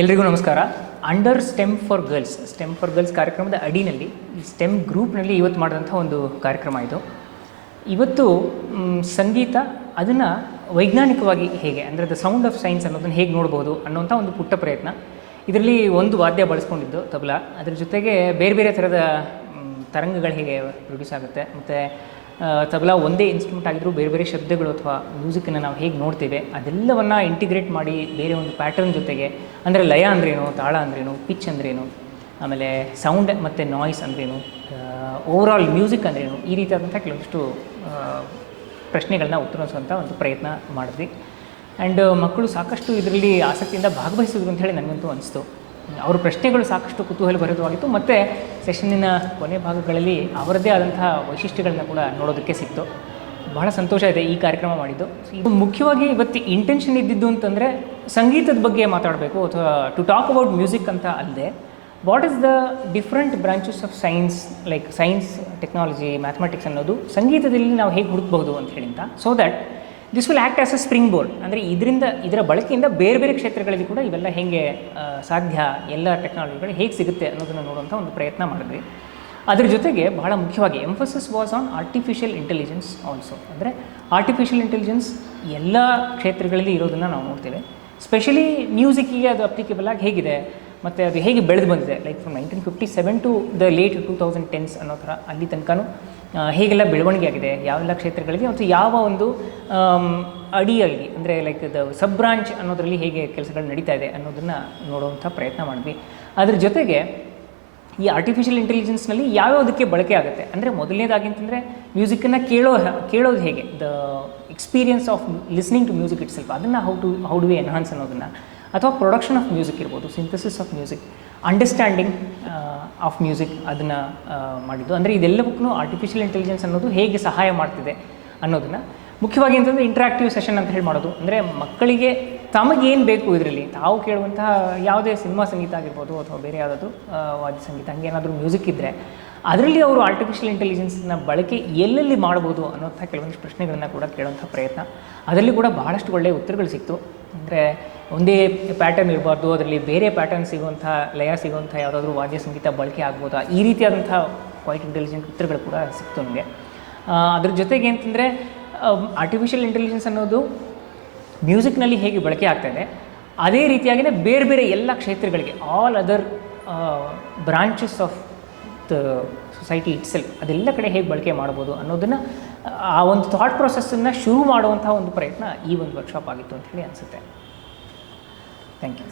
ಎಲ್ರಿಗೂ ನಮಸ್ಕಾರ. Under stem for girls ಕಾರ್ಯಕ್ರಮದ ಅಡಿನಲ್ಲಿ ಈ ಸ್ಟೆಮ್ ಗ್ರೂಪ್ನಲ್ಲಿ ಇವತ್ತು ಮಾಡಿದಂಥ ಒಂದು ಕಾರ್ಯಕ್ರಮ ಇದು. ಇವತ್ತು ಸಂಗೀತ ಅದನ್ನು ವೈಜ್ಞಾನಿಕವಾಗಿ ಹೇಗೆ ಅಂದರೆ ದ ಸೌಂಡ್ ಆಫ್ ಸೈನ್ಸ್ ಅನ್ನೋದನ್ನು ಹೇಗೆ ನೋಡ್ಬೋದು ಅನ್ನೋಂಥ ಒಂದು ಪುಟ್ಟ ಪ್ರಯತ್ನ. ಇದರಲ್ಲಿ ಒಂದು ವಾದ್ಯ ಬಳಸ್ಕೊಂಡಿದ್ದು ತಬಲಾ, ಅದ್ರ ಜೊತೆಗೆ ಬೇರೆ ಬೇರೆ ಥರದ ತರಂಗಗಳು ಹೇಗೆ ಪ್ರೊಡ್ಯೂಸ್ ಆಗುತ್ತೆ, ಮತ್ತು ತಬಲಾ ಒಂದೇ ಇನ್ಸ್ಟ್ರೂಮೆಂಟ್ ಆಗಿದ್ದರೂ ಬೇರೆ ಬೇರೆ ಶಬ್ದಗಳು ಅಥವಾ ಮ್ಯೂಸಿಕನ್ನು ನಾವು ಹೇಗೆ ನೋಡ್ತೇವೆ ಅದೆಲ್ಲವನ್ನು ಇಂಟಿಗ್ರೇಟ್ ಮಾಡಿ ಬೇರೆ ಒಂದು ಪ್ಯಾಟರ್ನ್ ಜೊತೆಗೆ, ಅಂದರೆ ಲಯ ಅಂದ್ರೇನು, ತಾಳ ಅಂದ್ರೇನು, ಪಿಚ್ ಅಂದ್ರೇನು, ಆಮೇಲೆ ಸೌಂಡ್ ಮತ್ತು ನಾಯ್ಸ್ ಅಂದ್ರೇನು, ಓವರಾಲ್ ಮ್ಯೂಸಿಕ್ ಅಂದ್ರೇನು, ಈ ರೀತಿಯಾದಂಥ ಕೆಲವೊಂದಿಷ್ಟು ಪ್ರಶ್ನೆಗಳನ್ನ ಉತ್ತರಿಸುವಂಥ ಒಂದು ಪ್ರಯತ್ನ ಮಾಡಿದ್ವಿ. ಆ್ಯಂಡ್ ಮಕ್ಕಳು ಸಾಕಷ್ಟು ಇದರಲ್ಲಿ ಆಸಕ್ತಿಯಿಂದ ಭಾಗವಹಿಸಿದ್ರು ಅಂತ ಹೇಳಿ ನನಗಂತೂ ಅನಿಸ್ತು. ಅವ್ರ ಪ್ರಶ್ನೆಗಳು ಸಾಕಷ್ಟು ಕುತೂಹಲಭರಿತವಾಗಿತ್ತು, ಮತ್ತು ಸೆಷನ್ನಿನ ಕೊನೆ ಭಾಗಗಳಲ್ಲಿ ಅವರದ್ದೇ ಆದಂತಹ ವೈಶಿಷ್ಟ್ಯಗಳನ್ನ ಕೂಡ ನೋಡೋದಕ್ಕೆ ಸಿಕ್ತು. ಬಹಳ ಸಂತೋಷ ಇದೆ ಈ ಕಾರ್ಯಕ್ರಮ ಮಾಡಿದ್ದು. ಇದು ಮುಖ್ಯವಾಗಿ ಇವತ್ತು ಇಂಟೆನ್ಷನ್ ಇದ್ದಿದ್ದು ಅಂತಂದರೆ ಸಂಗೀತದ ಬಗ್ಗೆ ಮಾತಾಡಬೇಕು ಅಥವಾ ಟು ಟಾಕ್ ಅಬೌಟ್ ಮ್ಯೂಸಿಕ್ ಅಂತ ಅಲ್ಲದೆ, what is the different branches of science, like science, technology, mathematics ಅನ್ನೋದು ಸಂಗೀತದಲ್ಲಿ ನಾವು ಹೇಗೆ ಹುಡುಕ್ಬಹುದು ಅಂತ ಹೇಳಿಂತ, so that this will act as a spring board. ಅಂದರೆ ಇದರ ಬಳಕೆಯಿಂದ ಬೇರೆ ಬೇರೆ ಕ್ಷೇತ್ರಗಳಲ್ಲಿ ಕೂಡ ಇವೆಲ್ಲ ಹೇಗೆ ಸಾಧ್ಯ, ಎಲ್ಲ ಟೆಕ್ನಾಲಜಿಗಳು ಹೇಗೆ ಸಿಗುತ್ತೆ ಅನ್ನೋದನ್ನು ನೋಡುವಂಥ ಒಂದು ಪ್ರಯತ್ನ ಮಾಡಿದ್ವಿ. ಅದ್ರ ಜೊತೆಗೆ ಬಹಳ ಮುಖ್ಯವಾಗಿ emphasis was on artificial intelligence also. ಅಂದರೆ ಆರ್ಟಿಫಿಷಿಯಲ್ ಇಂಟೆಲಿಜೆನ್ಸ್ ಎಲ್ಲ ಕ್ಷೇತ್ರಗಳಲ್ಲಿ ಇರೋದನ್ನು ನಾವು ನೋಡ್ತೇವೆ. ಸ್ಪೆಷಲಿ ಮ್ಯೂಸಿಕ್ಕಿಗೆ ಅದು ಅಪ್ಲಿಕೇಬಲ್ ಆಗಿ ಹೇಗಿದೆ ಮತ್ತು ಅದು ಹೇಗೆ ಬೆಳೆದು ಬಂದಿದೆ, like from 1957 to the late 2010s ಅನ್ನೋ ಥರ ಅಲ್ಲಿ ತನಕನೂ ಹೇಗೆಲ್ಲ ಬೆಳವಣಿಗೆ ಆಗಿದೆ, ಯಾವೆಲ್ಲ ಕ್ಷೇತ್ರಗಳಿಗೆ ಮತ್ತು ಯಾವ ಒಂದು ಅಡಿಯಲ್ಲಿ, ಅಂದರೆ ಲೈಕ್ ದ ಸಬ್ ಬ್ರಾಂಚ್ ಅನ್ನೋದರಲ್ಲಿ ಹೇಗೆ ಕೆಲಸಗಳು ನಡೀತಾ ಇದೆ ಅನ್ನೋದನ್ನು ನೋಡುವಂಥ ಪ್ರಯತ್ನ ಮಾಡಿದ್ವಿ. ಅದ್ರ ಜೊತೆಗೆ ಈ ಆರ್ಟಿಫಿಷಿಯಲ್ ಇಂಟೆಲಿಜೆನ್ಸ್ನಲ್ಲಿ ಯಾವ್ಯಾವುದಕ್ಕೆ ಬಳಕೆ ಆಗುತ್ತೆ, ಅಂದರೆ ಮೊದಲನೇದಾಗಿ ಅಂತಂದರೆ ಮ್ಯೂಸಿಕ್ಕನ್ನು ಕೇಳೋದು ಹೇಗೆ, the experience of listening to music itself, ಅದನ್ನು ಹೌ ಡು ವಿ ಎನ್ಹಾನ್ಸ್ ಅನ್ನೋದನ್ನು, ಅಥವಾ ಪ್ರೊಡಕ್ಷನ್ ಆಫ್ ಮ್ಯೂಸಿಕ್ ಇರ್ಬೋದು, synthesis of music, understanding of music, ಅದನ್ನು ಮಾಡಿದ್ದು. ಅಂದರೆ ಇದೆಲ್ಲವಕ್ಕೂ ಆರ್ಟಿಫಿಷಿಯಲ್ ಇಂಟೆಲಿಜೆನ್ಸ್ ಅನ್ನೋದು ಹೇಗೆ ಸಹಾಯ ಮಾಡ್ತಿದೆ ಅನ್ನೋದನ್ನು ಮುಖ್ಯವಾಗಿ ಅಂತಂದರೆ ಇಂಟ್ರಾಕ್ಟಿವ್ ಸೆಷನ್ ಅಂತ ಹೇಳಿ ಮಾಡೋದು. ಅಂದರೆ ಮಕ್ಕಳಿಗೆ ತಮಗೇನು ಬೇಕು ಇದರಲ್ಲಿ, ತಾವು ಕೇಳುವಂತಹ ಯಾವುದೇ ಸಿನಿಮಾ ಸಂಗೀತ ಆಗಿರ್ಬೋದು ಅಥವಾ ಬೇರೆ ಯಾವುದಾದ್ರು ವಾದ್ಯ ಸಂಗೀತ, ಹಂಗೇನಾದರೂ ಮ್ಯೂಸಿಕ್ ಇದ್ದರೆ ಅದರಲ್ಲಿ ಅವರು ಆರ್ಟಿಫಿಷಿಯಲ್ ಇಂಟೆಲಿಜೆನ್ಸ್ನ ಬಳಕೆ ಎಲ್ಲೆಲ್ಲಿ ಮಾಡ್ಬೋದು ಅನ್ನೋಂಥ ಕೆಲವೊಂದಿಷ್ಟು ಪ್ರಶ್ನೆಗಳನ್ನು ಕೂಡ ಕೇಳುವಂಥ ಪ್ರಯತ್ನ. ಅದರಲ್ಲಿ ಕೂಡ ಬಹಳಷ್ಟು ಒಳ್ಳೆಯ ಉತ್ತರಗಳು ಸಿಕ್ತು. ಅಂದರೆ ಒಂದೇ ಪ್ಯಾಟರ್ನ್ ಇರಬಾರ್ದು, ಅದರಲ್ಲಿ ಬೇರೆ ಪ್ಯಾಟರ್ನ್ ಸಿಗುವಂಥ, ಲಯ ಸಿಗುವಂಥ ಯಾವುದಾದ್ರೂ ವಾದ್ಯ ಸಂಗೀತ ಬಳಕೆ ಆಗ್ಬೋದಾ, ಈ ರೀತಿಯಾದಂಥ ಕ್ವೈಟ್ ಇಂಟೆಲಿಜೆಂಟ್ ಉತ್ತರಗಳು ಕೂಡ ಸಿಕ್ತು ನಮಗೆ. ಅದ್ರ ಜೊತೆಗೆ ಅಂತಂದರೆ ಆರ್ಟಿಫಿಷಿಯಲ್ ಇಂಟೆಲಿಜೆನ್ಸ್ ಅನ್ನೋದು ಮ್ಯೂಸಿಕ್ನಲ್ಲಿ ಹೇಗೆ ಬಳಕೆ ಆಗ್ತಾಯಿದೆ, ಅದೇ ರೀತಿಯಾಗಿಯೇ ಬೇರೆ ಬೇರೆ ಎಲ್ಲ ಕ್ಷೇತ್ರಗಳಿಗೆ, all other branches of the society it self, ಅದೆಲ್ಲ ಕಡೆ ಹೇಗೆ ಬಳಕೆ ಮಾಡ್ಬೋದು ಅನ್ನೋದನ್ನು, ಆ ಒಂದು ಥಾಟ್ ಪ್ರೊಸೆಸ್ಸನ್ನು ಶುರು ಮಾಡುವಂಥ ಒಂದು ಪ್ರಯತ್ನ ಈ ಒಂದು ವರ್ಕ್ಶಾಪ್ ಆಗಿತ್ತು ಅಂತ ಹೇಳಿ ಅನಿಸುತ್ತೆ. Thank you.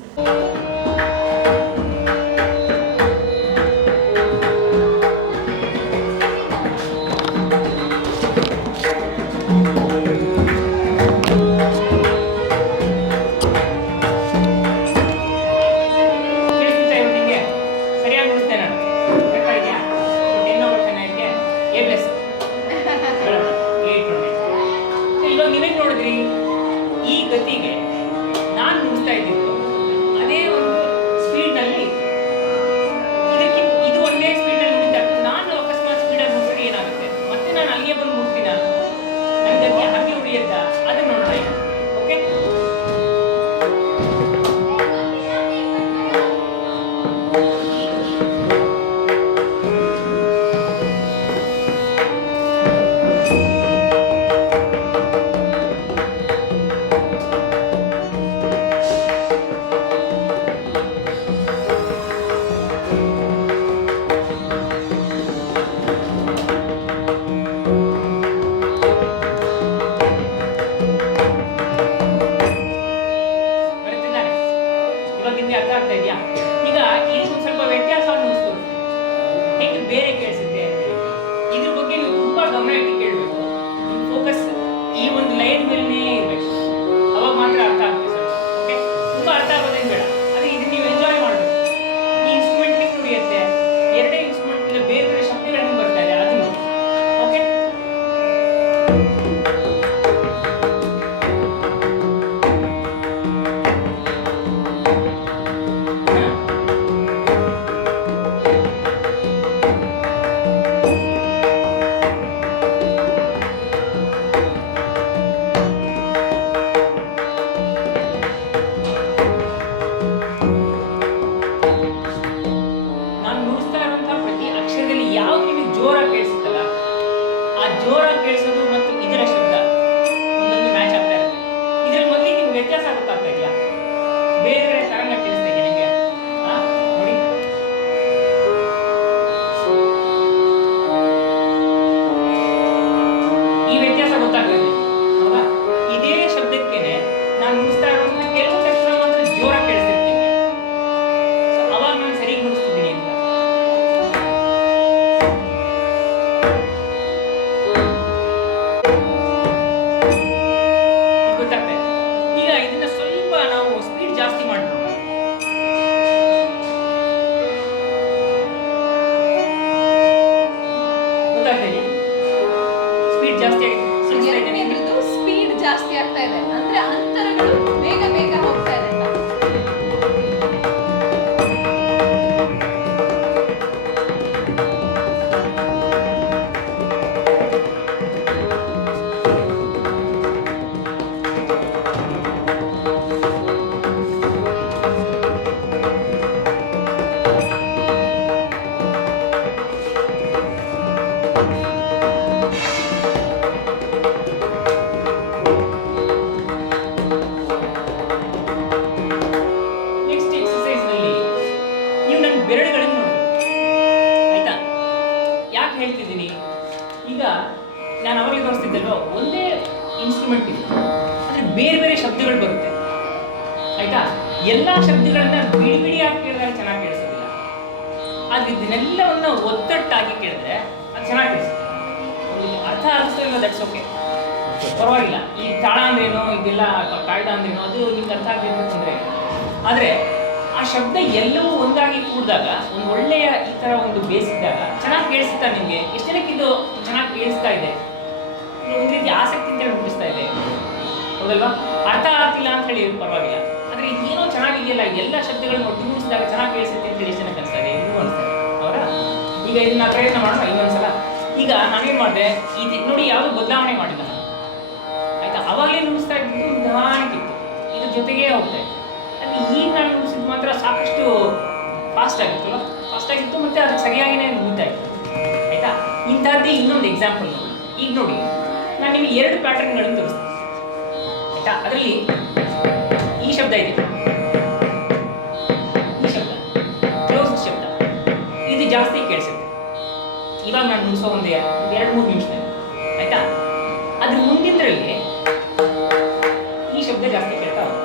ಈ ಗತಿಗೆ ನಾನು ನುಡಿಸ್ತಾ ಇದ್ದೀನಿ ಅದೇ ಒಂದು ಸ್ಪೀಡ್ನಲ್ಲಿ, ಇದು ಒಂದೇ ಸ್ಪೀಡಲ್ಲಿ ನುಡಿದಾಗ ನಾನು ಅಕಸ್ಮಾತ್ ಸ್ಪೀಡಲ್ಲಿ ನುಡಿದ್ರೆ ಏನಾಗುತ್ತೆ, ಮತ್ತೆ ನಾನು ಅಲ್ಲಿಗೆ ಬಂದು ಮುಡ್ತೀನ, ನನ್ನ ಗತಿ ಹಾಗೆ ಉಳಿಯತ್ತ, ಅದನ್ನು ನೋಡೋಣ. ಓಕೆ, ಅರ್ಥ ಆಗ್ತಾ ಇದೆಯಾ? ಈಗ ಇದು ಸ್ವಲ್ಪ ವ್ಯತ್ಯಾಸವನ್ನು ಅನಿಸ್ತು, ಹೇಗೆ ಬೇರೆ ಕೇಳಿಸುತ್ತೆ ಅಂತ ಹೇಳಿ ಇದ್ರ ಬಗ್ಗೆ ನೀವು ತುಂಬ ಗಮನ ಇಟ್ಟು ಕೇಳಬೇಕು. ಫೋಕಸ್ ಈ ಒಂದು ಲೈನ್ ಮೇಲೇ ಇರಬೇಕು, ಅವಾಗ ಮಾತ್ರ ಅರ್ಥ ಆಗುತ್ತೆ ಸರ್. ಓಕೆ, ತುಂಬ ಅರ್ಥ ಆಗೋದೇನು ಬೇಡ, ಅದೇ ಇದನ್ನ ನೀವು ಎಂಜಾಯ್ ಮಾಡಬೇಕು. ಈ ಇನ್ಸ್ಟ್ರೂಮೆಂಟ್ ಹೇಗೆ ನುಡಿಯುತ್ತೆ, ಎರಡೇ ಇನ್ಸ್ಟ್ರೂಮೆಂಟ್ ಬೇರೆ ಬೇರೆ ಶಬ್ದಗಳನ್ನು ಬರ್ತಾ ಇದೆ, ಅದನ್ನು ಓಕೆ. ಬೇರೆ ತರಂಗ ಕೇಳಿಸ್ತಾ ಇದೆ ನಿಮಗೆ? ನೋಡಿ, ಈ ವ್ಯತ್ಯಾಸ ಗೊತ್ತಾಗ್ತದೆ. ಹೌದಾ? ಇದೇ ಶಬ್ದಕ್ಕೇನೆ ನಾನು ನುಡಿಸ್ತಾ ಇರೋದನ್ನ ಕೆಲವು ತಕ್ಷಣ ಮಾತ್ರ ಜೋರಾಗಿ ಕೇಳಿಸ್ತಿರ್ತೀನಿ. ಸೊ ಅವಾಗ ನಾನು ಸರಿಯಾಗಿ ನುಡಿಸ್ತಿದ್ದೀನಿ ಅಂತ. ಗೊತ್ತಾಗ್ತದೆ. ಈಗ ಇದನ್ನ ಸ್ವಲ್ಪ ನಾವು ಸ್ಪೀಡ್ ಜಾಸ್ತಿ ಮಾಡ್ಬೋದು. ಗೊತ್ತಾಗ್ತದೆ? ಸ್ಪೀಡ್ ಜಾಸ್ತಿ ಎರಡನೇದು ಸ್ಪೀಡ್ ಜಾಸ್ತಿ ಆಗ್ತಾ ಇದೆ, ಅಂದ್ರೆ ಅಂತರಗಳು ಬೇಗ ಬೇಗ ಹೋಗ್ತಾ ಇದೆ ಅಂತ. ನೆಕ್ಸ್ಟ್ ಎಕ್ಸಸೈಸ್ ನಲ್ಲಿ ನೀವು ನನ್ನ ಬೆರಳುಗಳನ್ನು ನೋಡಬೇಕು. ಆಯ್ತಾ? ಯಾಕೆ ಹೇಳ್ತಿದ್ದೀನಿ? ಈಗ ನಾನು ಅವಾಗಲೇ ತೋರಿಸ್ತಿದ್ದಲ್ವ, ಒಂದೇ ಇನ್ಸ್ಟ್ರೂಮೆಂಟ್ ಇದೆ, ಆದರೆ ಬೇರೆ ಬೇರೆ ಶಬ್ದಗಳು ಬರುತ್ತೆ. ಆಯ್ತಾ? ಎಲ್ಲ ಶಬ್ದಗಳನ್ನ ಬಿಡಿ ಬಿಡಿಯಾಗಿ ಕೇಳಿದಾಗ ಚೆನ್ನಾಗಿ ಕೇಳಿಸೋದಿಲ್ಲ. ಆದ್ರೆ ಇದನ್ನೆಲ್ಲವನ್ನ ಒತ್ತಟ್ಟಾಗಿ ಕೇಳಿದ್ರೆ ಅದು ಚೆನ್ನಾಗಿ ಕೇಳಿಸುತ್ತೆ. ಅರ್ಥ ಆಗಿಸ್ತಿಲ್ಲ, ದಟ್ಸ್ ಓಕೆ, ಪರವಾಗಿಲ್ಲ. ಈ ತಾಳ ಅಂದ್ರೇನೋ, ಇದೆಲ್ಲ ಕಾಯ್ದ ಅಂದ್ರೇನೋ, ಅದು ನಿಮ್ಗೆ ಅರ್ಥ ಆಗಬೇಕು ತೊಂದರೆ ಇಲ್ಲ. ಆದರೆ ಆ ಶಬ್ದ ಎಲ್ಲವೂ ಒಂದಾಗಿ ಕೂಡಿದಾಗ, ಒಂದು ಒಳ್ಳೆಯ ಈ ಥರ ಒಂದು ಬೇಸಿದ್ದಾಗ ಚೆನ್ನಾಗಿ ಕೇಳಿಸ್ತಾ ನಿಮಗೆ. ಎಷ್ಟು ಜನಕ್ಕೆ ಇದು ಚೆನ್ನಾಗಿ ಕೇಳಿಸ್ತಾ ಇದೆ? ಒಂದು ರೀತಿ ಆಸಕ್ತಿ ಅಂತೇಳಿ ಹುಟ್ಟಿಸ್ತಾ ಇದೆ, ಹೌದಲ್ವಾ? ಅರ್ಥ ಆಗ್ತಿಲ್ಲ ಅಂತ ಹೇಳಿ ಪರವಾಗಿಲ್ಲ, ಆದರೆ ಇದೇನೋ ಚೆನ್ನಾಗಿದೆಯಲ್ಲ, ಎಲ್ಲ ಶಬ್ದಗಳನ್ನ ಒಟ್ಟುಗೂಡಿಸಿದಾಗ ಚೆನ್ನಾಗಿ ಕೇಳಿಸುತ್ತೆ ಅಂತ ಹೇಳಿ ಎಷ್ಟು ಜನಕ್ಕೆ ಅನಿಸ್ತಾ ಇದೆ? ಇದು ಅನಿಸ್ತಾರೆ, ಹೌದಾ? ಈಗ ಇದನ್ನ ಪ್ರಯತ್ನ ಮಾಡೋಣ ಇನ್ನೊಂದ್ಸಲ. ಈಗ ನಾನೇನು ಮಾಡಿದೆ, ಇದು ನೋಡಿ, ಯಾವುದೂ ಬದಲಾವಣೆ ಮಾಡಿಲ್ಲ ನಾನು. ಆಯ್ತಾ? ಅವಾಗಲೇ ನುಡಿಸ್ತಾ ಇದ್ದು ನಿಧಾನಕ್ಕಿತ್ತು, ಇದ್ರ ಜೊತೆಗೇ ಹೋಗ್ತಾ ಇತ್ತು. ಅಲ್ಲಿ ಈಗ ನಾನು ನುಡಿಸಿದ್ದು ಮಾತ್ರ ಸಾಕಷ್ಟು ಫಾಸ್ಟ್ ಆಗಿತ್ತಲ್ಲ, ಫಾಸ್ಟ್ ಆಗಿತ್ತು, ಮತ್ತು ಅದು ಸರಿಯಾಗಿಯೇ ನುಡಿತಾ ಇತ್ತು. ಆಯ್ತಾ? ಇಂಥದ್ದೇ ಇನ್ನೊಂದು ಎಕ್ಸಾಂಪಲ್. ಈಗ ನೋಡಿ, ನಾನು ನಿಮಗೆ 2 ಪ್ಯಾಟರ್ನ್ಗಳನ್ನು ತೋರಿಸ್ತೀನಿ. ಆಯ್ತಾ? ಅದರಲ್ಲಿ ಈ ಶಬ್ದ ಇದೆ, ಈ ಶಬ್ದ ಕ್ಲೋಸ್ ಶಬ್ದ, ಇದು ಜಾಸ್ತಿ ಕೇಳಿಸುತ್ತೆ. ಇವಾಗ ನಾನು ನುಡಿಸೋ ಒಂದು 2-3 ನಿಮಿಷದಲ್ಲಿ. ಆಯ್ತಾ? ಅದ್ರ ಮುಂದಿನದ್ರಲ್ಲಿ ಈ ಶಬ್ದ ಜಾಸ್ತಿ ಕೇಳ್ತಾ ಹೋಗುತ್ತೆ.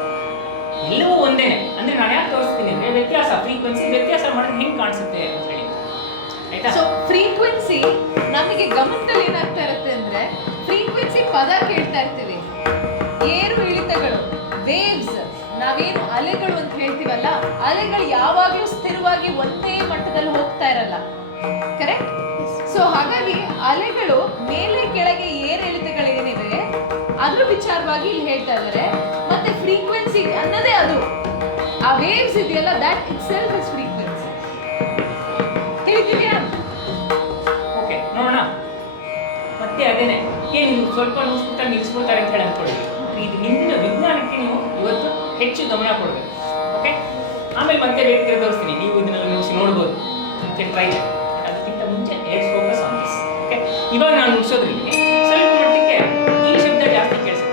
ಎಲ್ಲವೂ ಒಂದೇನೆ. ಅಂದ್ರೆ ನಾನು ಯಾಕೆ ತೋರಿಸ್ತೀನಿ ಅಂದ್ರೆ ವ್ಯತ್ಯಾಸ, ಫ್ರೀಕ್ವೆನ್ಸಿ ವ್ಯತ್ಯಾಸ ಮಾಡಿದ್ರೆ ಹೆಂಗೆ ಕಾಣಿಸುತ್ತೆ ಅಂತ ಹೇಳಿ. ಆಯ್ತಾ? ಸೊ ಫ್ರೀಕ್ವೆನ್ಸಿ ನಮಗೆ ಗಮನದಲ್ಲಿ ಏನಾಗ್ತಾ ಇರುತ್ತೆ ಅಂದ್ರೆ, ಫ್ರೀಕ್ವೆನ್ಸಿ ಪದ ಕೇಳ್ತಾ ಇರ್ತೀವಿ, ಏರು ಇಳಿತಗಳು, ವೇವ್ಸ್, ನಾವೇನು ಅಲೆಗಳು ಅಂತ ಹೇಳ್ತೀವಲ್ಲ, ಅಲೆಗಳು ಯಾವಾಗಲೂ ಸ್ಥಿರವಾಗಿ ಒಂದೇ ಮಟ್ಟದಲ್ಲಿ ಹೋಗ್ತಾ ಇರಲ್ಲ. ಕರೆಕ್ಟ್? ಸೊ ಹಾಗಾಗಿ ಅಲೆಗಳು ಮೇಲೆ ಕೆಳಗೆ ಏರಿಳಿತಗಳೇನಿವೆ ಅದ್ರ ವಿಚಾರವಾಗಿ ಇಲ್ಲಿ ಹೇಳ್ತಾ ಇದ್ದಾರೆ. ಮತ್ತೆ ಫ್ರೀಕ್ವೆನ್ಸಿ ಅನ್ನೋದೇ ಅದು, ಆ ವೇವ್ಸ್ ಇದೆಯಲ್ಲ, that itself is frequency. ತಿಳಿದಿದೆಯಾ? ಓಕೆ, ನೋಡೋಣ. ಮತ್ತೆ ಅದೇನೆ, ಏನು ಸ್ವಲ್ಪ ನಿಲ್ಲಿಸ್ಬಿಡ್ತಾರೆ ಅಂತ ಹೇಳಿ ಅನ್ಕೊಳ್ಳಿ. ಇದು ಹಿಂದಿನ ವಿಜ್ಞಾನಕ್ಕೆ ನೀವು ಇವತ್ತು ಹೆಚ್ಚು ಗಮನ ಕೊಡಬೇಕು. ಓಕೆ, ಆಮೇಲೆ ಮತ್ತೆ ಬೇಕಾದ್ರೆ ತೋರಿಸ್ತೀನಿ, ನೀವು ಇದನ್ನೆಲ್ಲ ನಿಲ್ಲಿಸಿ ನೋಡ್ಬೋದು. ಟ್ರೈ ಅದಕ್ಕಿಂತ ಮುಂಚೆ let's focus on this. Okay, ಇವಾಗ ನಾನು ನುಡಿಸೋದ್ರಲ್ಲಿ ಸ್ವಲ್ಪ ಮಟ್ಟಿಗೆ ಈ ಶಬ್ದ ಜಾಸ್ತಿ ಕೇಳಿಸುತ್ತೆ.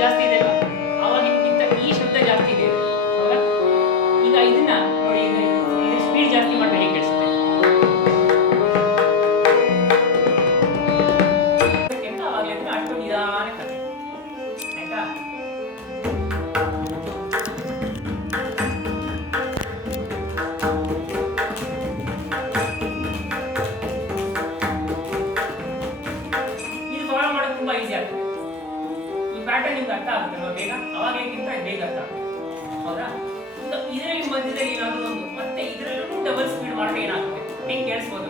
ಜಾಸ್ತಿ ಇದೆ ಅಲ್ವಾ? ಅವಾಗಿನಕ್ಕಿಂತ ಈ ಶಬ್ದ ಜಾಸ್ತಿ ಇದೆ, ಹೌದಾ? ಈಗ ಇದನ್ನ ನೋಡಿ, ಇದು ಸ್ಪೀಡ್ ಜಾಸ್ತಿ ಮಾಡಿದ್ರೆ ಹೇಗೆ ಕೇಳಿಸುತ್ತೆ ಅಂತ ಅವಾಗಲೇ ಅದನ್ನ ಅಷ್ಟು ನಿಧಾನಕ್ಕೆ ಹಾಕಿ. ಆಯ್ತಾ? ಇದು ಫಾಲೋ ಮಾಡೋದು ತುಂಬಾ ಈಸಿ ಆಗ್ತದೆ. ಪ್ಯಾಟರ್ನ್ ನಿಮ್ಗೆ ಅರ್ಥ ಆಗುತ್ತಲ್ವ ಬೇಗ? ಅವಾಗಲಿಗಿಂತ ಬೇಗ ಅರ್ಥ ಆಗುತ್ತೆ, ಹೌದಾ? ಇದರಲ್ಲಿ ಮಧ್ಯದಲ್ಲಿ ಏನಾದರೂ ಒಂದು ಮತ್ತೆ ಇದರಲ್ಲೂ ಡಬಲ್ ಸ್ಪೀಡ್ ಮಾಡಿದ್ರೆ ಏನಾಗುತ್ತೆ ಹೆಂಗೆ ಕೇಳಿಸ್ಬೋದು?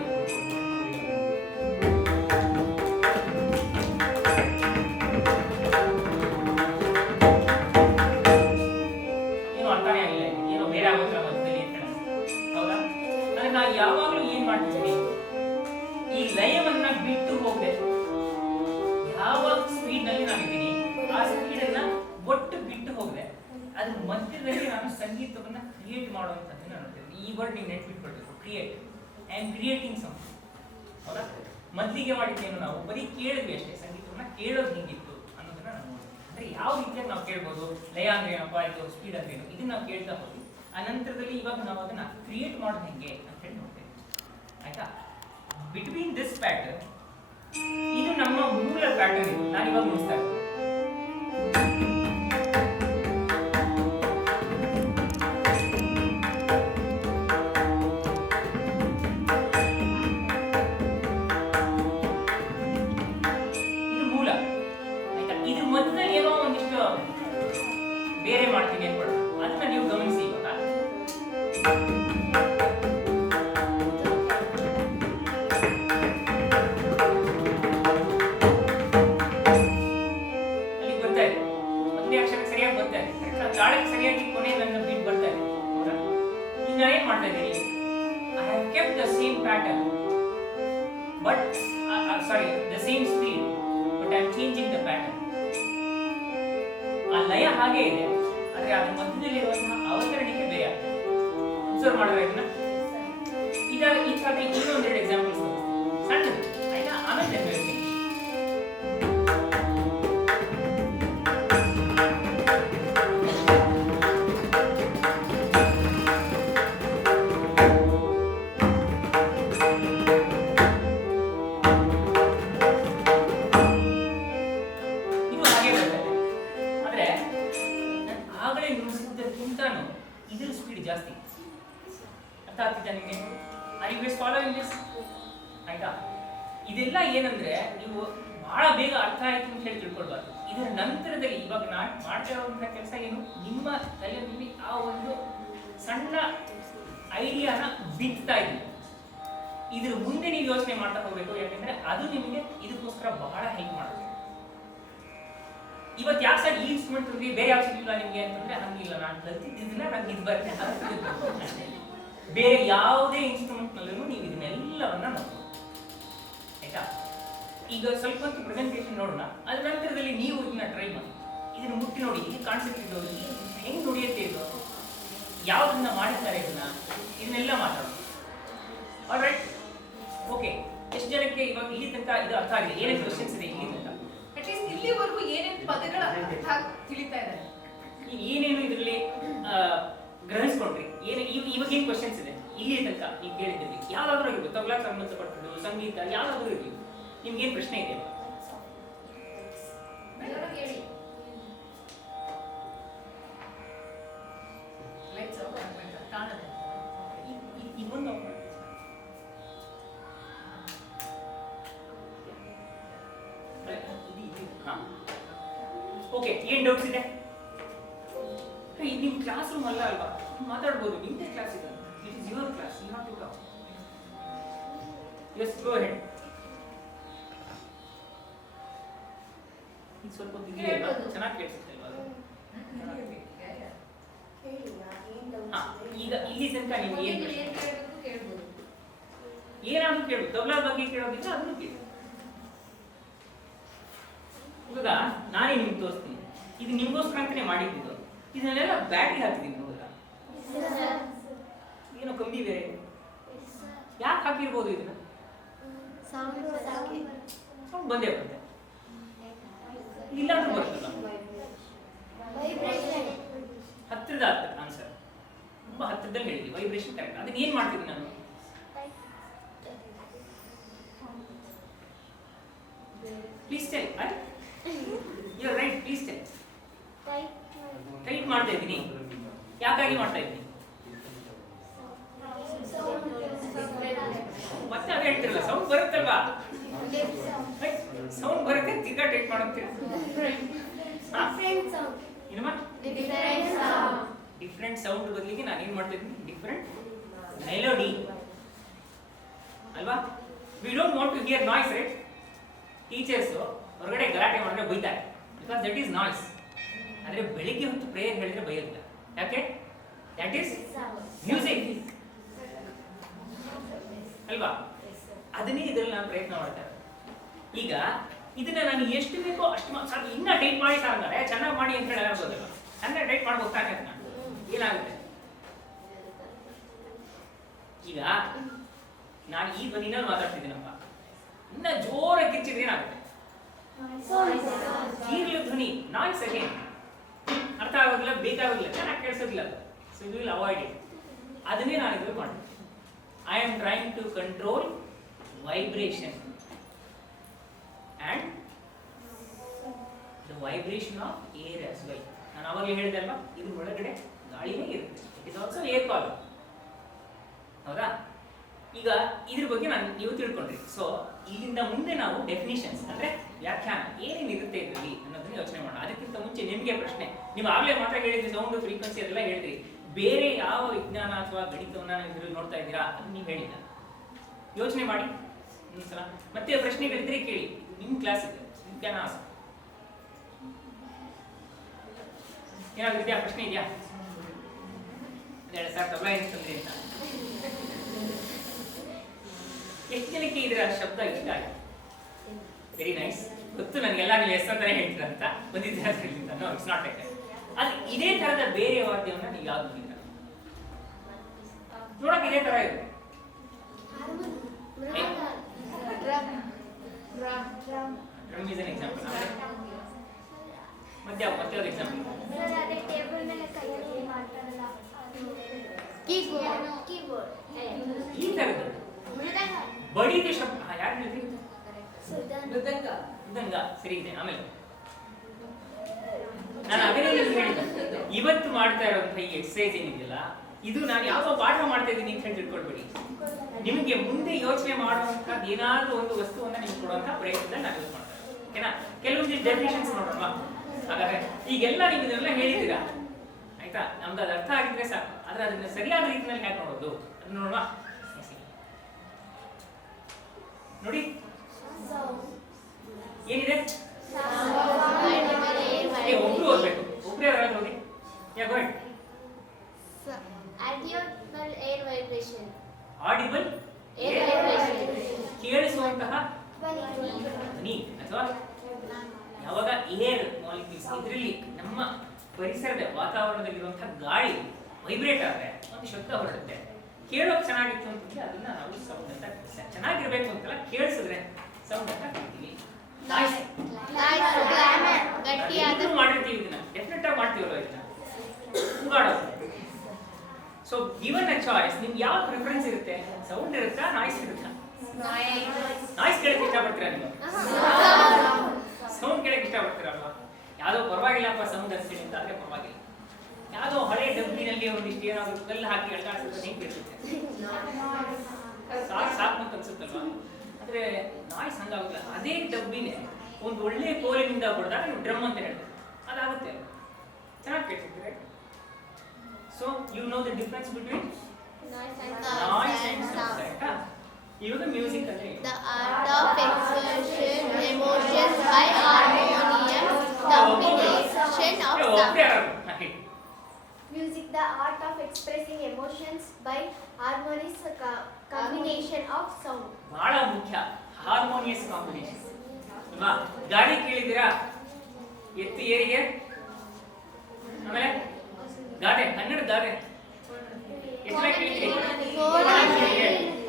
ಮಧ್ಯದಲ್ಲಿ ನಾನು ಸಂಗೀತವನ್ನು ಕ್ರಿಯೇಟ್ ಮಾಡುವಂಥದ್ದನ್ನು ನೋಡ್ತೀನಿ. ಈ ವರ್ಡ್ ನೀವು ನೆನ್ಪಿಟ್ಕೊಳ್ಬೇಕು, create. I am creating something. ಹೌದಾ? ಮೊದಲಿಗೆ ಮಾಡಿದ್ದೇನು, ನಾವು ಬರೀ ಕೇಳಿದ್ವಿ ಅಷ್ಟೇ. ಸಂಗೀತವನ್ನು ಕೇಳೋದು ಹಿಂಗಿತ್ತು ಅನ್ನೋದನ್ನ ನಾವು ನೋಡ್ತೀವಿ. ಅಂದರೆ ಯಾವ ರೀತಿಯಾಗಿ ನಾವು ಕೇಳ್ಬೋದು, ಲಯ ಅಂದ್ರೆ ಏನಪ್ಪ, ಇದು ಸ್ಪೀಡ್ ಅಂದ್ರೆ ಏನು, ಇದನ್ನ ನಾವು ಕೇಳ್ತಾ ಹೋಗಿ ಆ ನಂತರದಲ್ಲಿ ಇವಾಗ ನಾವು ಅದನ್ನ ಕ್ರಿಯೇಟ್ ಮಾಡೋದು ಹೆಂಗೆ ಅಂತ ಹೇಳಿ ನೋಡ್ತೇವೆ. ಆಯ್ತಾ? ಬಿಟ್ವೀನ್ ದಿಸ್ ಪ್ಯಾಟರ್ನ್, ಇದು ನಮ್ಮ ಮೂಲ ಪ್ಯಾಟರ್ನ್. ಇದು ನಾನು ಇವಾಗ ಮುಗಿಸ್ತಾ ಇದ್ದೀನಿ. ಬೇರೆ ಮಾಡ್ತೀನಿ ಅನ್ಕೊಳ್ಳಿ, ಅದನ್ನ ನೀವು ಗಮನಿಸಿ. ಇವಾಗ ಅಲ್ಲಿ ಬರ್ತಾ ಇದೆ, ಒಂದೇ ಅಕ್ಷರ ಸರಿಯಾಗಿ ಬರ್ತಾ ಇದೆ, ತಾಳಕ್ಕೆ ಸರಿಯಾಗಿ ಕೊನೆ ನನ್ನ ಬೀಟ್ ಬರ್ತಾ ಇದೆ. ಹೌದಾ? ಈಗ ನಾನು ಏನ್ ಮಾಡ್ತಾ ಇದ್ದೀನಿ, I have kept the same pattern but sorry the same speed but I am changing the pattern. ಆ ಲಯ ಹಾಗೆ ಇದೆ, ಆದರೆ ಅದ್ರ ಮಧ್ಯದಲ್ಲಿರುವಂತಹ ಅವತರಣಿಕೆ ಬೇರೆ ಆಗ್ತದೆ. ಅಬ್ಸರ್ವ್ ಮಾಡಿದ್ರೆ ಇದನ್ನ ಈ ಥರ ಇನ್ನೂ ಒಂದೆರಡು ಎಕ್ಸಾಂಪಲ್ಸ್ ಸಣ್ಣದು, ಆಯ್ತಾ? ಆಮೇಲೆ ಹೇಳ್ತೀನಿ. ಇದು ಹಾಗೆ ಬರ್ತದೆ, ಆದರೆ ಆಗಲೇ ನುಡಿಸಿದ್ದಕ್ಕಿಂತನೂ ಇದ್ರ ಸ್ಪೀಡ್ ಜಾಸ್ತಿ. ಅರ್ಥ ಆಗ್ತಿದ್ದ ನಿಮಗೆ? I will following this. ಆಯ್ತಾ? ಇದೆಲ್ಲ ಏನಂದ್ರೆ ನೀವು ಬಹಳ ಬೇಗ ಅರ್ಥ ಆಯ್ತು ಅಂತ ಹೇಳಿ ತಿಳ್ಕೊಳ್ಬಾರ್ದು. ಇದರ ನಂತರದಲ್ಲಿ ಇವಾಗ ನಾನು ಮಾಡ್ತಾ ಇರುವಂತಹ ಕೆಲಸ ಏನು, ನಿಮ್ಮ ತಲೆಯಲ್ಲಿ ಆ ಒಂದು ಸಣ್ಣ ಐಡಿಯಾನ ಬಿತ್ತಾ ಇದ್ದೀನಿ. ಇದ್ರ ಮುಂದೆ ನೀವು ಯೋಚನೆ ಮಾಡ್ತಾ ಹೋಗ್ಬೇಕು, ಯಾಕಂದ್ರೆ ಅದು ನಿಮಗೆ ಇದಕ್ಕೋಸ್ಕರ ಬಹಳ ಹೆಲ್ಪ್ ಮಾಡುತ್ತೆ. ಇವತ್ತು ಯಾಕೆ ಸರ್ ಈ ಇನ್ಸ್ಟ್ರೂಮೆಂಟ್ ಅಂದ್ರೆ ಬೇರೆ ಯಾವ ಸಿಗ್ಲಿಲ್ಲ ನಿಮಗೆ ಅಂತಂದ್ರೆ, ಹಂಗಿಲ್ಲ, ನಾನು ಕಲ್ತಿದ್ದಿಲ್ಲ, ನಂಗೆ ಇದು ಬರುತ್ತೆ ಅಷ್ಟೇ. ಬೇರೆ ಯಾವುದೇ ಇನ್ಸ್ಟ್ರೂಮೆಂಟ್ ನಲ್ಲೂ ನೀವು ಇದನ್ನೆಲ್ಲವನ್ನ ನೋಡ್ಬೋದು. ಆಯ್ತಾ? ಈಗ ಸ್ವಲ್ಪ ಹೊತ್ತು ಪ್ರೆಸೆಂಟೇಷನ್ ನೋಡೋಣ, ಅದ್ರ ನಂತರದಲ್ಲಿ ನೀವು ಇದನ್ನ ಟ್ರೈ ಮಾಡಿ, ಇದನ್ನ ಮುಟ್ಟಿ ನೋಡಿ, ಇದು ಕಾನ್ಸೆಪ್ಟ್ ಇದ್ದವರು ಹೆಂಗ್ ನುಡಿಯುತ್ತೆ, ಇದು ಯಾವ್ದನ್ನ ಮಾಡಿದ್ದಾರೆ, ಇದನ್ನೆಲ್ಲ ಮಾತಾಡೋಣ. ಆಲ್ರೈಟ್? ಓಕೆ, ಎಷ್ಟು ಜನಕ್ಕೆ ಇವಾಗ ಇಲ್ಲಿ ತನಕ ಇದು ಅರ್ಥ ಆಗಿದೆ? ಏನೇನು ಕ್ವಶನ್ಸ್ ಇದೆ ಇಲ್ಲಿ ತನಕ? ಅಟ್ಲೀಸ್ಟ್ ಇಲ್ಲಿವರೆಗೂ ಏನೇನು ಪದಗಳ ಅರ್ಥ ತಿಳಿತಾ ಇದ್ದಾರೆ, ಈಗ ಏನೇನು ಇದರಲ್ಲಿ ಗ್ರಹಿಸ್ಕೊಂಡ್ರಿ, ಇವಾಗ ಏನು ಕ್ವಶನ್ಸ್ ಇದೆ ಇಲ್ಲಿ ತನಕ ನೀವು ಕೇಳಿದ್ದೀರಿ, ಯಾವ್ದಾದ್ರು ಇರ್ಬೋದು, ತಬಲಾ ಸಂಬಂಧಪಟ್ಟದ್ದು, ಸಂಗೀತ, ಯಾವ್ದಾದ್ರು ಇರಲಿ, ನಿಮ್ಗೆ ಏನು ಪ್ರಶ್ನೆ ಇದೆ? ಓಕೆ, ಏನ್ ಡೌಟ್ಸ್ ಇದೆ? ನಿಮ್ಮ ಕ್ಲಾಸ್ ರೂಮ್ ಅಲ್ಲ ಅಲ್ವಾ, ಮಾತಾಡ್ಬೋದು, ನಿಮ್ದೇ ಕ್ಲಾಸ್ ಇದೆ, it is your class, you have to talk. Yes, go ahead. ಇದು ಸ್ವಲ್ಪ ಚೆನ್ನಾಗಿ ಕೇಳಿಸುತ್ತೆ ಅಲ್ವಾ? ಈಗ ಇಲ್ಲಿ ತನಕ ನಿಮ್ಗೆ ಏನಾದ್ರೂ ಕೇಳು, ತಬಲಾ ಬಗ್ಗೆ ಕೇಳೋದಿದ್ರೆ ಅದನ್ನು ಕೇಳಿ. ಇವಾಗ ನಾನೇ ನಿಮ್ಗೆ ತೋರಿಸ್ತೀನಿ, ಇದು ನಿಮ್ಗೋಸ್ಕರ ಅಂತಾನೆ ಮಾಡಿದ್ದು. ಇದನ್ನೆಲ್ಲ ಬ್ಯಾಟ್ರಿ ಹಾಕಿದ್ದೀನಿ, ಹೌದಾ? ಏನೋ ಕಮ್ಮಿ ಬೇರೆ ಯಾಕೆ ಹಾಕಿರ್ಬೋದು? ಇದನ್ನ ಸೌಂಡ್ ಬಂದೇ ಬರುತ್ತೆ, ಇಲ್ಲಾಂದ್ರೂ ಬರುತ್ತಲ್ಲ. ಹತ್ತಿರದ ಆನ್ಸರ್, ತುಂಬಾ ಹತ್ತಿರದಲ್ಲಿ ಹೇಳಿದ್ವಿ, ವೈಬ್ರೇಷನ್ ಕರೆಕ್ಟ್. ಅದನ್ನ ಏನ್ ಮಾಡ್ತೀನಿ ನಾನು? Please tell. You are right, please tell. Type ಮಾಡ್ತಾ ಇದ್ದೀನಿ, ಯಾಕಾಗಿ ಮಾಡ್ತಾ ಇದ್ದೀನಿ? ಮತ್ತೆ ಅದೇ ಹೇಳ್ತಿರಲ್ಲ, ಸೌಂಡ್ ಬರುತ್ತಲ್ವಾ? ಸೌಂಡ್ ಬರುತ್ತೆ, ತಿರ್ಗಾ ಟೈಪ್ ಮಾಡುತ್ತೀರ. ಡಿಫ್ರೆಂಟ್ ಸೌಂಡ್ ಬದಲಿಗೆ ನಾನು ಏನ್ ಮಾಡ್ತಾ ಇದ್ದೀನಿ? ಡಿಫ್ರೆಂಟ್ ಮೆಲೋಡಿ ಅಲ್ವಾ? We don't want to hear noise, right? Teachers ಹೊರಗಡೆ ಗಲಾಟೆ ಮಾಡಿದ್ರೆ ಬೈತಾರೆ, ಬಿಕಾಸ್ ದಟ್ ಈಸ್ ನಾಯ್ಸ್. ಆದರೆ ಬೆಳಿಗ್ಗೆ ಹೊತ್ತು ಪ್ರೇಯರ್ ಹೇಳಿದ್ರೆ ಬೈಯಲ್ಲ, ಯಾಕೆ? ದಟ್ ಈಸ್ ಮ್ಯೂಸಿಕ್ ಅಲ್ವಾ? ಅದನ್ನೇ ಇದರಲ್ಲಿ ನಾನು ಪ್ರಯತ್ನ ಮಾಡ್ತೇನೆ. ಈಗ ಇದನ್ನ ನಾನು ಎಷ್ಟು ಬೇಕೋ ಅಷ್ಟು ಸಾಕು, ಇನ್ನ ಟೈಪ್ ಮಾಡಿ ಸಾರ್, ಚೆನ್ನಾಗಿ ಮಾಡಿ ಅಂತ ಹೇಳೋದಲ್ಲ, ಅಂದ್ರೆ ರಿಲೇಟ್ ಮಾಡ್ಬೋದು ತಾನೆ ಅದನ್ನ. ಏನಾಗುತ್ತೆ ಈಗ ನಾನು ಈ ಧ್ವನಿನಲ್ಲಿ ಮಾತಾಡ್ತಿದ್ದೀನಪ್ಪ, ಇನ್ನ ಜೋರಾಗಿ ಕಿರ್ಚಿದ್ರೆ ಏನಾಗುತ್ತೆ? ಕೀರ್ಲ ಧ್ವನಿ, ನಾಯ್ಸ್ ಅಗೇನ್. ಅರ್ಥ ಆಗೋದಿಲ್ಲ, ಬೇಕಾಗೋದಿಲ್ಲ, ಚೆನ್ನಾಗಿ ಕೇಳಿಸೋದಿಲ್ಲ. So you will avoid it. ಅದನ್ನೇ ನಾನು ಇದು ಮಾಡ್ತೀನಿ. I am trying to control vibration and the vibration of air as well. ನಾನು ಅವಾಗಲೇ ಹೇಳಿದೆ ಅಲ್ವಾ, ಇದು ಒಳಗಡೆ ಗಾಳಿನೇ ಇರುತ್ತೆ. It is also air column. ಹೌದಾ? ಈಗ ಇದ್ರ ಬಗ್ಗೆ ನೀವು ತಿಳ್ಕೊಂಡ್ರಿ. ಸೊ ಇಲ್ಲಿಂದ ಮುಂದೆ ನಾವು ಡೆಫಿನಿಷನ್ಸ್ ಅಂದ್ರೆ ವ್ಯಾಖ್ಯಾನ ಏನೇನಿರುತ್ತೆ ಇದರಲ್ಲಿ ಅನ್ನೋದನ್ನ ಯೋಚನೆ ಮಾಡೋಣ. ಅದಕ್ಕಿಂತ ಮುಂಚೆ ನಿಮಗೆ ಪ್ರಶ್ನೆ, ನೀವು ಆಗಲೇ ಮಾತ್ರ ಹೇಳಿದ್ರಿ ಸೌಂಡ್ ಫ್ರೀಕ್ವೆನ್ಸಿ ಅದೆಲ್ಲ ಹೇಳಿದ್ರಿ, ಬೇರೆ ಯಾವ ವಿಜ್ಞಾನ ಅಥವಾ ಗಣಿತವನ್ನ ನೀವು ಇದ್ರಲ್ಲಿ ನೋಡ್ತಾ ಇದ್ದೀರಾ ಅದನ್ನ ನೀವು ಹೇಳಿಲ್ಲ. ಯೋಚನೆ ಮಾಡಿ ಒಂದ್ಸಲ. ಮತ್ತೆ ಪ್ರಶ್ನೆಗಳಿದ್ರೆ ಕೇಳಿ, ನಿಮ್ಮ ಕ್ಲಾಸ್ ಇದೆ, ವಿಜ್ಞಾನ ಏನಾದ್ರು ಇದೆಯಾ? ಪ್ರಶ್ನೆ ಇದೆಯಾ? ಸರ್ ತಬಲಾ ಏನಂತಂದ್ರೆ ಅಂತ ಎಷ್ಟು ಜನಕ್ಕೆ ಇದರ ಶಬ್ದ ಇಷ್ಟ ಆಯ್ತು? Very nice. ಗೊತ್ತು ನನಗೆಲ್ಲ ನೀವು ಎಸ್ ಅಂತಾನೆ ಹೇಳ್ತೀರಂತ ಬಂದಿದ್ದೀರಾ ಅದರಿಂದ. No, it's not like that. ಅದು ಇದೇ ತರದ ಬೇರೆ ವಾದ್ಯವನ್ನ ನೀವು ಯಾವ್ದು ನೋಡಿದ್ರ? ನೋಡಕ್ ಇದೇ ತರ ಇದೆ. Drum is an example. ಮತ್ತೆ ಯಾವ್ದು ಎಕ್ಸಾಂಪಲ್? ಈ ತರದ್ದು ಬಡಿದ ಶಬ್ದ ಯಾರು ಹೇಳಿದ್ರಿ? ಮೃದಂಗ. ಸರಿ ಇದೆ. ಆಮೇಲೆ ನಾನು ಅದನ್ನೇ ಹೇಳಿದೆ, ಇವತ್ತು ಮಾಡ್ತಾ ಇರೋಂಥ ಈ ಎಕ್ಸಸೈಸ್ ಏನಿದೆಯಲ್ಲ, ಇದು ನಾನು ಯಾವ ಪಾಠ ಮಾಡ್ತಾ ಇದ್ದೀನಿ ಅಂತ ಹೇಳಿ ತಿಳ್ಕೊಳ್ಬೇಡಿ. ನಿಮಗೆ ಮುಂದೆ ಯೋಚನೆ ಮಾಡುವಂಥದ್ದು ಏನಾದ್ರೂ ಒಂದು ವಸ್ತುವನ್ನ ನಿಮ್ಗೆ ಕೊಡುವಂಥ ಪ್ರಯತ್ನದಲ್ಲಿ ನಾನು ಯೂಸ್ ಮಾಡ್ತಾ ಇದ್ದೀನಿ. ಓಕೆನಾ? ಕೆಲವೊಂದು ಡೆಫಿನೇಷನ್ಸ್ ನೋಡೋಣ. ಹಾಗಾದ್ರೆ ಈಗೆಲ್ಲ ನೀವು ಇದನ್ನೆಲ್ಲ ಹೇಳಿದ್ದೀರಾ, ಆಯ್ತಾ? ನಮ್ಗೆ ಅದು ಅರ್ಥ ಆಗಿದ್ರೆ ಸಾಕು. ಆದ್ರೆ ಅದನ್ನ ಸರಿಯಾದ ರೀತಿಯಲ್ಲಿ ಹೇಗೆ ನೋಡೋದು ಅದನ್ನ ನೋಡುವ. ನೋಡಿ ಏನಿದೆ? ಒಬ್ರು ಓದ್ಬೇಕು. ಒಬ್ರು ಯಾರು ಓದಿ? Go ahead. Audible air vibration. Audible Air vibration. ಕೇಳಿಸುವಂತಹ ಧ್ವನಿ ಅಥವಾ ಯಾವಾಗ ಏರ್ ಮಾಲಿಕ್ಯೂಲ್ಸ್ ಇದರಲ್ಲಿ ನಮ್ಮ ಪರಿಸರದ ವಾತಾವರಣದಲ್ಲಿರುವಂತಹ ಗಾಳಿ ವೈಬ್ರೇಟ್ ಆದ್ರೆ ಒಂದು ಶಬ್ದ ಹೊರಡುತ್ತೆ. ಕೇಳೋಕೆ ಚೆನ್ನಾಗಿತ್ತು ಅಂತಂದ್ರೆ ಅದನ್ನ ನಾವು ಸೌಂಡ್ ಅಂತ ಕರಿತೀವಿ. ಚೆನ್ನಾಗಿರ್ಬೇಕು ಅಂತಲ್ಲ, ಕೇಳಿಸಿದ್ರೆ ಸೌಂಡ್ ಅಂತ ಕರಿತೀವಿ. ಮಾಡಿರ್ತೀವಿ ಇದನ್ನ, ಡೆಫಿನೆಟ್ ಆಗಿ ಮಾಡ್ತೀವಲ್ಲ ಇದನ್ನ. ಕೂಗಾಡೋದು. ಸೊ ಗಿವನ್ ಅ ಚಾಯ್ಸ್, ನಿಮ್ಗೆ ಯಾವ ಪ್ರಿಫರೆನ್ಸ್ ಇರುತ್ತೆ? ಸೌಂಡ್ ಇರುತ್ತಾ, ನಾಯ್ಸ್ ಇರುತ್ತಾ? ನಾಯ್ಸ್ ಕೇಳಕ್ಕೆ ಇಷ್ಟಪಡ್ತೀರಾ ನೀವು? ಸೌಂಡ್ ಕೇಳಕ್ಕೆ ಇಷ್ಟಪಡ್ತೀರಲ್ವಾ? ಯಾವುದೋ ಪರವಾಗಿಲ್ಲಪ್ಪ ಸೌಂಡ್ ಅನ್ಸಿದೆ ಅಂತ ಆದ್ರೆ ಪರವಾಗಿಲ್ಲ. ಯಾವುದೋ ಹಳೆ ಡಬ್ಬಿನಲ್ಲಿ ಒಂದಿಷ್ಟು ಏನಾದ್ರು ಕಲ್ಲು ಹಾಕಿ ಎಳ್ಕಾಡ್ಸಿದ್ರೆ ಹೆಂಗೆ ಕೇಳಿಸುತ್ತೆ? ಸಾಕು ಅಂತ ಅನ್ಸುತ್ತಲ್ವಾ? ಆದ್ರೆ ನಾಯ್ಸ್ ಹಂಗಾಗುತ್ತಲ್ಲ. ಅದೇ ಡಬ್ಬಿನೇ ಒಂದು ಒಳ್ಳೆ ಕೋಲಿನಿಂದ ಹೊಡೆದಾಗ ನೀವು ಡ್ರಮ್ ಅಂತ ಹೇಳ್ತೀವಿ, ಅದಾಗುತ್ತೆ. ಚೆನ್ನಾಗಿ ಕೇಳಿಸುತ್ತೆ. So you know the difference between noise and sound, ಕರೆಕ್ಟಾ? ಇವಾಗ ಮ್ಯೂಸಿಕ್ ಅಂದ್ರೆ The art of expression emotions by harmonious combination of sound. Music, the art of expressing emotions by harmonious combination of sound. ಬಹಳ ಮುಖ್ಯ, harmonious combination ಅಲ್ವಾ? ಗಾಳಿ ಕೇಳಿದ್ದೀರಾ? ಎತ್ತು ಏರಿಗೆ, ಆಮೇಲೆ ಗಾದೆ, ಕನ್ನಡ ಗಾದೆ ಎಷ್ಟು ಕೇಳಿದ್ರಿ?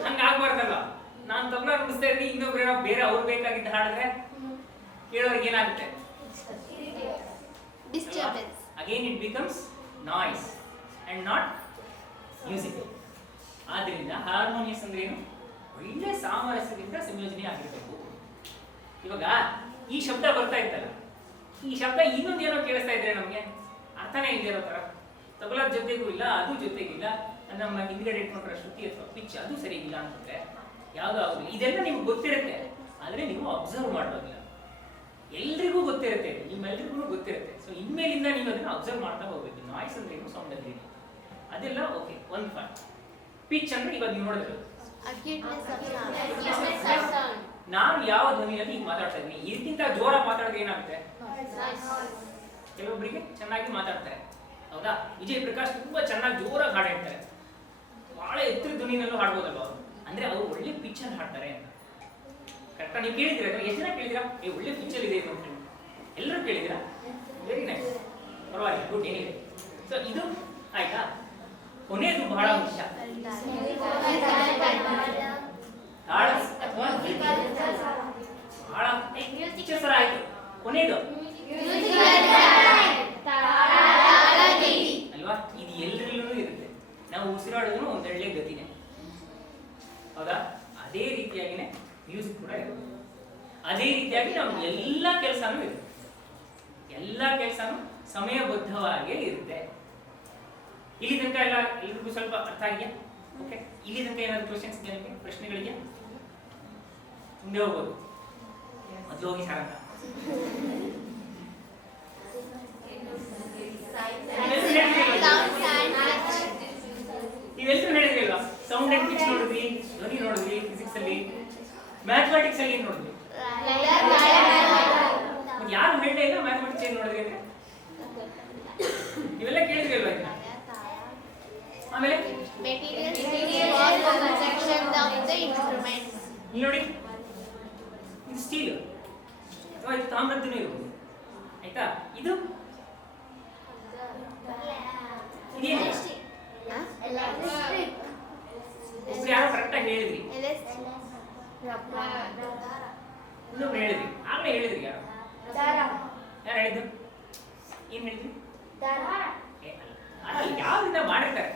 ಹಂಗಾಗ್ಬಾರ್ದಲ್ವ? ನಾನು ತಬಲಾ ನುಡಿಸ್ತಾ ಇದ್ದೀನಿ, ಇನ್ನೊಬ್ರು ಬೇರೆ ಅವ್ರು ಬೇಕಾಗಿದ್ದ ಹಾಡಿದ್ರೆ ಕೇಳೋರಿಗೆ ಏನಾಗುತ್ತೆ? Disturbance. Again it becomes noise and not music. ಆದ್ರಿಂದ ಹಾರ್ಮೋನಿಯಸ್ ಅಂದ್ರೆ ಏನು? ಒಳ್ಳೆ ಸಾಮರಸ್ಯದಿಂದ ಸಂಯೋಜನೆ ಆಗಿರಬೇಕು. ಇವಾಗ ಈ ಶಬ್ದ ಬರ್ತಾ ಇತ್ತಲ್ಲ, ಈ ಶಬ್ದ ಇನ್ನೊಂದು ಏನೋ ಕೇಳಿಸ್ತಾ ಇದ್ರೆ ನಮಗೆ ಅರ್ಥನೇ ಇಲ್ದಿರೋ ತರ. ತಬಲಾ ಜೊತೆಗೂ ಇಲ್ಲ, ಅದು ಜೊತೆಗಿಲ್ಲ, ನಮ್ಮ ಹಿಂದ್ಗಡೆ ಇಟ್ಕೊಂಡ್ರೆ ಶ್ರುತಿ ಅಥವಾ ಪಿಚ್ ಅದು ಸರಿ ಇಲ್ಲ ಅಂತಂದ್ರೆ ಯಾವ್ದು ಆಗುದಿಲ್ಲ. ಇದೆಲ್ಲ ನಿಮ್ಗೆ ಗೊತ್ತಿರುತ್ತೆ, ಆದ್ರೆ ನೀವು ಅಬ್ಸರ್ವ್ ಮಾಡೋದಿಲ್ಲ. ಎಲ್ರಿಗೂ ಗೊತ್ತಿರುತ್ತೆ, ನಿಮ್ಮೆಲ್ರಿಗೂ ಗೊತ್ತಿರುತ್ತೆ. ಸೊ ಇನ್ಮೇಲಿಂದ ನೀವು ಅದನ್ನ ಅಬ್ಸರ್ವ್ ಮಾಡ್ತಾ ಹೋಗ್ಬೇಕು. ನಾಯ್ಸ್ ಅಂದ್ರೆ ಏನು, ಸೌಂಡ್ ಅಂದ್ರೆ ಏನು, ಅದೆಲ್ಲ ಓಕೆ. ಒಂದು ಪಾಯಿಂಟ್. ಪಿಚ್ ಅಂದ್ರೆ ಇವಾಗ ನೀವು ನೋಡಿದ್ರು ನಾನು ಯಾವ ಧ್ವನಿಯಲ್ಲಿ ಈಗ ಮಾತಾಡ್ತಾ ಇದ್ದೀನಿ, ಇದಕ್ಕಿಂತ ಜೋರ ಮಾತಾಡಿದ್ರೆ ಏನಾಗುತ್ತೆ? ಕೆಲವೊಬ್ಬರಿಗೆ ಚೆನ್ನಾಗಿ ಮಾತಾಡ್ತಾರೆ, ಹೌದಾ? ವಿಜಯ್ ಪ್ರಕಾಶ್ ತುಂಬಾ ಚೆನ್ನಾಗಿ ಜೋರಾಗಿ ಹಾಡು ಹೇಳ್ತಾರೆ, ಬಹಳ ಎತ್ತರ ಧ್ವನಿನಲ್ಲೂ ಹಾಡ್ಬೋದಲ್ವ ಅವರು, ಅಂದ್ರೆ ಅವರು ಒಳ್ಳೆ ಪಿಚ್ ಅಲ್ಲಿ ಹಾಡ್ತಾರೆ ಅಂತ. ಕರೆಕ್ಟಾ? ನೀವು ಕೇಳಿದಿರ? ಎಷ್ಟು ಜನ ಕೇಳಿದಿರಾ ಒಳ್ಳೆ ಪಿಚ್ ಅಲ್ಲಿ ಇದೆ ಅಂತ? ಎಲ್ಲರೂ ಕೇಳಿದಿರಾ? Very nice. ಪರವಾಗಿಲ್ಲ, ಗುಡ್. ಏನಿದೆ ಸೊ ಇದು ಆಯ್ತಾ. ಕೊನೆಯದು ಬಹಳ ಮುಖ್ಯ, ತಾಳ ಅಥವಾ ಬಹಳ ಸರ ಆಯ್ತು. ಕೊನೆಯದು ಅಲ್ವಾ, ಇದು ಎಲ್ಲರಲ್ಲೂ ಇರುತ್ತೆ. ನಾವು ಉಸಿರಾಡೋದು ಒಂದೊಳ್ಳೆ ಗತಿನೇ, ಹೌದಾ? ಅದೇ ರೀತಿಯಾಗಿನೇ ಮ್ಯೂಸಿಕ್ ಕೂಡ ಇರುತ್ತೆ. ಅದೇ ರೀತಿಯಾಗಿ ನಾವು ಎಲ್ಲ ಕೆಲಸನೂ ಇರುತ್ತೆ, ಎಲ್ಲ ಕೆಲಸನೂ ಸಮಯಬದ್ಧವಾಗೇ ಇರುತ್ತೆ. ಇಲ್ಲಿ ತನಕ ಎಲ್ಲ ಎಲ್ರಿಗೂ ಸ್ವಲ್ಪ ಅರ್ಥ ಆಗಿದೆಯಾ? ಓಕೆ, ಇಲ್ಲಿ ತನಕ ಏನಾದ್ರು ಕ್ವಶನ್ಸ್ ಇದೆಯಾ ನಿಮಗೆ? ಪ್ರಶ್ನೆಗಳಿದೆಯಾ? ಮುಂದೆ ಹೋಗ್ಬೋದು. ಮೊದಲು ಹೋಗಿ ಸಾರಂಗ. ನೀವೆಲ್ಲರೂ ಹೇಳಿದ್ರಲ್ವಾ, ಸೌಂಡ್ ಅಂಡ್ ಪಿಚ್ ನೋಡಿದ್ವಿ, ಧ್ವನಿ ನೋಡಿದ್ವಿ ಫಿಸಿಕ್ಸ್ ಅಲ್ಲಿ. ಮ್ಯಾಥಮೆಟಿಕ್ಸ್ ಅಲ್ಲಿ ಏನ್ ನೋಡಿದ್ವಿ? ಯಾರು ಹೇಳಲೇ ಇಲ್ಲ ಮ್ಯಾಥಮೆಟಿಕ್ಸ್ ಏನ್ ನೋಡಿದ್ರಿ ಅಂದ್ರೆ? ಇವೆಲ್ಲ ಕೇಳಿದ್ರಲ್ವಾ? ಆಮೇಲೆ ಇಲ್ಲಿ ನೋಡಿ, ಇದು ಸ್ಟೀಲ್ ಅಥವಾ ಇದು ತಾಮ್ರದ್ದು ಇರ್ಬೋದು, ಆಯ್ತಾ? ಇದು ಇದೇನು? ಒಬ್ರು ಯಾರೋ ಕರೆಕ್ಟಾಗಿ ಹೇಳಿದ್ರಿ, ಇನ್ನೊಬ್ರು ಹೇಳಿದ್ರಿ, ಆಗಲೇ ಹೇಳಿದ್ರಿ. ಯಾರು ಹೇಳಿದ್ರು? ಏನ್ ಹೇಳಿದ್ರಿ? ಯಾವ್ದಿಂದ ಮಾಡಿರ್ತಾರೆ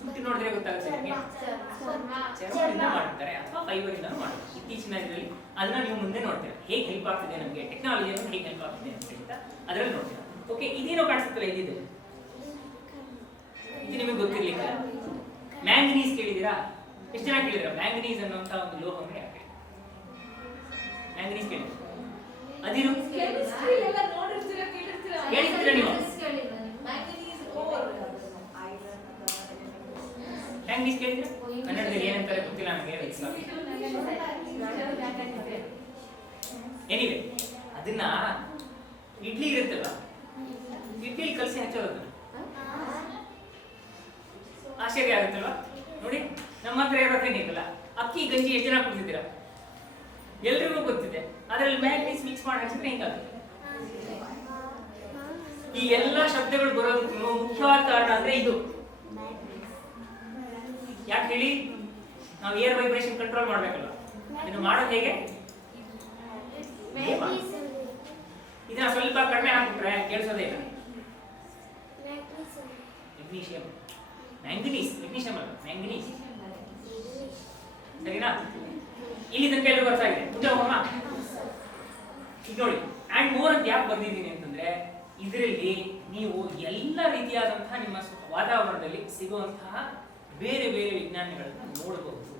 ಸುತ್ತಿ ನೋಡಿದ್ರೆ ಗೊತ್ತಾಗುತ್ತೆ ನಿಮಗೆ. ಚರ್ಮದಿಂದ ಮಾಡಿರ್ತಾರೆ ಅಥವಾ ಫೈಬರ್ ಇಂದ ಮಾಡ್ತಾರೆ. ಇತ್ತೀಚಿನ ಇದರಲ್ಲಿ ಅದನ್ನ ನೀವು ಮುಂದೆ ನೋಡ್ತೀರಾ, ಹೇಗೆ ಹೆಲ್ಪ್ ಆಗ್ತಿದೆ ನಮಗೆ ಟೆಕ್ನಾಲಜಿ ಅನ್ನೋದು ಹೇಗೆ ಹೆಲ್ಪ್ ಆಗ್ತಿದೆ ಅಂತ ಹೇಳ್ತಾ ಅದರಲ್ಲಿ ನೋಡ್ತೀರಾ. ಓಕೆ, ಇದೇನೋ ಕಾಣಿಸುತ್ತಲ್ಲ, ಇದು ನಿಮಗೆ ಗೊತ್ತಿರ್ಲಿಲ್ಲ. ಮ್ಯಾಂಗನೀಸ್ ಕೇಳಿದ್ದೀರಾ? ಎಷ್ಟು ಜನ ಕೇಳಿದ್ರ? ಮ್ಯಾಂಗನೀಸ್ ಅನ್ನುವಂತ ಒಂದು ಲೋಹವನ್ನು ಯಾಕೆ ಮ್ಯಾಂಗನೀಸ್ ಕೇಳಿದ್ರು? ಅದಿರು ಹೇಳಿರ್ತೀರಾ ನೀವು? ಮ್ಯಾಂಗನೀಸ್ ಕೇಳಿದ್ರೆ ಕನ್ನಡದಲ್ಲಿ ಏನಂತಾರೆ ಗೊತ್ತಿಲ್ಲ ನನಗೆ. ಎನಿವೆ, ಅದನ್ನ ಇಡ್ಲಿ ಇರುತ್ತಲ್ಲ, ಇಡ್ಲಿ ಕಲಸಿ ಹಚ್ಚೋದು ಆಶ್ಚರ್ಯ ಆಗುತ್ತಲ್ವಾ? ನೋಡಿ, ನಮ್ಮ ಹತ್ರ ಇರೋ ಟೆಕ್ನಿಕಲ್ಲ, ಅಕ್ಕಿ ಗಂಜಿ ಎಷ್ಟು ಜನ ಕುಡಿದಿದ್ದೀರಾ? ಎಲ್ರಿಗೂ ಗೊತ್ತಿದೆ. ಅದರಲ್ಲಿ ಮ್ಯಾಂಗನೀಸ್ ಮಿಕ್ಸ್ ಮಾಡಿ ಹಚ್ಚಿದ್ರೆ ಹಿಂಗಾಗುತ್ತೆ. ಈ ಎಲ್ಲ ಶಬ್ದಗಳು ಬರೋದಕ್ಕೆ ಮುಖ್ಯವಾದ ಕಾರಣ ಅಂದ್ರೆ ಇದು. ಯಾಕೆ ಹೇಳಿ? ನಾವು ಏರ್ ವೈಬ್ರೇಷನ್ ಕಂಟ್ರೋಲ್ ಮಾಡ್ಬೇಕಲ್ಲ, ಇದನ್ನು ಮಾಡೋದು ಹೇಗೆ? ಇದನ್ನ ಸ್ವಲ್ಪ ಕಡಿಮೆ ಹಾಕ್ಬಿಟ್ರೆ ಕೇಳಿಸೋದೇ ಇಲ್ಲ. ಮೆಗ್ನೀಷಿಯಂ, ಮ್ಯಾಂಗನೀಸ್, ಮೆಗ್ನೀಷಿಯಂ ಅಲ್ಲ ಮ್ಯಾಂಗನೀಸ್, ಸರಿನಾ? ಇಲ್ಲಿ ತನಕ ಎಲ್ಲರೂ ಬರ್ತಾ ಇದೆ. ಮುಂದೆ ಹೋಗೋಣ. ಈಗ ನೋಡಿ, ಆ್ಯಂಡ್ ಮೋರ್ ಅಂತ ಯಾಕೆ ಬಂದಿದ್ದೀನಿ ಅಂತಂದ್ರೆ, ಇದರಲ್ಲಿ ನೀವು ಎಲ್ಲ ರೀತಿಯಾದಂತಹ ನಿಮ್ಮ ವಾತಾವರಣದಲ್ಲಿ ಸಿಗುವಂತಹ ಬೇರೆ ಬೇರೆ ವಿಜ್ಞಾನಗಳನ್ನು ನೋಡಬಹುದು,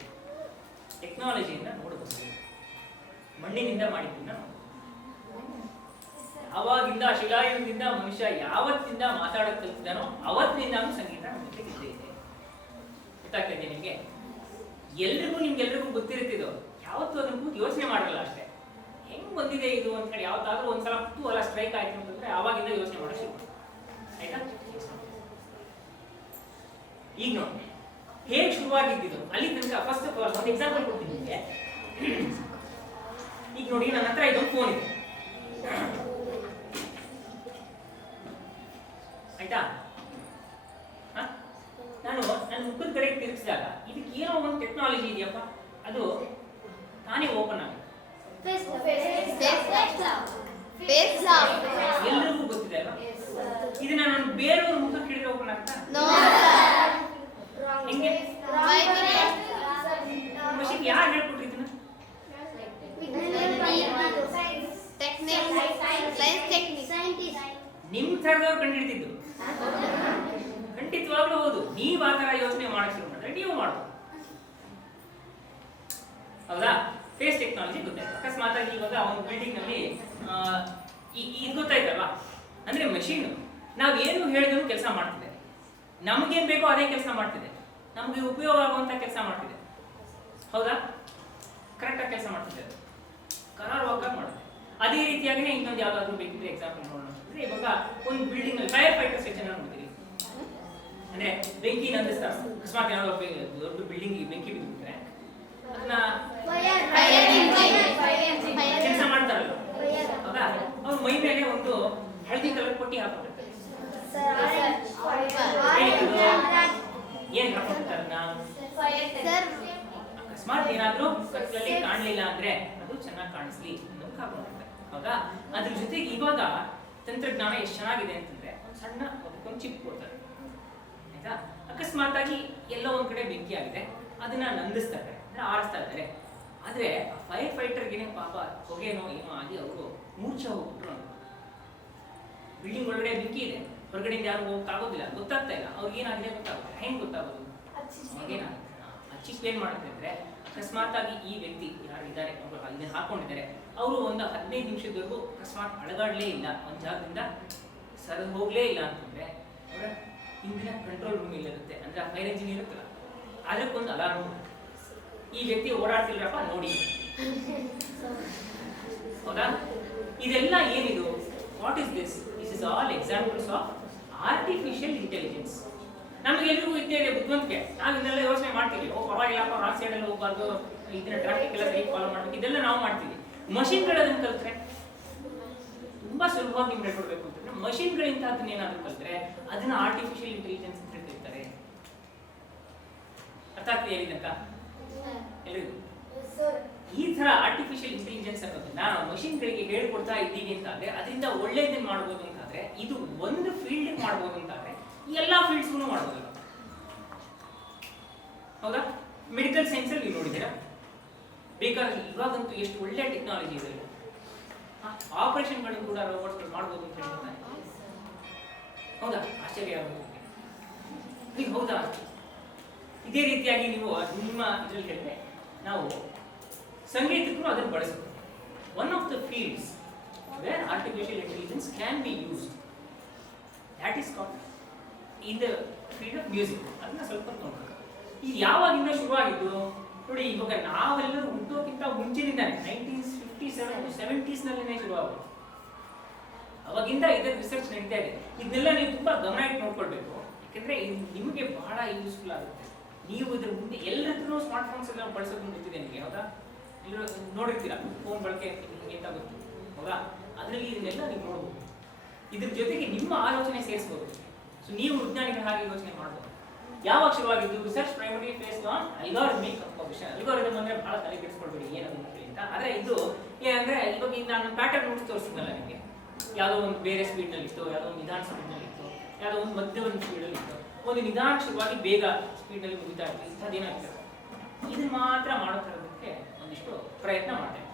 ಟೆಕ್ನಾಲಜಿಯಿಂದ ನೋಡಬಹುದು, ಮಣ್ಣಿನಿಂದ ಮಾಡಿದ್ದನ್ನ ಅವಾಗಿಂದ ಶಿಲಾಯುಗದಿಂದ ಮನುಷ್ಯ ಯಾವತ್ತಿಂದ ಮಾತಾಡೋಕೆ ಕಲಿತಿದ್ದಾನೋ ಅವತ್ತಿನಿಂದ ಸಂಗೀತ ನಮ್ಮ ಜೊತೆಗೆ ಇದ್ದೇ ಇದೆ. ಗೊತ್ತಾಗ್ತಾ ಇದೆ ನಿಮಗೆ? ನಿಮ್ಗೆಲ್ರಿಗೂ ಗೊತ್ತಿರುತ್ತಿದ್ದು, ಯಾವತ್ತೂ ಅದನ್ನು ಯೋಚನೆ ಮಾಡಲ್ಲ ಅಷ್ಟೇ. ಹೆಂಗ್ ಬಂದಿದೆ ಇದು ಅಂತ ಹೇಳಿ ಯಾವತ್ತಾದ್ರೂ ಒಂದ್ಸಲ ಕುತೂಹಲ ಸ್ಟ್ರೈಕ್ ಆಯ್ತು ಅಂತಂದ್ರೆ ಆವಾಗಿಂದ ಯೋಚನೆ ಮಾಡೋ ಶುರು. ಆಯ್ತಾ? ಈಗ ನೋಡಿ ಹೇಗೆ ಶುರುವಾಗಿದ್ದು ಅಲ್ಲಿ ತನಕ. ಫಸ್ಟ್ ಆಫ್ ಆಲ್ ಒಂದು ಎಕ್ಸಾಂಪಲ್ ಕೊಡ್ತೀನಿ ನಿಮಗೆ. ಈಗ ನೋಡಿ, ನನ್ನ ಹತ್ರ ಇದೊಂದು ಫೋನ್ ಇದೆ, ಆಯ್ತಾ? ನಾನು ನನ್ನ ಮುಖದ ಕಡೆ ತಿರುಗಿಸಿದಾಗ ಇದಕ್ಕೆ ಏನೋ ಒಂದು ಟೆಕ್ನಾಲಜಿ ಇದೆಯಪ್ಪ, ಅದು ತಾನೇ ಓಪನ್ ಆಗುತ್ತೆ. ಎಲ್ರಿಗೂ ಗೊತ್ತಿದೆ ಅಲ್ವಾ? ಇದನ್ನ ನಾನು ಬೇರೆಯವ್ರ ಮುಖಕ್ಕೆ ಹಿಡಿದ್ರೆ ಓಪನ್ ಆಗ್ತಾ? ಹೆಂಗೆ? ಮಷಿನ್ ಯಾರು ಹೇಳ್ಕೊಟ್ರಿ ಇದನ್ನ? ನಿಮ್ ಥರದವ್ರು ಕಂಡಿಡ್ತಿದ್ದು. ಖಂಡಿತವಾಗ್ಲೂ ಹೌದು. ನೀವು ಆ ತರ ಯೋಚನೆ ಮಾಡಕ್ ಶುರು ಮಾಡಿದ್ರೆ ನೀವು ಮಾಡ್ಬೋದು, ಹೌದಾ? ಸ್ಪೇಸ್ ಟೆಕ್ನಾಲಜಿ ಗೊತ್ತಾಯ್ತು. ಅಕಸ್ಮಾತ್ ಆಗಿ ಇವಾಗ ಒಂದು ಬಿಲ್ಡಿಂಗ್ ನಲ್ಲಿ ಇದು ಗೊತ್ತಾಯ್ತಲ್ವಾ? ಅಂದ್ರೆ ಮಷೀನ್ ನಾವ್ ಏನು ಹೇಳಿದ್ರು ಕೆಲಸ ಮಾಡ್ತಿದೆ, ನಮ್ಗೇನ್ ಬೇಕೋ ಅದೇ ಕೆಲಸ ಮಾಡ್ತಿದೆ, ನಮ್ಗೆ ಉಪಯೋಗ ಆಗುವಂತ ಕೆಲಸ ಮಾಡ್ತಿದೆ, ಹೌದಾ? ಕರೆಕ್ಟಾಗಿ ಕೆಲಸ ಮಾಡ್ತಿದೆ, ಕರಾರುವಾಗಾಗಿ ಮಾಡುತ್ತೆ. ಅದೇ ರೀತಿಯಾಗಿನೇ ಇನ್ನೊಂದು ಯಾವ್ದಾದ್ರು ಬೇಕಿದ್ರೆ ಎಕ್ಸಾಂಪಲ್ ನೋಡೋಣ. ಅಂದ್ರೆ ಇವಾಗ ಒಂದು ಬಿಲ್ಡಿಂಗ್ ಅಲ್ಲಿ ಫೈರ್ ಫೈಟರ್ಸ್ ಎಷ್ಟು ಜನ ನೋಡ್ತೀರಿ? ಅಂದ್ರೆ ಬೆಂಕಿ ನಂದಿಸ್ತಾರೆ. ಅಕಸ್ಮಾತ್ ಏನಾದ್ರು ದೊಡ್ಡ ಬಿಲ್ಡಿಂಗ್ ಬೆಂಕಿ ಬಿದ್ದುಬಿಟ್ರೆ ಅದನ್ನ ಕೆಲಸ ಮಾಡ್ತಾರಲ್ಲ, ಹೌದಾ? ಅವ್ರ ಮೈ ಮೇಲೆ ಒಂದು ಹಳದಿ ಕಲರ್ ಪಟ್ಟಿ ಹಾಕೊಂಡಿರ್ತಾರೆ. ಏನ್ ಹಾಕೊಂಡಿರ್ತಾರೆ ಅಕಸ್ಮಾತ್ ಏನಾದ್ರೂ ಕತ್ಲಲ್ಲಿ ಕಾಣಲಿಲ್ಲ ಅಂದ್ರೆ ಅದು ಚೆನ್ನಾಗಿ ಕಾಣಿಸ್ಲಿ ಅನ್ನೋದು ಹಾಕೊಂಡಿರ್ತಾರೆ. ಹೌದಾ? ಅದ್ರ ಜೊತೆಗೆ ಇವಾಗ ತಂತ್ರಜ್ಞಾನ ಎಷ್ಟು ಚೆನ್ನಾಗಿದೆ ಅಂತಂದ್ರೆ ಒಂದು ಸಣ್ಣ ಅದಕ್ಕೊಂದು ಚಿಪ್ ಕೊಡ್ತಾರೆ. ಆಯ್ತಾ? ಅಕಸ್ಮಾತ್ ಆಗಿ ಎಲ್ಲೋ ಒಂದ್ ಕಡೆ ಬೆಂಕಿ ಆಗಿದೆ, ಅದನ್ನ ನಂದಿಸ್ತಾ ಇದ್ದಾರೆ, ಆರಿಸ್ತಾ ಇದ್ದಾರೆ. ಆದ್ರೆ ಫೈರ್ ಫೈಟರ್ಗೆ ಪಾಪ ಹೊಗೆನೋ ಏನೋ ಆಗಿ ಅವರು ಮೂರ್ಛೆ ಹೋಗ್ಬಿಟ್ರು. ಬಿಲ್ಡಿಂಗ್ ಒಳಗಡೆ ಬೆಂಕಿ ಇದೆ, ಹೊರಗಡೆಯಿಂದ ಯಾರು ಹೋಗಕ್ಕಾಗೋದಿಲ್ಲ, ಗೊತ್ತಾಗ್ತಾ ಇಲ್ಲ, ಅವ್ರಿಗೆ ಏನಾಗಿದೆ ಗೊತ್ತಾಗುತ್ತೆ. ಹೆಂಗ್ ಗೊತ್ತಾಗೋದು? ಅವಾಗೇನಾಗುತ್ತೆ, ಆ ಚಿಪ್ ಏನ್ ಮಾಡುತ್ತೆ ಅಂದ್ರೆ ಅಕಸ್ಮಾತ್ ಆಗಿ ಈ ವ್ಯಕ್ತಿ ಯಾರಿದ್ದಾರೆ ಇದನ್ನ ಹಾಕೊಂಡಿದ್ದಾರೆ, ಅವರು ಒಂದು 15 ನಿಮಿಷದವರೆಗೂ ಅಕಸ್ಮಾತ್ ಅಳಗಾಡ್ಲೇ ಇಲ್ಲ, ಒಂದ್ ಜಾಗದಿಂದ ಸರಿದು ಹೋಗ್ಲೇ ಇಲ್ಲ ಅಂತಂದ್ರೆ ಅವರ ಹಿಂದಿನ ಕಂಟ್ರೋಲ್ ರೂಮ್ ಇಲ್ಲಿರುತ್ತೆ, ಅಂದ್ರೆ ಫೈರ್ ಎಂಜಿನ್ ಇರುತ್ತಲ್ಲ, ಅದಕ್ಕೊಂದು ಅಲಾರ್ಮ್ ಈ ವ್ಯಕ್ತಿ ಓಡಾಡ್ತಿಲ್ರಪ್ಪ ನೋಡಿ. ಹೌದಾ? ಇದೆಲ್ಲ ಏನಿದು? What is this? This is all examples of artificial intelligence. ನಮಗೆಲ್ಲರಿಗೂ ಇದ್ದೇ ಇದೆ ಬುದ್ಧಿವಂತಿಕೆ, ನಾವು ಇದನ್ನೆಲ್ಲ ಯೋಚನೆ ಮಾಡ್ತೀವಿ. ಪರವಾಗಿಲ್ಲಪ್ಪ, ರಾಂಗ್ ಸೈಡಲ್ಲಿ ಹೋಗ್ಬಾರ್ದು, ಇದನ್ನ ಟ್ರಾಫಿಕ್ ಎಲ್ಲ ಸರಿ ಫಾಲೋ ಮಾಡ್ಬೇಕು, ಇದೆಲ್ಲ ನಾವು ಮಾಡ್ತೀವಿ. ಮಷಿನ್ಗಳು ಅದನ್ನ ಕಲ್ತ್ರೆ ತುಂಬಾ ಸುಲಭವಾಗಿ ನಿಮ್ಗೆ ಹೇಳ್ಕೊಡ್ಬೇಕು ಅಂತಂದ್ರೆ ಮಷಿನ್ಗಳಿಂದ ಅದನ್ನ ಏನಾದ್ರು ಕಲ್ತ್ರೆ ಅದನ್ನ ಆರ್ಟಿಫಿಷಿಯಲ್ ಇಂಟೆಲಿಜೆನ್ಸ್ ಅಂತ ಹೇಳ್ತಿರ್ತಾರೆ. ಅರ್ಥ ಆಗ್ತಿದೆ ಹೇಳಿದಂತ ಎಲ್ರಿಗೂ? ಈ ತರ ಆರ್ಟಿಫಿಷಿಯಲ್ ಇಂಟೆಲಿಜೆನ್ಸ್ ಅನ್ನೋದನ್ನ ನಾವು ಮಷಿನ್ಗಳಿಗೆ ಹೇಳ್ಕೊಡ್ತಾ ಇದ್ದೀವಿ ಅಂತಾದ್ರೆ ಅದರಿಂದ ಒಳ್ಳೇದನ್ನ ಮಾಡ್ಬೋದು ಅಂತಾದ್ರೆ, ಇದು ಒಂದು ಫೀಲ್ಡ್ ಮಾಡ್ಬೋದು ಅಂತಾದ್ರೆ ಎಲ್ಲಾ ಫೀಲ್ಡ್ಸ್ಗೂ ಮಾಡ್ಬೋದಲ್ಲ. ಹೌದಾ? ಮೆಡಿಕಲ್ ಸೈನ್ಸ್ ಅಲ್ಲಿ ನೀವು ನೋಡಿದ್ದೀರಾ, ಬೇಕಾದ್ರೆ ಇವಾಗಂತೂ ಎಷ್ಟು ಒಳ್ಳೆ ಟೆಕ್ನಾಲಜಿ ಇದೆ. ಆಪರೇಷನ್ಗಳನ್ನು ಕೂಡ ರೋಬೋಟ್ಸ್ಗಳು ಮಾಡ್ಬೋದು ಅಂತ ಹೇಳ್ತಾರೆ. ಹೌದಾ? ಆಶ್ಚರ್ಯ ಆಗುತ್ತೆ. ಹೌದಾ? ಇದೇ ರೀತಿಯಾಗಿ ನೀವು ನಿಮ್ಮ ಇದರಲ್ಲಿ ಹೇಳಿದ್ರೆ ನಾವು ಸಂಗೀತಕ್ಕೂ ಅದನ್ನು ಬಳಸಬಹುದು. One of the fields where artificial intelligence can be used, that is called in the field of music. ಅದನ್ನ ಸ್ವಲ್ಪ ನೋಡ್ಬೇಕು. ಇದು ಯಾವಾಗಿಂದ ಶುರುವಾಗಿದ್ದು ನೋಡಿ, ಇವಾಗ ನಾವೆಲ್ಲರೂ ಹುಟ್ಟೋಕ್ಕಿಂತ ಮುಂಚಿನಿಂದಾನೆ 1957 70s ನಲ್ಲಿನೇ ಶುರುವಾಗುತ್ತೆ. ಅವಾಗಿಂದ ಇದರ ರಿಸರ್ಚ್ ನಡೀತಾ ಇದೆ. ಇದನ್ನೆಲ್ಲ ನೀವು ತುಂಬಾ ಗಮನ ಇಟ್ಟು ನೋಡ್ಕೊಳ್ಬೇಕು, ಯಾಕಂದ್ರೆ ಇದು ನಿಮಗೆ ಬಹಳ ಯೂಸ್ಫುಲ್ ಆಗುತ್ತೆ. ನೀವು ಇದ್ರ ಮುಂದೆ ಎಲ್ಲರತ್ರನೂ ಸ್ಮಾರ್ಟ್ ಫೋನ್ಸ್ ಎಲ್ಲ ಬಳಸೋದು ಗೊತ್ತಿದೆ ನಿಮಗೆ. ಹೌದಾ? ಎಲ್ಲರೂ ನೋಡಿರ್ತೀರಾ, ಫೋನ್ ಬಳಕೆ ನಿಮಗೆ ಅಂತ ಗೊತ್ತು. ಹೌದಾ? ಅದರಲ್ಲಿ ಇದನ್ನೆಲ್ಲ ನೀವು ನೋಡ್ಬೋದು. ಇದ್ರ ಜೊತೆಗೆ ನಿಮ್ಮ ಆಲೋಚನೆ ಸೇರಿಸ್ಬೋದು. ಸೊ ನೀವು ವಿಜ್ಞಾನಿಗಳ ಹಾಗೆ ಯೋಚನೆ ಮಾಡ್ಬೋದು. ಯಾವಾಗ ಶುರುವಾಗಿದ್ದು? Research primary based on algorithmic composition. Algorithm ಅಂದ್ರೆ ಬಹಳ ತಲೆ ಕೆಡಿಸ್ಕೊಳ್ಬೇಡಿ ಏನದು ಅಂತ. ಆದ್ರೆ ಇದು ಏನಂದ್ರೆ ಇವಾಗ ನಾನು ಪ್ಯಾಟರ್ನ್ ನೋಡಿ ತೋರಿಸಿದ್ನಲ್ಲ ನಿಮಗೆ, ಯಾವುದೋ ಒಂದು ಬೇರೆ ಸ್ಪೀಡ್ ನಲ್ಲಿ ಇತ್ತು, ಯಾವುದೋ ಒಂದು ನಿಧಾನ ಸ್ಪೀಡ್ ನಲ್ಲಿ ಇತ್ತು, ಯಾವುದೋ ಒಂದು ಮಧ್ಯ ಒಂದು ಸ್ಪೀಡ್ ಅಲ್ಲಿ ಇತ್ತು, ಒಂದು ನಿಧಾನ ಶುರುವಾಗಿ ಬೇಗ ಸ್ಪೀಡ್ ನಲ್ಲಿ ಮುಗಿತಾ ಇತ್ತು. ಇಂಥದ್ದೇನಾಗ್ತದೆ, ಇದನ್ನ ಮಾತ್ರ ಮಾಡೋ ತರೋದಕ್ಕೆ ಒಂದಿಷ್ಟು ಪ್ರಯತ್ನ ಮಾಡ್ತೇವೆ.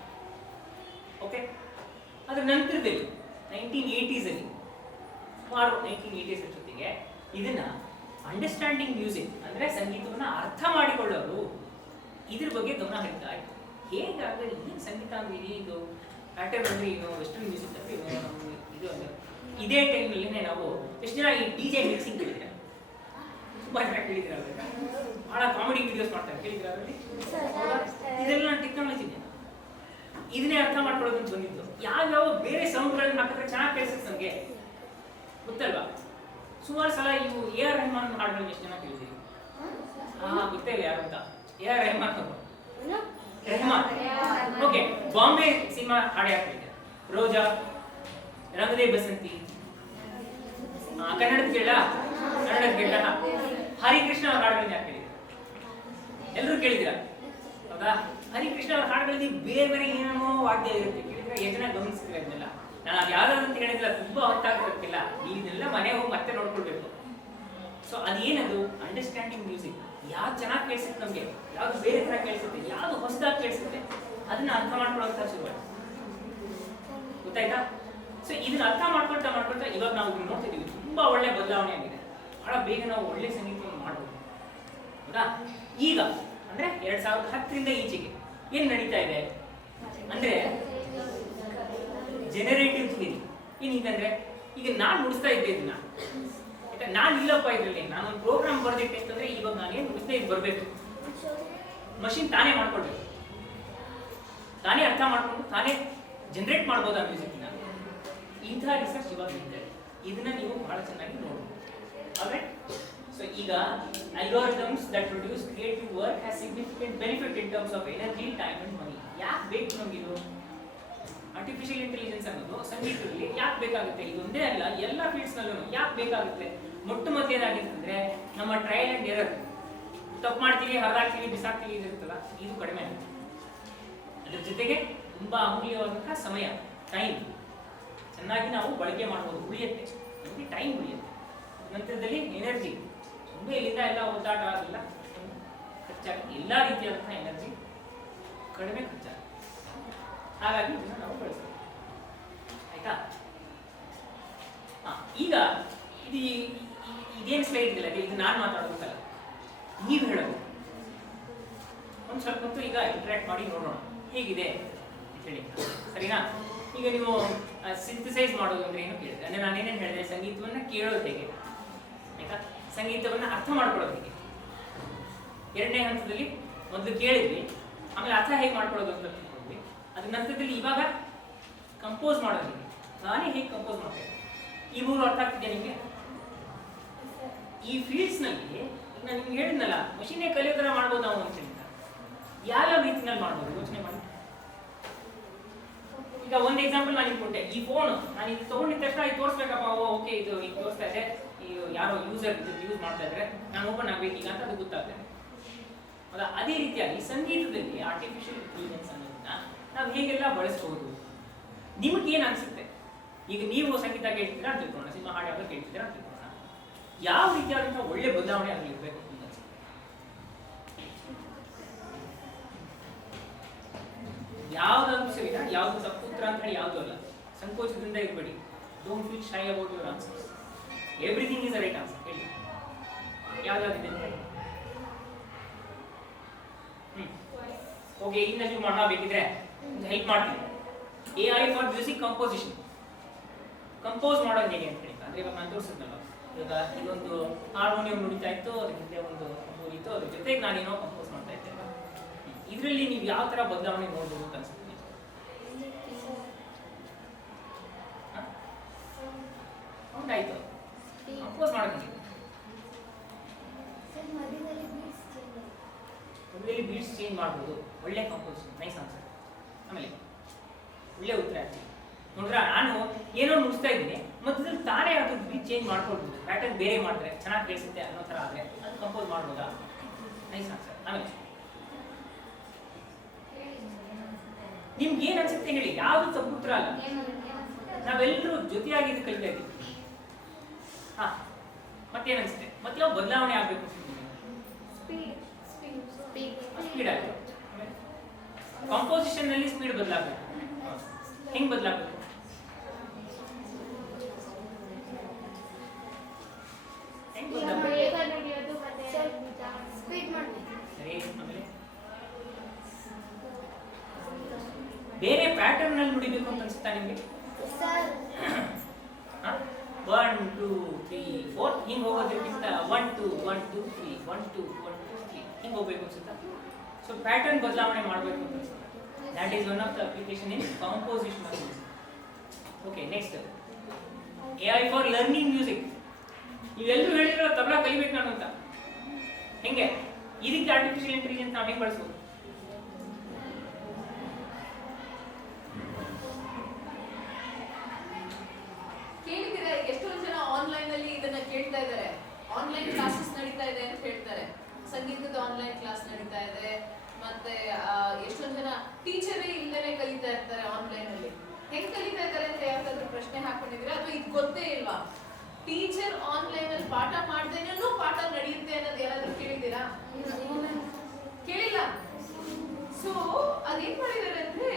ಓಕೆ? ಅದ್ರ ನಂತರದಲ್ಲಿ 1980s ಅಲ್ಲಿ ಸುಮಾರು 1980s ಜೊತೆಗೆ ಇದನ್ನ ಅಂಡರ್ಸ್ಟ್ಯಾಂಡಿಂಗ್ ಮ್ಯೂಸಿಕ್ ಅಂದ್ರೆ ಸಂಗೀತವನ್ನ ಅರ್ಥ ಮಾಡಿಕೊಳ್ಳೋದು, ಇದ್ರ ಬಗ್ಗೆ ಗಮನ ಹರಿತಾ ಇತ್ತು. ಹೇಗಾದ್ರೆ ಈ ಸಂಗೀತ ಅಂದ್ರೆ ಇದು ಪ್ಯಾಟರ್ನ್ ಅಂದ್ರೆ ಏನು, ವೆಸ್ಟರ್ನ್ ಮ್ಯೂಸಿಕ್ ಅಂದ್ರೆ ಇದು ಅಂದ್ರೆ ಇದೇ ಟೈಮ್ನಲ್ಲಿನೇ ನಾವು ಎಷ್ಟು ಜನ ಈ DJ ಮಿಕ್ಸಿಂಗ್ ಕೇಳಿದ್ರೆ, ತುಂಬಾ ಜನ ಕೇಳಿದ್ರೆ, ಬಹಳ ಕಾಮಿಡಿ ವಿಡಿಯೋಸ್ ಮಾಡ್ತಾರೆ, ಕೇಳಿದ್ರೆ ಅದರಲ್ಲಿ ಇದೆಲ್ಲ ಟೆಕ್ನಾಲಜಿನೇ. ಇದನ್ನೇ ಅರ್ಥ ಮಾಡ್ಕೊಳ್ಳೋದು ಅಂತ ಬಂದಿದ್ದು. ಯಾವ್ಯಾವ ಬೇರೆ ಸೌಂಡ್ಗಳನ್ನ ಹಾಕಿದ್ರೆ ಚೆನ್ನಾಗಿ ಕೇಳಿಸುತ್ತೆ ನಮಗೆ ಗೊತ್ತಲ್ವಾ? ಸುಮಾರು ಸಲ ಇವು AR ರೆಹಮಾನ್ ಹಾಡುಗಳನ್ನ ಎಷ್ಟು ಜನ ಕೇಳಿದ್ದೀರಿ? ಗೊತ್ತೇ ಇಲ್ಲ ಯಾರು ಅಂತ. AR Rahman okay. Bombay cinema ಹಾಡು ಯಾಕೆ ಕೇಳಿದೆ? ರೋಜಾ, ರಂಗದೇ ಬಸಂತಿ, ಕನ್ನಡದ ಕೇಳ, ಹರಿಕೃಷ್ಣ ಅವ್ರ ಹಾಡುಗಳನ್ನ ಯಾಕೆ ಕೇಳಿದ್ರೆ? ಎಲ್ಲರೂ ಕೇಳಿದಿರ? ಹೌದಾ? ಹರಿಕೃಷ್ಣ ಅವ್ರ ಹಾಡುಗಳಲ್ಲಿ ಬೇರೆ ಬೇರೆ ಏನೇನೋ ವಾದ್ಯ ಇರುತ್ತೆ, ಕೇಳಿದ್ರೆ ಎಷ್ಟು ಜನ ಗಮನಿಸ್ತೀರ ಅದನ್ನೆಲ್ಲ? ನಾನು ಅದು ಯಾವ್ದಾದ್ರು ಅಂತ ಹೇಳಿದ್ರೆ ತುಂಬಾ ಹೊತ್ತಾಗಿರ್ತಿಲ್ಲ, ನೀವು ಇದನ್ನೆಲ್ಲ ಮನೆ ಹೋಗಿ ಮತ್ತೆ ನೋಡ್ಕೊಳ್ಬೇಕು. ಸೊ ಅದೇನದು ಅಂಡರ್ಸ್ಟ್ಯಾಂಡಿಂಗ್ ಮ್ಯೂಸಿಕ್. ಯಾವ್ದು ಚೆನ್ನಾಗಿ ಕೇಳಿಸುತ್ತೆ ನಮಗೆ, ಯಾವ್ದು ಬೇರೆ ತರ ಕೇಳಿಸುತ್ತೆ, ಯಾವ್ದು ಹೊಸದಾಗಿ ಕೇಳಿಸುತ್ತೆ, ಅದನ್ನ ಅರ್ಥ ಮಾಡ್ಕೊಳ್ಳೋಂಥ ಶುರುವಾಯಿತು. ಗೊತ್ತಾಯ್ತಾ? ಸೊ ಇದನ್ನ ಅರ್ಥ ಮಾಡ್ಕೊಳ್ತಾ ಇವಾಗ ನಾವು ಇದನ್ನ ನೋಡ್ತಿದ್ದೀವಿ, ತುಂಬಾ ಒಳ್ಳೆ ಬದಲಾವಣೆ ಆಗಿದೆ. ಬಹಳ ಬೇಗ ನಾವು ಒಳ್ಳೆ ಸಂಗೀತವನ್ನು ಮಾಡ್ಬೋದು. ಹೌದಾ? ಈಗ ಅಂದ್ರೆ 2010ರಿಂದ ಈಚೆಗೆ ಏನ್ ನಡೀತಾ ಇದೆ ಅಂದ್ರೆ ಜನರೇಟಿವ್ ಥಿಯರಿ. ಏನಂದ್ರೆ ಈಗ ನಾನು ನುಡಿಸ್ತಾ ಇದ್ದೆ ಇದನ್ನ, ನಾನು ಇಲ್ಲಪ್ಪ ಇದ್ರಲ್ಲಿ ನಾನು ಒಂದು ಪ್ರೋಗ್ರಾಮ್ ಬರ್ದಿಟ್ಟೆ ಅಂತಂದ್ರೆ ಇವಾಗ ನಾನೇನು ನುಡಿಸ್ತಾ ಇದು ಬರಬೇಕು, ಮಷಿನ್ ತಾನೇ ಮಾಡ್ಕೊಳ್ಬೇಕು, ತಾನೇ ಅರ್ಥ ಮಾಡ್ಕೊಂಡು ತಾನೇ ಜನರೇಟ್ ಮಾಡ್ಬೋದು ಆ ಮ್ಯೂಸಿಕ್ನ. ಇಂಥ ರಿಸರ್ಚ್ ಇವಾಗ ಇದೆ. ಇದನ್ನ ನೀವು ಬಹಳ ಚೆನ್ನಾಗಿ ನೋಡ್ಬೋದು. ಆಲ್ರೈಟ್? ಸೊ ಈಗ algorithms that produce creative work has significant benefit in terms of energy, time and money. ಯಾಕೆ ಬೇಕು ನಮಗಿದು? ಆರ್ಟಿಫಿಷಿಯಲ್ ಇಂಟೆಲಿಜೆನ್ಸ್ ಅನ್ನೋದು ಸಂಗೀತದಲ್ಲಿ ಯಾಕೆ ಬೇಕಾಗುತ್ತೆ? ಇದೊಂದೇ ಅಲ್ಲ, ಎಲ್ಲ ಫೀಲ್ಡ್ಸ್ನಲ್ಲೂ ಯಾಕೆ ಬೇಕಾಗುತ್ತೆ? ಮೊಟ್ಟ ಮೊದಲೇನಾಗಿತ್ತಂದ್ರೆ ನಮ್ಮ ಟ್ರಯಲ್ ಆ್ಯಂಡ್ ಎರರ್, ತಪ್ಪು ಮಾಡ್ತೀವಿ, ಹರಿದಾಕ್ತೀವಿ, ಬಿಸಾಕ್ತೀವಿ ಇರುತ್ತಲ್ಲ, ಇದು ಕಡಿಮೆ ಆಗುತ್ತೆ. ಅದ್ರ ಜೊತೆಗೆ ತುಂಬಾ ಅಮೂಲ್ಯವಾದಂತಹ ಸಮಯ, ಟೈಮ್ ಚೆನ್ನಾಗಿ ನಾವು ಬಳಕೆ ಮಾಡ್ಬೋದು, ಉಳಿಯುತ್ತೆ, ನಮಗೆ ಟೈಮ್ ಉಳಿಯುತ್ತೆ. ನಂತರದಲ್ಲಿ ಎನರ್ಜಿ, ತುಂಬ ಇಲ್ಲಿಂದ ಎಲ್ಲ ಒದ್ದಾಟ ಆಗಿಲ್ಲ, ಖರ್ಚಾಗಿ ಎಲ್ಲ ರೀತಿಯಾದಂತಹ ಎನರ್ಜಿ ಕಡಿಮೆ ಖರ್ಚಾಗುತ್ತೆ. ಹಾಗಾಗಿ ಇದನ್ನು ನಾವು ಬಳಸ್ತೀವಿ. ಆಯ್ತಾ? ಈಗ ಇದು ಇದೇನು ಸ್ಲೈಡ್ ಇದೆಯಲ್ಲ, ಇದು ನಾನು ಮಾತಾಡೋದಕ್ಕಲ್ಲ, ನೀವು ಹೇಳೋದು. ಒಂದು ಸ್ವಲ್ಪ ಹೊತ್ತು ಈಗ ಇಂಟ್ರಾಕ್ಟ್ ಮಾಡಿ ನೋಡೋಣ ಹೇಗಿದೆ ಅಂತ ಹೇಳಿ, ಸರಿನಾ? ಈಗ ನೀವು ಸಿಂಥಸೈಸ್ ಮಾಡೋದು ಅಂದ್ರೆ ಏನು ಕೇಳಿದೆ, ಅಂದರೆ ನಾನೇನೇನು ಹೇಳಿದೆ, ಸಂಗೀತವನ್ನು ಕೇಳೋದು ಹೇಗೆ, ಆಯ್ತಾ? ಸಂಗೀತವನ್ನು ಅರ್ಥ ಮಾಡ್ಕೊಳ್ಳೋದು ಹೇಗೆ. ಎರಡನೇ ಹಂತದಲ್ಲಿ ಮೊದಲು ಕೇಳಿದ್ವಿ, ಆಮೇಲೆ ಅರ್ಥ ಹೇಗೆ ಮಾಡ್ಕೊಳ್ಳೋದು ಅಂತ ತಿಳ್ಕೊಂಡ್ವಿ. ಅದ್ರ ನಂತರದಲ್ಲಿ ಇವಾಗ ಕಂಪೋಸ್ ಮಾಡೋದು ಹೇಗೆ, ನಾನೇ ಹೇಗೆ ಕಂಪೋಸ್ ಮಾಡ್ತೇನೆ, ಈ ಮೂರು ಅರ್ಥ ಆಗ್ತಿದೆ ನಿಮಗೆ? ಈ ಫೀಲ್ಡ್ಸ್ನಲ್ಲಿ ನಾನು ನಿಮ್ಗೆ ಹೇಳಿದ್ನಲ್ಲ, ಮಷೀನೇ ಕಲಿಯೋ ಥರ ಮಾಡ್ಬೋದು ನಾವು ಅಂತ ಹೇಳಿದ. ಯಾವ ರೀತಿನಲ್ಲಿ ಮಾಡ್ಬೋದು ಯೋಚನೆ ಮಾಡಿ. ಈಗ ಒಂದು ಎಕ್ಸಾಂಪಲ್ ನಾನು ನಿಮ್ಗೆ ಕೊಟ್ಟೆ, ಈ ಫೋನ್ ನಾನು ಇದು ತೊಗೊಂಡಿದ ತಕ್ಷಣ ಇದು ತೋರಿಸ್ಬೇಕಪ್ಪ, ಓಕೆ ಇದು ಈಗ ತೋರಿಸ್ತಾ ಇದೆ, ಈ ಯಾರೋ ಯೂಸರ್ ಯೂಸ್ ಮಾಡ್ತಾ ಇದ್ರೆ ನಾನು ಓಪನ್ ಆಗ್ಬೇಕೀಗ ಅಂತ ಅದು ಗೊತ್ತಾಗ್ತದೆ. ಹೌದಾ? ಅದೇ ರೀತಿಯಾಗಿ ಸಂಗೀತದಲ್ಲಿ ಆರ್ಟಿಫಿಷಿಯಲ್ ಇಂಟೆಲಿಜೆನ್ಸ್ ಅನ್ನೋದನ್ನ ನಾವು ಹೇಗೆಲ್ಲ ಬಳಸ್ಬೋದು, ನಿಮ್ಗೆ ಏನು ಅನಿಸುತ್ತೆ? ಈಗ ನೀವು ಸಂಗೀತ ಕೇಳ್ತಿದ್ದೀರಾ ಅಂತ ತಿಳ್ಕೊಳ್ಳೋಣ, ಸಿನಿಮಾ ಹಾಡು ಯಾವ್ದು ಕೇಳ್ತಿದ್ದೀರಾ ಅಂತ ತಿಳ್ಕೊಳ್ಳೋಣ, ಯಾವ ರೀತಿಯಾದಂಥ ಒಳ್ಳೆ ಬದಲಾವಣೆ ಆಗಲಿ ಇರಬೇಕು ಅಂತ ಅನ್ಸುತ್ತೆ? ಯಾವ್ದಾದ್ರು ಸರಿನಾ, ಯಾವ್ದು ತಪ್ಪುತ್ರ ಅಂತ ಹೇಳಿ ಯಾವ್ದು ಅಲ್ಲ, ಸಂಕೋಚದಿಂದ ಇರಬೇಡಿ. Don't feel shy about your answers, everything is a right answer. ಹೇಳಿ ಯಾವ್ದಾದಿದೆ ಅಂತ ಹೇಳಿ. ಓಕೆ, ಇನ್ನ ನೀವು ಮಾಡಬೇಕಿದ್ರೆ ಹೆಲ್ಪ್ ಮಾಡ್ತೀನಿ. AI for music composition. Compose ಮಾಡೋದು ಹೇಗೆ ಅಂತ ಹೇಳಿ ಅಂದ್ರೆ ಇವಾಗ ನಾನು ತೋರಿಸಿದ್ನಲ್ಲ, ಇವಾಗ ಇದೊಂದು ಹಾರ್ಮೋನಿಯಂ ನುಡಿತಾ ಇತ್ತು, ಅದ್ರ ಹಿಂದೆ ಒಂದು ಇತ್ತು, ಅದ್ರ ಜೊತೆಗೆ ನಾನೇನೋ ಕಂಪೋಸ್ ಮಾಡ್ತಾ ಇದ್ದೆ. ಇದರಲ್ಲಿ ನೀವು ಯಾವ ತರ ಬದಲಾವಣೆ ನೋಡ್ಬೋದು ಅಂತ ಅನ್ಸುತ್ತೆ? ಹೌದಾಯ್ತು, ಕಂಪೋಸ್ ಮಾಡೋದು ಮದುವೆಯಲ್ಲಿ ಬೀಟ್ಸ್ ಚೇಂಜ್ ಮಾಡ್ಬೋದು, ಒಳ್ಳೆ ಕಂಪೋಸಿಷನ್, ನೈಸ್ ಆನ್ಸರ್. ಆಮೇಲೆ ಒಳ್ಳೆ ಉತ್ತರ ಆಗ್ತದೆ ನೋಡ್ರ, ನಾನು ಏನೋ ನುಡಿಸ್ತಾ ಇದ್ದೀನಿ, ಮಧ್ಯದಲ್ಲಿ ತಾನೇ ಅದು ಬೀಟ್ ಚೇಂಜ್ ಮಾಡ್ಕೊಳ್ಬೋದು, ಪ್ಯಾಟರ್ನ್ ಬೇರೆ ಮಾಡಿದ್ರೆ ಚೆನ್ನಾಗಿ ಕೇಳಿಸುತ್ತೆ ಅನ್ನೋ ಥರ ಆದರೆ ಅದು ಕಂಪೋಸ್ ಮಾಡ್ಬೋದಾ? Nice answer. ಆಮೇಲೆ ನಿಮ್ಗೆ ಏನು ಅನ್ಸುತ್ತೆ ಹೇಳಿ, ಯಾವುದು ತಪ್ಪು ಉತ್ತರ ಅಲ್ಲ, ನಾವೆಲ್ಲರೂ ಜೊತೆಯಾಗಿ ಇದು ಕಲಿತಾ ಇದ್ದೀವಿ. ಹಾ, ಮತ್ತೇನು ಅನ್ಸುತ್ತೆ, ಮತ್ತೆ ಯಾವ ಬದಲಾವಣೆ ಆಗಬೇಕು? ಸ್ಪೀಡ್ ಆಗಬೇಕು, ಕಂಪೋಸಿಷನ್ ನಲ್ಲಿ ಸ್ಪೀಡ್ ಬದಲಾಗಬೇಕು. ಹೆಂಗ್ ಬದಲಾಗಬೇಕು? ಹೆಂಗ್ ಬದಲಾಗಬೇಕು? ಸರಿ, ಆಮೇಲೆ ಬೇರೆ ಪ್ಯಾಟರ್ನ್ ನಲ್ಲಿ ನುಡಿಬೇಕು ಅಂತ ಅನ್ಸುತ್ತಾ ನಿಮ್ಗೆ? 1 2 3 4 ಹಿಂಗ್ ಹೋಗೋದಕ್ಕಿಂತ 1 2 1 2 3 1 2 1 2 3 ಹಿಂಗ್ ಹೋಗ್ಬೇಕು ಅನ್ಸುತ್ತಾ? ಸೊ ಪ್ಯಾಟರ್ನ್ ಬದಲಾವಣೆ ಮಾಡಬೇಕು ಅಂತ ಅನ್ಸುತ್ತೆ. That is one of the application in composition of music. Okay, next AI for learning music. ನೀವೆಲ್ಲರೂ ಹೇಳಿರೋ ತಬಲಾ ಕಲಿಬೇಕು ನಾನು ಅಂತ, ಹೆಂಗೆ ಇದಕ್ಕೆ ಆರ್ಟಿಫಿಷಿಯಲ್ ಇಂಟೆಲಿಜೆನ್ಸ್ ನಾವು ಹೆಂಗೆ ಬಳಸ್ಬೋದು? ಕೇಳಿದ್ದೀರಾ? ಎಷ್ಟೊಂದು ಜನ ಆನ್ಲೈನ್ ಅಲ್ಲಿ ಇದನ್ನ ಕೇಳ್ತಾ ಇದ್ದಾರೆ, ಆನ್ಲೈನ್ ಕ್ಲಾಸಸ್ ನಡೀತಾ ಇದೆ ಅಂತ ಹೇಳ್ತಾರೆ, ಸಂಗೀತದ ಆನ್ಲೈನ್ ಕ್ಲಾಸ್ ನಡೀತಾ ಇದೆ, ಮತ್ತೆ ಎಷ್ಟೊಂದು ಜನ ಟೀಚರೇ ಇಲ್ಲದೆ ಕಲಿತಾ ಇರ್ತಾರೆ ಆನ್ಲೈನ್ ಅಲ್ಲಿ. ಹೆಂಗ್ ಕಲಿತಾ ಇದ್ದಾರೆ ಅಂತ ಯಾವ್ದಾದ್ರು ಪ್ರಶ್ನೆ ಹಾಕೊಂಡಿದ್ದೀರಾ? ಅಥವಾ ಇದು ಗೊತ್ತೇ ಇಲ್ವಾ? ಟೀಚರ್ ಆನ್ಲೈನ್ ಅಲ್ಲಿ ಪಾಠ ಮಾಡ್ದೇನೂ ಪಾಠ ನಡೆಯುತ್ತೆ ಅನ್ನೋದು ಏನಾದ್ರು ಕೇಳಿದ್ದೀರಾ? ಕೇಳಿಲ್ಲ. ಸೊ ಅದೇನ್ ಮಾಡಿದ್ದಾರೆ ಅಂದ್ರೆ,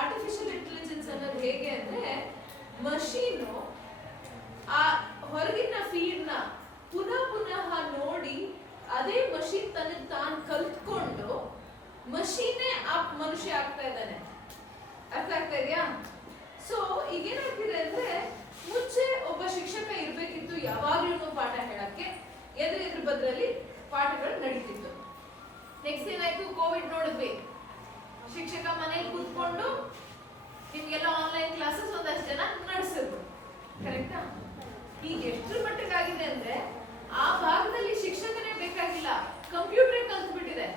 ಆರ್ಟಿಫಿಷಿಯಲ್ ಇಂಟೆಲಿಜೆನ್ಸ್ ಅನ್ನೋದು ಹೇಗೆ ಅಂದ್ರೆ, ಮಷೀನು ಆ ಹೊರಗಿನ ಫೀಡ್ ನ ಪುನಃ ಪುನಃ ನೋಡಿ ಅದೇ ಮಷೀನ್ ತಾನು ಕಲ್ತ್ಕೊಂಡು ಮಷೀನೇ ಆ ಮನುಷ್ಯ ಆಗ್ತಾ ಇದ್ದಾನೆ. ಅರ್ಥ ಆಗ್ತಾ ಇದೆಯಾ? ಸೊ ಈಗೇನಾಗ್ತಿದೆ ಅಂದ್ರೆ, ಮುಂಚೆ ಒಬ್ಬ ಶಿಕ್ಷಕ ಇರ್ಬೇಕಿತ್ತು ಯಾವಾಗ್ಲೂ ಪಾಠ ಹೇಳಕ್ಕೆ, ಎದುರು ಬದ್ರಲ್ಲಿ ಪಾಠಗಳು ನಡೀತಿತ್ತು. ನೆಕ್ಸ್ಟ್ ಏನಾಯ್ತು, ಕೋವಿಡ್ ನೋಡಿದ್ವಿ, ಶಿಕ್ಷಕ ಮನೇಲಿ ಕೂತ್ಕೊಂಡು ನಿಮ್ಗೆಲ್ಲ ಆನ್ಲೈನ್ ಕ್ಲಾಸಸ್ ಒಂದಷ್ಟು ಜನ ನಡೆಸಿದ್ರು. ಕರೆಕ್ಟಾ? ಈಗ ಎಷ್ಟರ ಮಟ್ಟಕ್ಕಾಗಿದೆ ಅಂದ್ರೆ, ಆ ಭಾಗದಲ್ಲಿ ಶಿಕ್ಷಕನೇ ಬೇಕಾಗಿಲ್ಲ, ಕಂಪ್ಯೂಟರ್ ಕಲ್ತ್ಬಿಟ್ಟಿದೆ,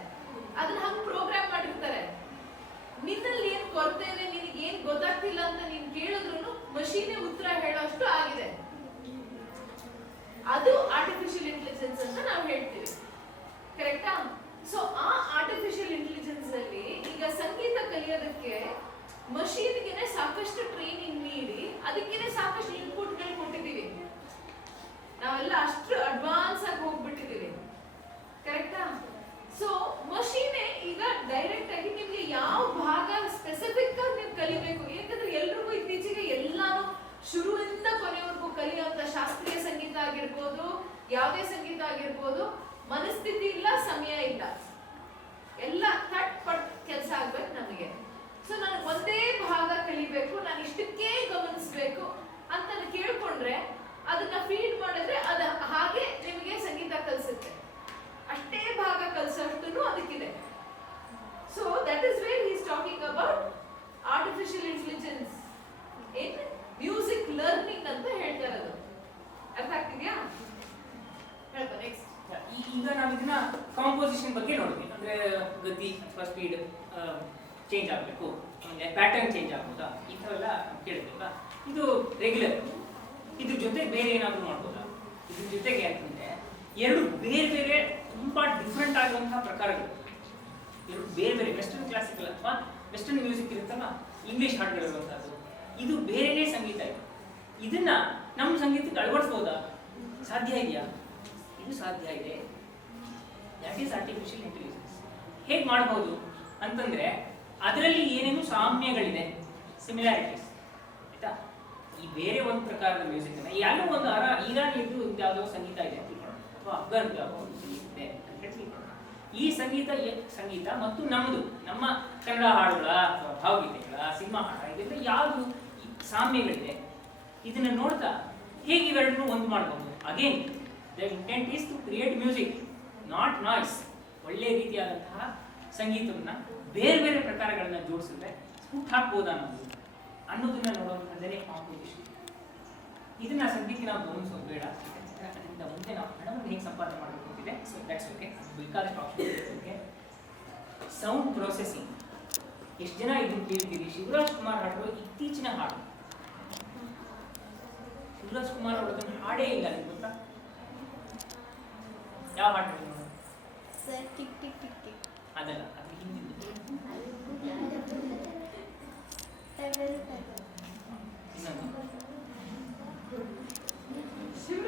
ಅದನ್ನ ಹಂಗ್ ಪ್ರೋಗ್ರಾಮ್ ಮಾಡಿರ್ತಾರೆ. ನಿನ್ನಲ್ಲಿ ಏನ್ ಕೊರತೆ ಇದೆ, ನಿನಗೆ ಏನ್ ನಿನಗೆ ಗೊತ್ತಾಗ್ತಿಲ್ಲ ಅಂತ ನೀನ್ ಕೇಳಿದ್ರು ಮಷೀನೇ ಉತ್ತರ ಹೇಳೋಷ್ಟು ಆಗಿದೆ. ಅದು ಆರ್ಟಿಫಿಷಿಯಲ್ ಇಂಟೆಲಿಜೆನ್ಸ್ ಅಂತ ನಾವು ಹೇಳ್ತೀವಿ, ಕರೆಕ್ಟಾ? ಸೊ ಆ ಆರ್ಟಿಫಿಷಿಯಲ್ ಇಂಟೆಲಿಜೆನ್ಸ್ ಅಲ್ಲಿ ಈಗ ಸಂಗೀತ ಕಲಿಯೋದಕ್ಕೆ ಮಷೀನ್ಗೆ ಸಾಕಷ್ಟು ಟ್ರೈನಿಂಗ್ ನೀಡಿ ಅದಕ್ಕೆ ಸಾಕಷ್ಟು ಇನ್ಪುಟ್ಗಳು ಕೊಟ್ಟಿದ್ದೀವಿ. ನಾವೆಲ್ಲ ಅಷ್ಟು ಅಡ್ವಾನ್ಸ್ ಆಗಿ ಹೋಗ್ಬಿಟ್ಟಿದ್ದೀವಿ, ಕರೆಕ್ಟಾ? ಸೊ ಮಷೀನೇ ಈಗ ಡೈರೆಕ್ಟ್ ಆಗಿ ನಿಮ್ಗೆ ಯಾವ ಭಾಗ ಸ್ಪೆಸಿಫಿಕ್ ಆಗಿ ನೀವು ಕಲಿಬೇಕು, ಯಾಕಂದ್ರೆ ಎಲ್ರಿಗೂ ಇತ್ತೀಚೆಗೆ ಎಲ್ಲಾನು ಶುರುವಿಂದ ಕೊನೆವರೆಗೂ ಕಲಿಯುವಂತ ಶಾಸ್ತ್ರೀಯ ಸಂಗೀತ ಆಗಿರ್ಬೋದು, ಯಾವುದೇ ಸಂಗೀತ ಆಗಿರ್ಬೋದು, ಮನಸ್ಥಿತಿ ಇಲ್ಲ, ಸಮಯ ಇಲ್ಲ, ಎಲ್ಲ ಥಟ್ ಪಟ್ ಕೆಲಸ ಆಗ್ಬೇಕು ನಮಗೆ. ಸೊ ನಾನು ಒಂದೇ ಭಾಗ ಕಲಿಬೇಕು, ನಾನು ಇಷ್ಟಕ್ಕೆ ಗಮನಿಸ್ಬೇಕು ಅಂತ ಕೇಳ್ಕೊಂಡ್ರೆ ಅದನ್ನ ಫೀಡ್ ಮಾಡಿದ್ರೆ ಅದು ಹಾಗೆ ನಿಮಗೆ ಸಂಗೀತ ಕಲಿಸುತ್ತೆ. ಅಷ್ಟೇ ಭಾಗ ಕಲಿಸೋಷ್ಟು ಅದಕ್ಕಿದೆ. So that is where he is talking about artificial intelligence in music learning ಅಂತ ಹೇಳ್ತಾರೆ. ಅದು ಅರ್ಥ ಆಗ್ತಿದ್ಯಾ? ಹೇಳ್ಬ ನೆಕ್ಸ್ಟ್. ಈಗ ನಾವು ಇದನ್ನ ಕಾಂಪೋಸಿಷನ್ ಬಗ್ಗೆ ನೋಡಿದ್ವಿ. ಅಂದ್ರೆ ಗತಿ ಅಥವಾ ಸ್ಪೀಡ್ ಚೇಂಜ್ ಆಗಬೇಕು, ಆಮೇಲೆ ಪ್ಯಾಟರ್ನ್ ಚೇಂಜ್ ಆಗ್ಬೋದಾ, ಈ ಥರ ಎಲ್ಲ ಕೇಳಿದ್ವಲ್ಲ. ಇದು ರೆಗ್ಯುಲರ್. ಇದ್ರ ಜೊತೆ ಬೇರೆ ಏನಾದರೂ ಮಾಡ್ಬೋದಾ? ಇದ್ರ ಜೊತೆಗೆ ಅಂತಂದ್ರೆ ಎರಡು ಬೇರೆ ಬೇರೆ ತುಂಬಾ ಡಿಫ್ರೆಂಟ್ ಆಗಿರುವಂತಹ ಪ್ರಕಾರಗಳು, ಎರಡು ಬೇರೆ ಬೇರೆ ವೆಸ್ಟರ್ನ್ ಕ್ಲಾಸಿಕಲ್ ಅಥವಾ ವೆಸ್ಟರ್ನ್ ಮ್ಯೂಸಿಕ್ ಇರುತ್ತಲ್ಲ, ಇಂಗ್ಲಿಷ್ ಹಾಡುಗಳಿರುವಂಥದ್ದು, ಇದು ಬೇರೆನೇ ಸಂಗೀತ. ಇದನ್ನ ನಮ್ಮ ಸಂಗೀತಕ್ಕೆ ಅಳವಡಿಸ್ಬೋದಾ? ಸಾಧ್ಯ ಇದೆಯಾ? ಇದು ಸಾಧ್ಯ ಇದೆ. That is artificial intelligence. ಹೇಗೆ ಮಾಡಬಹುದು ಅಂತಂದ್ರೆ ಅದರಲ್ಲಿ ಏನೇನು ಸಾಮ್ಯಗಳಿದೆ, ಸಿಮಿಲಾರಿಟೀಸ್, ಆಯ್ತಾ? ಈ ಬೇರೆ ಒಂದು ಪ್ರಕಾರದ ಮ್ಯೂಸಿಕ್ ಅನ್ನ ಯಾರೋ ಒಂದು ಇರಾನ್ ಇದ್ದು ಯಾವುದೋ ಸಂಗೀತ ಇದೆ ಅಂತ ತಿಳ್ಕೊಳ್ಳೋಣ, ಅಥವಾ ಅಫ್ಘಾನ್ ಒಂದು ಸಂಗೀತ ಇದೆ ಅಂತ ತಿಳ್ಕೊಳ್ಳೋಣ. ಈ ಸಂಗೀತ ಮತ್ತು ನಮ್ಮದು, ನಮ್ಮ ಕನ್ನಡ ಹಾಡುಗಳ ಅಥವಾ ಭಾವಗೀತೆಗಳ, ಸಿನಿಮಾ ಹಾಡ, ಇದೆಲ್ಲ ಯಾವುದು ಸಾಮ್ಯಗಳಿದೆ, ಇದನ್ನ ನೋಡ್ತಾ ಹೇಗೆ ಇವೆರಡನ್ನೂ ಒಂದು ಮಾಡಬಹುದು. Again the intent is to create music, not noise. ಒಳ್ಳೆ ರೀತಿಯಾದಂತಹ ಸಂಗೀತವನ್ನ ಬೇರೆ ಬೇರೆ ಪ್ರಕಾರಗಳನ್ನ ಜೋಡಿಸಿದ್ರೆ ಹುಟ್ಟು ಹಾಕ್ಬೋದಾ ನಾವು ಅನ್ನೋದನ್ನ ನೋಡುವಂಥದ್ದೇ ಕಾಂಪೋಸಿಷನ್. ಇದನ್ನ ಸದ್ಯಕ್ಕೆ ನಾವು ಗಮನಿಸೋದು ಬೇಡ. ಅದರಿಂದ ಮುಂದೆ ನಾವು ಹಣವನ್ನು ಹೇಗೆ ಸಂಪಾದನೆ ಮಾಡಬೇಕು ಅಂತಿದೆ. ಸೊ ದಟ್ಸ್ ಓಕೆ, ಬೇಕಾದಷ್ಟು ಆಪ್ಷನ್ ಓಕೆ. ಸೌಂಡ್ ಪ್ರೊಸೆಸಿಂಗ್, ಎಷ್ಟು ಜನ ಇದನ್ನು ಕೇಳ್ತೀವಿ? ಶಿವರಾಜ್ ಕುಮಾರ್ ಹಾಡಿರೋ ಇತ್ತೀಚಿನ ಹಾಡು, ಶಿವರಾಜ್ ಕುಮಾರ್ ಅವರದನ್ನು ಹಾಡೇ ಇಲ್ಲ, ನಿಮ್ಗೆ ಗೊತ್ತಾ? ಯಾವ ಹಾಡು sir? Tick tick tick tick ಅದಲ್ಲ, ಅದು ಹಿಂದಿದ್ದು.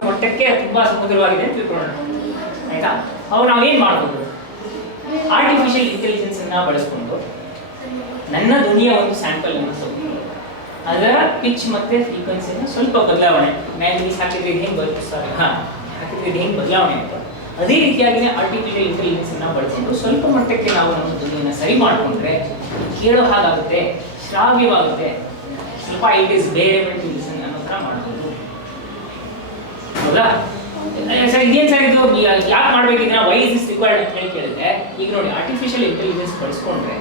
ಹೊಟ್ಟಕ್ಕೆ ತುಂಬಾ ಸುಮಧುರವಾಗಿದೆ ಅಂತ ತಿಳ್ಕೊಳ್ಳೋಣ, ಆಯ್ತಾ? ಅವು ನಾವೇನ್ ಮಾಡ್ಬೋದು? ಆರ್ಟಿಫಿಷಿಯಲ್ ಇಂಟೆಲಿಜೆನ್ಸ್ ಅನ್ನ ಬಳಸ್ಕೊಂಡು ನನ್ನ ಧ್ವನಿಯ ಒಂದು ಸ್ಯಾಂಪಲ್ ಅನ್ನು ತಗೊಂಡು ಅದರ ಪಿಚ್ ಮತ್ತೆ ಫ್ರೀಕ್ವೆನ್ಸಿನ ಸ್ವಲ್ಪ ಬದಲಾವಣೆ, ಮ್ಯಾಗ್ನೀಸ್ ಹಾಕಿದ್ರೆ ಇದು ಹೆಂಗೆ ಬರುತ್ತೆ, ಹಾಕಿದ್ರೆ ಇದು ಹೆಂಗೆ ಬದಲಾವಣೆ ಅಂತ, ಅದೇ ರೀತಿಯಾಗಿ ಆರ್ಟಿಫಿಷಿಯಲ್ ಇಂಟೆಲಿಜೆನ್ಸ್ ಅನ್ನ ಬಳಸಿಕೊಂಡು ಸ್ವಲ್ಪ ಮಟ್ಟಕ್ಕೆ ನಾವು ನಮ್ಮ ಧ್ವನಿಯನ್ನು ಸರಿ ಮಾಡಿಕೊಂಡ್ರೆ ಕೇಳೋ ಹಾಗಾಗುತ್ತೆ, ಶ್ರಾವ್ಯವಾಗುತ್ತೆ, ಸ್ವಲ್ಪ ಇಟ್ ಈಸ್ ಬೇರೆಬಲ್ ಟು ಲಿಸನ್ ಅನ್ನೋ ಥರ ಮಾಡ್ಬೋದು. ಹೌದಾ ಸರ್? ಇದೇನು ಸರ್ ಇದು, ಯಾಕೆ ಮಾಡ್ಬೇಕಿದ್ರೆ ವೈ ಇಸ್ ದಿಸ್ ರಿಕ್ವೈರ್ಡ್ ಅಂತ ಹೇಳಿ ಕೇಳಿದ್ರೆ, ಈಗ ನೋಡಿ ಆರ್ಟಿಫಿಷಿಯಲ್ ಇಂಟೆಲಿಜೆನ್ಸ್ ಬಳಸ್ಕೊಂಡ್ರೆ